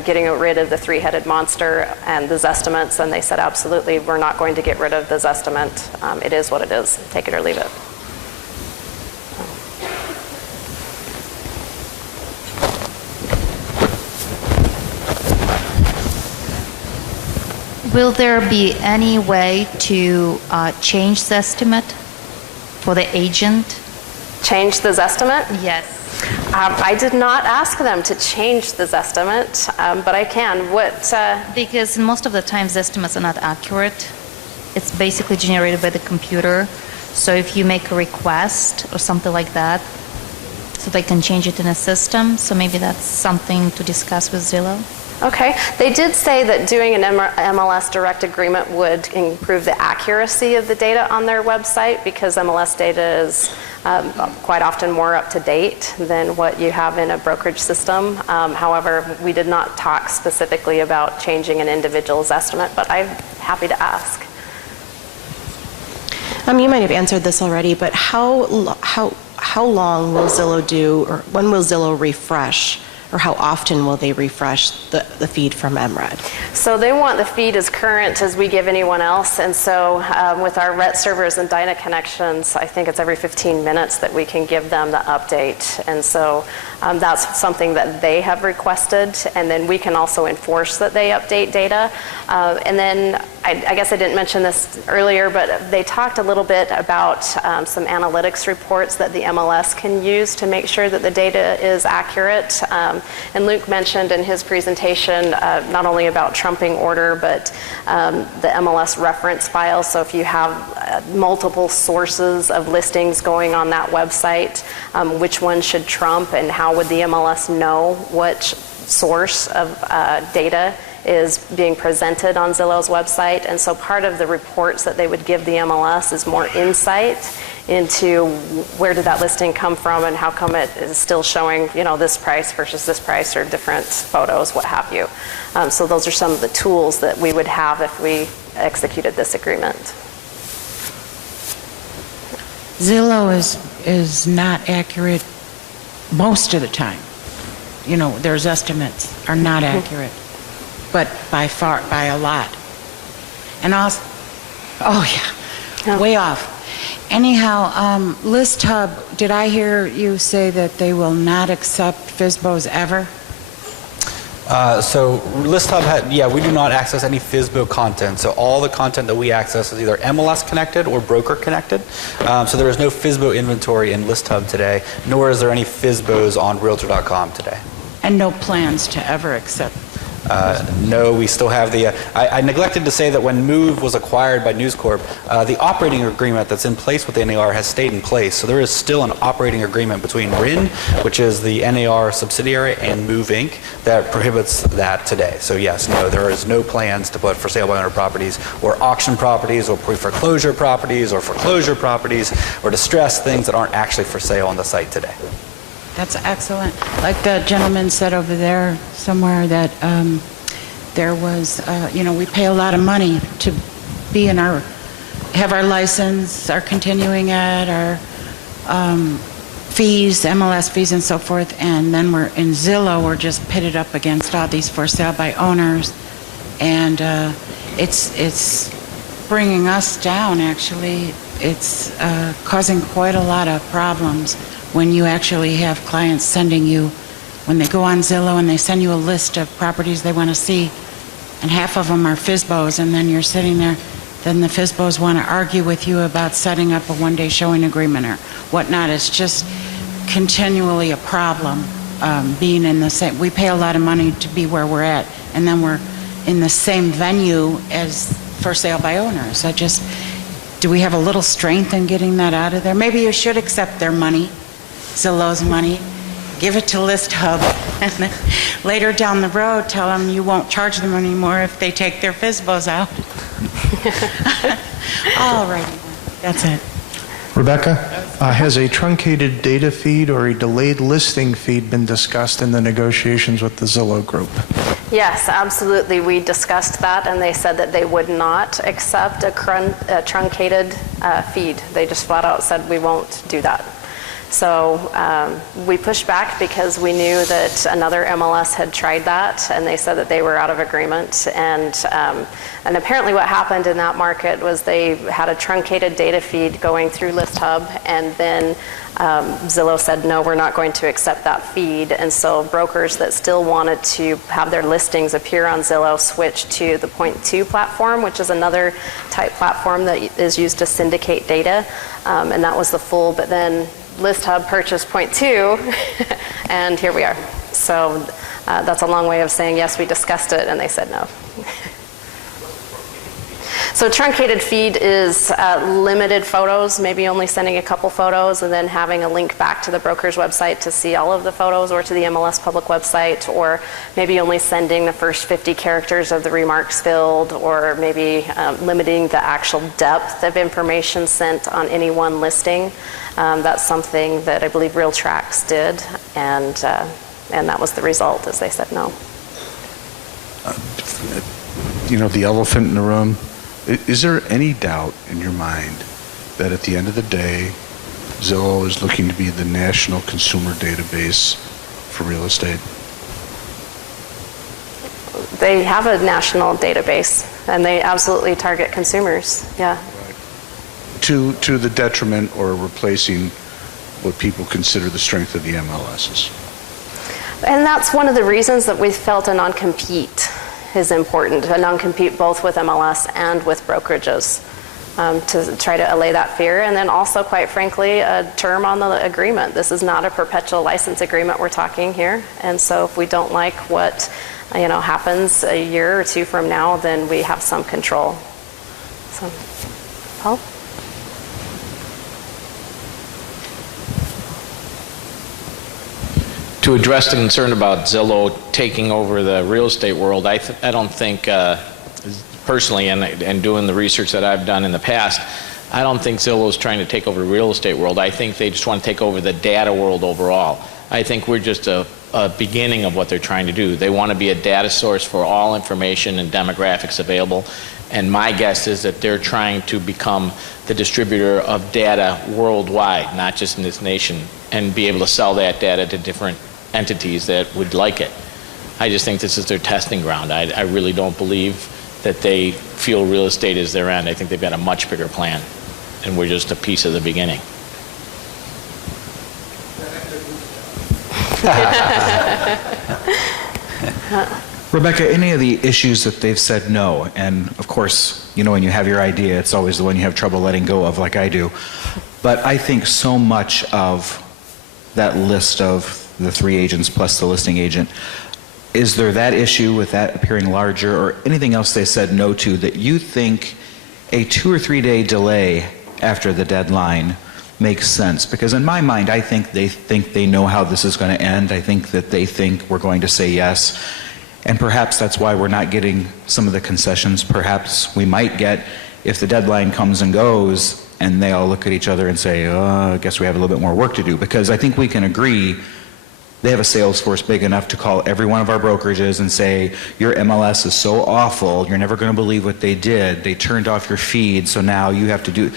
getting rid of the three-headed monster and the Zestimates, and they said, absolutely, we're not going to get rid of the Zestimate. It is what it is. Take it or leave it. Will there be any way to change the estimate for the agent? Change the Zestimate? Yes. I did not ask them to change the Zestimate, but I can. Because most of the times estimates are not accurate. It's basically generated by the computer. So if you make a request or something like that, so they can change it in a system. So maybe that's something to discuss with Zillow. Okay. They did say that doing an MLS direct agreement would improve the accuracy of the data on their website, because MLS data is quite often more up to date than what you have in a brokerage system. However, we did not talk specifically about changing an individual's estimate, but I'm happy to ask. You might have answered this already, but how long will Zillow do, or when will Zillow refresh, or how often will they refresh the feed from MRED? So they want the feed as current as we give anyone else, and so with our RET servers and Dyna connections, I think it's every 15 minutes that we can give them the update, and so that's something that they have requested, and then we can also enforce that they update data. And then I guess I didn't mention this earlier, but they talked a little bit about some analytics reports that the MLS can use to make sure that the data is accurate. And Luke mentioned in his presentation not only about trumping order, but the MLS reference file. So if you have multiple sources of listings going on that website, which one should trump, and how would the MLS know which source of data is being presented on Zillow's website. And so part of the reports that they would give the MLS is more insight into where did that listing come from and how come it is still showing, this price versus this price, or different photos, what have you. So those are some of the tools that we would have if we executed this agreement. Zillow is not accurate most of the time. Their estimates are not accurate, but by a lot. And also, way off. Anyhow, ListHub, did I hear you say that they will not accept FSBOs ever? So ListHub, we do not access any FSBO content. So all the content that we access is either MLS connected or broker connected. So there is no FSBO inventory in ListHub today, nor is there any FSBOs on Realtor.com today. And no plans to ever accept? No, we still have the... I neglected to say that when Move was acquired by News Corp, the operating agreement that's in place with the NAR has stayed in place. So there is still an operating agreement between RIN, which is the NAR subsidiary, and Move Inc. that prohibits that today. So yes, no, there is no plans to put for sale by owner properties or auction properties or pre-foreclosure properties or foreclosure properties or distressed things that aren't actually for sale on the site today. That's excellent. Like the gentleman said over there somewhere that there was, we pay a lot of money to be in have our license, our continuing ed, our fees, MLS fees and so forth, and then we're in Zillow, we're just pitted up against all these for sale by owners, and it's bringing us down, actually. It's causing quite a lot of problems when you actually have clients sending you, when they go on Zillow and they send you a list of properties they want to see, and half of them are FSBOs, and then you're sitting there then the FSBOs want to argue with you about setting up a one-day showing agreement or whatnot. It's just continually a problem being in the same. We pay a lot of money to be where we're at, and then we're in the same venue as for sale by owners. Do we have a little strength in getting that out of there? Maybe you should accept their money, Zillow's money, give it to List Hub, and then later down the road tell them you won't charge them anymore if they take their FSBOs out. All right, that's it. Rebecca, has a truncated data feed or a delayed listing feed been discussed in the negotiations with the Zillow Group? Yes, absolutely. We discussed that, and they said that they would not accept a truncated feed. They just flat out said, we won't do that. So we pushed back because we knew that another MLS had tried that, and they said that they were out of agreement. And apparently what happened in that market was they had a truncated data feed going through List Hub, and then Zillow said, no, we're not going to accept that feed. And so brokers that still wanted to have their listings appear on Zillow switched to the Point 2 platform, which is another type platform that is used to syndicate data. And that was the full, but then List Hub purchased Point 2, and here we are. So that's a long way of saying, yes, we discussed it, and they said no. So truncated feed is limited photos, maybe only sending a couple photos and then having a link back to the broker's website to see all of the photos, or to the MLS public website, or maybe only sending the first 50 characters of the remarks field, or maybe limiting the actual depth of information sent on any one listing. That's something that I believe RealTrax did, and that was the result, as they said no. The elephant in the room. Is there any doubt in your mind that at the end of the day, Zillow is looking to be the national consumer database for real estate? They have a national database, and they absolutely target consumers, yeah. To the detriment or replacing what people consider the strength of the MLSs? And that's one of the reasons that we felt a non-compete is important, a non-compete both with MLS and with brokerages, to try to allay that fear. And then also, quite frankly, a term on the agreement. This is not a perpetual license agreement we're talking here. And so if we don't like what happens a year or two from now, then we have some control. So, Paul? To address the concern about Zillow taking over the real estate world, I don't think, personally, and doing the research that I've done in the past, I don't think Zillow is trying to take over the real estate world. I think they just want to take over the data world overall. I think we're just a beginning of what they're trying to do. They want to be a data source for all information and demographics available. And my guess is that they're trying to become the distributor of data worldwide, not just in this nation, and be able to sell that data to different entities that would like it. I just think this is their testing ground. I really don't believe that they feel real estate is their end. I think they've got a much bigger plan, and we're just a piece of the beginning. Rebecca, any of the issues that they've said no, and of course, when you have your idea, it's always the one you have trouble letting go of, like I do. But I think so much of that list of the 3 agents plus the listing agent, is there that issue with that appearing larger, or anything else they said no to that you think a 2 or 3 day delay after the deadline makes sense? Because in my mind, I think they know how this is going to end. I think that they think we're going to say yes. And perhaps that's why we're not getting some of the concessions perhaps we might get if the deadline comes and goes and they all look at each other and say, oh, I guess we have a little bit more work to do. Because I think we can agree they have a sales force big enough to call every one of our brokerages and say, your MLS is so awful, you're never going to believe what they did. They turned off your feed, so now you have to do.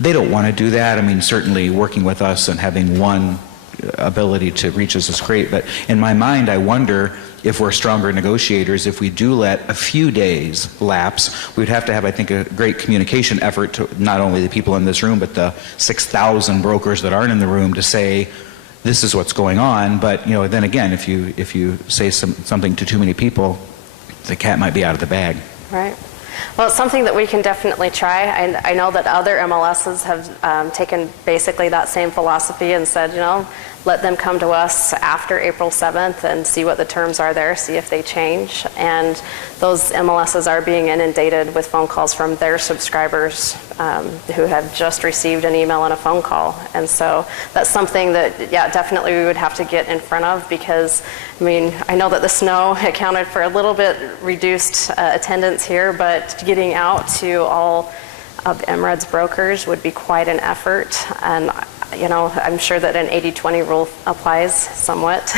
They don't want to do that. I mean, certainly working with us and having one ability to reach us is great. But in my mind, I wonder if we're stronger negotiators, if we do let a few days lapse, we'd have to have, I think, a great communication effort to not only the people in this room, but the 6,000 brokers that aren't in the room to say, this is what's going on. But then again, if you say something to too many people, the cat might be out of the bag. Right. Well, it's something that we can definitely try. I know that other MLSs have taken basically that same philosophy and said, let them come to us after April 7th and see what the terms are there, see if they change. And those MLSs are being inundated with phone calls from their subscribers who have just received an email and a phone call. And so that's something that, yeah, definitely we would have to get in front of, because, I know that the snow accounted for a little bit reduced attendance here, but getting out to all of MRED's brokers would be quite an effort. And I'm sure that an 80-20 rule applies somewhat.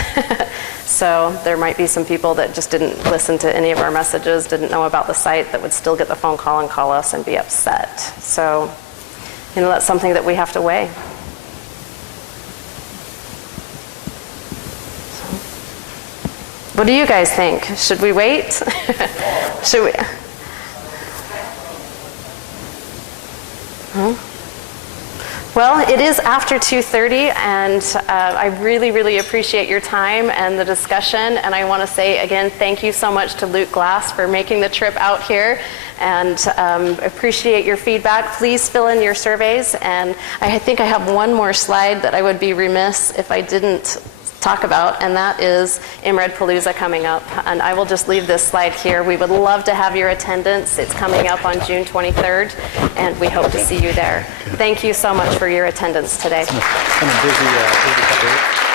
So there might be some people that just didn't listen to any of our messages, didn't know about the site, that would still get the phone call and call us and be upset. So, that's something that we have to weigh. What do you guys think? Should we wait? Should we? Huh? Well, it is after 2:30, and I really, really appreciate your time and the discussion. And I want to say again, thank you so much to Luke Glass for making the trip out here, and appreciate your feedback. Please fill in your surveys. And I think I have one more slide that I would be remiss if I didn't talk about, and that is MRED Palooza coming up. And I will just leave this slide here. We would love to have your attendance. It's coming up on June 23rd, and we hope to see you there. Thank you so much for your attendance today. It's been a busy couple of weeks.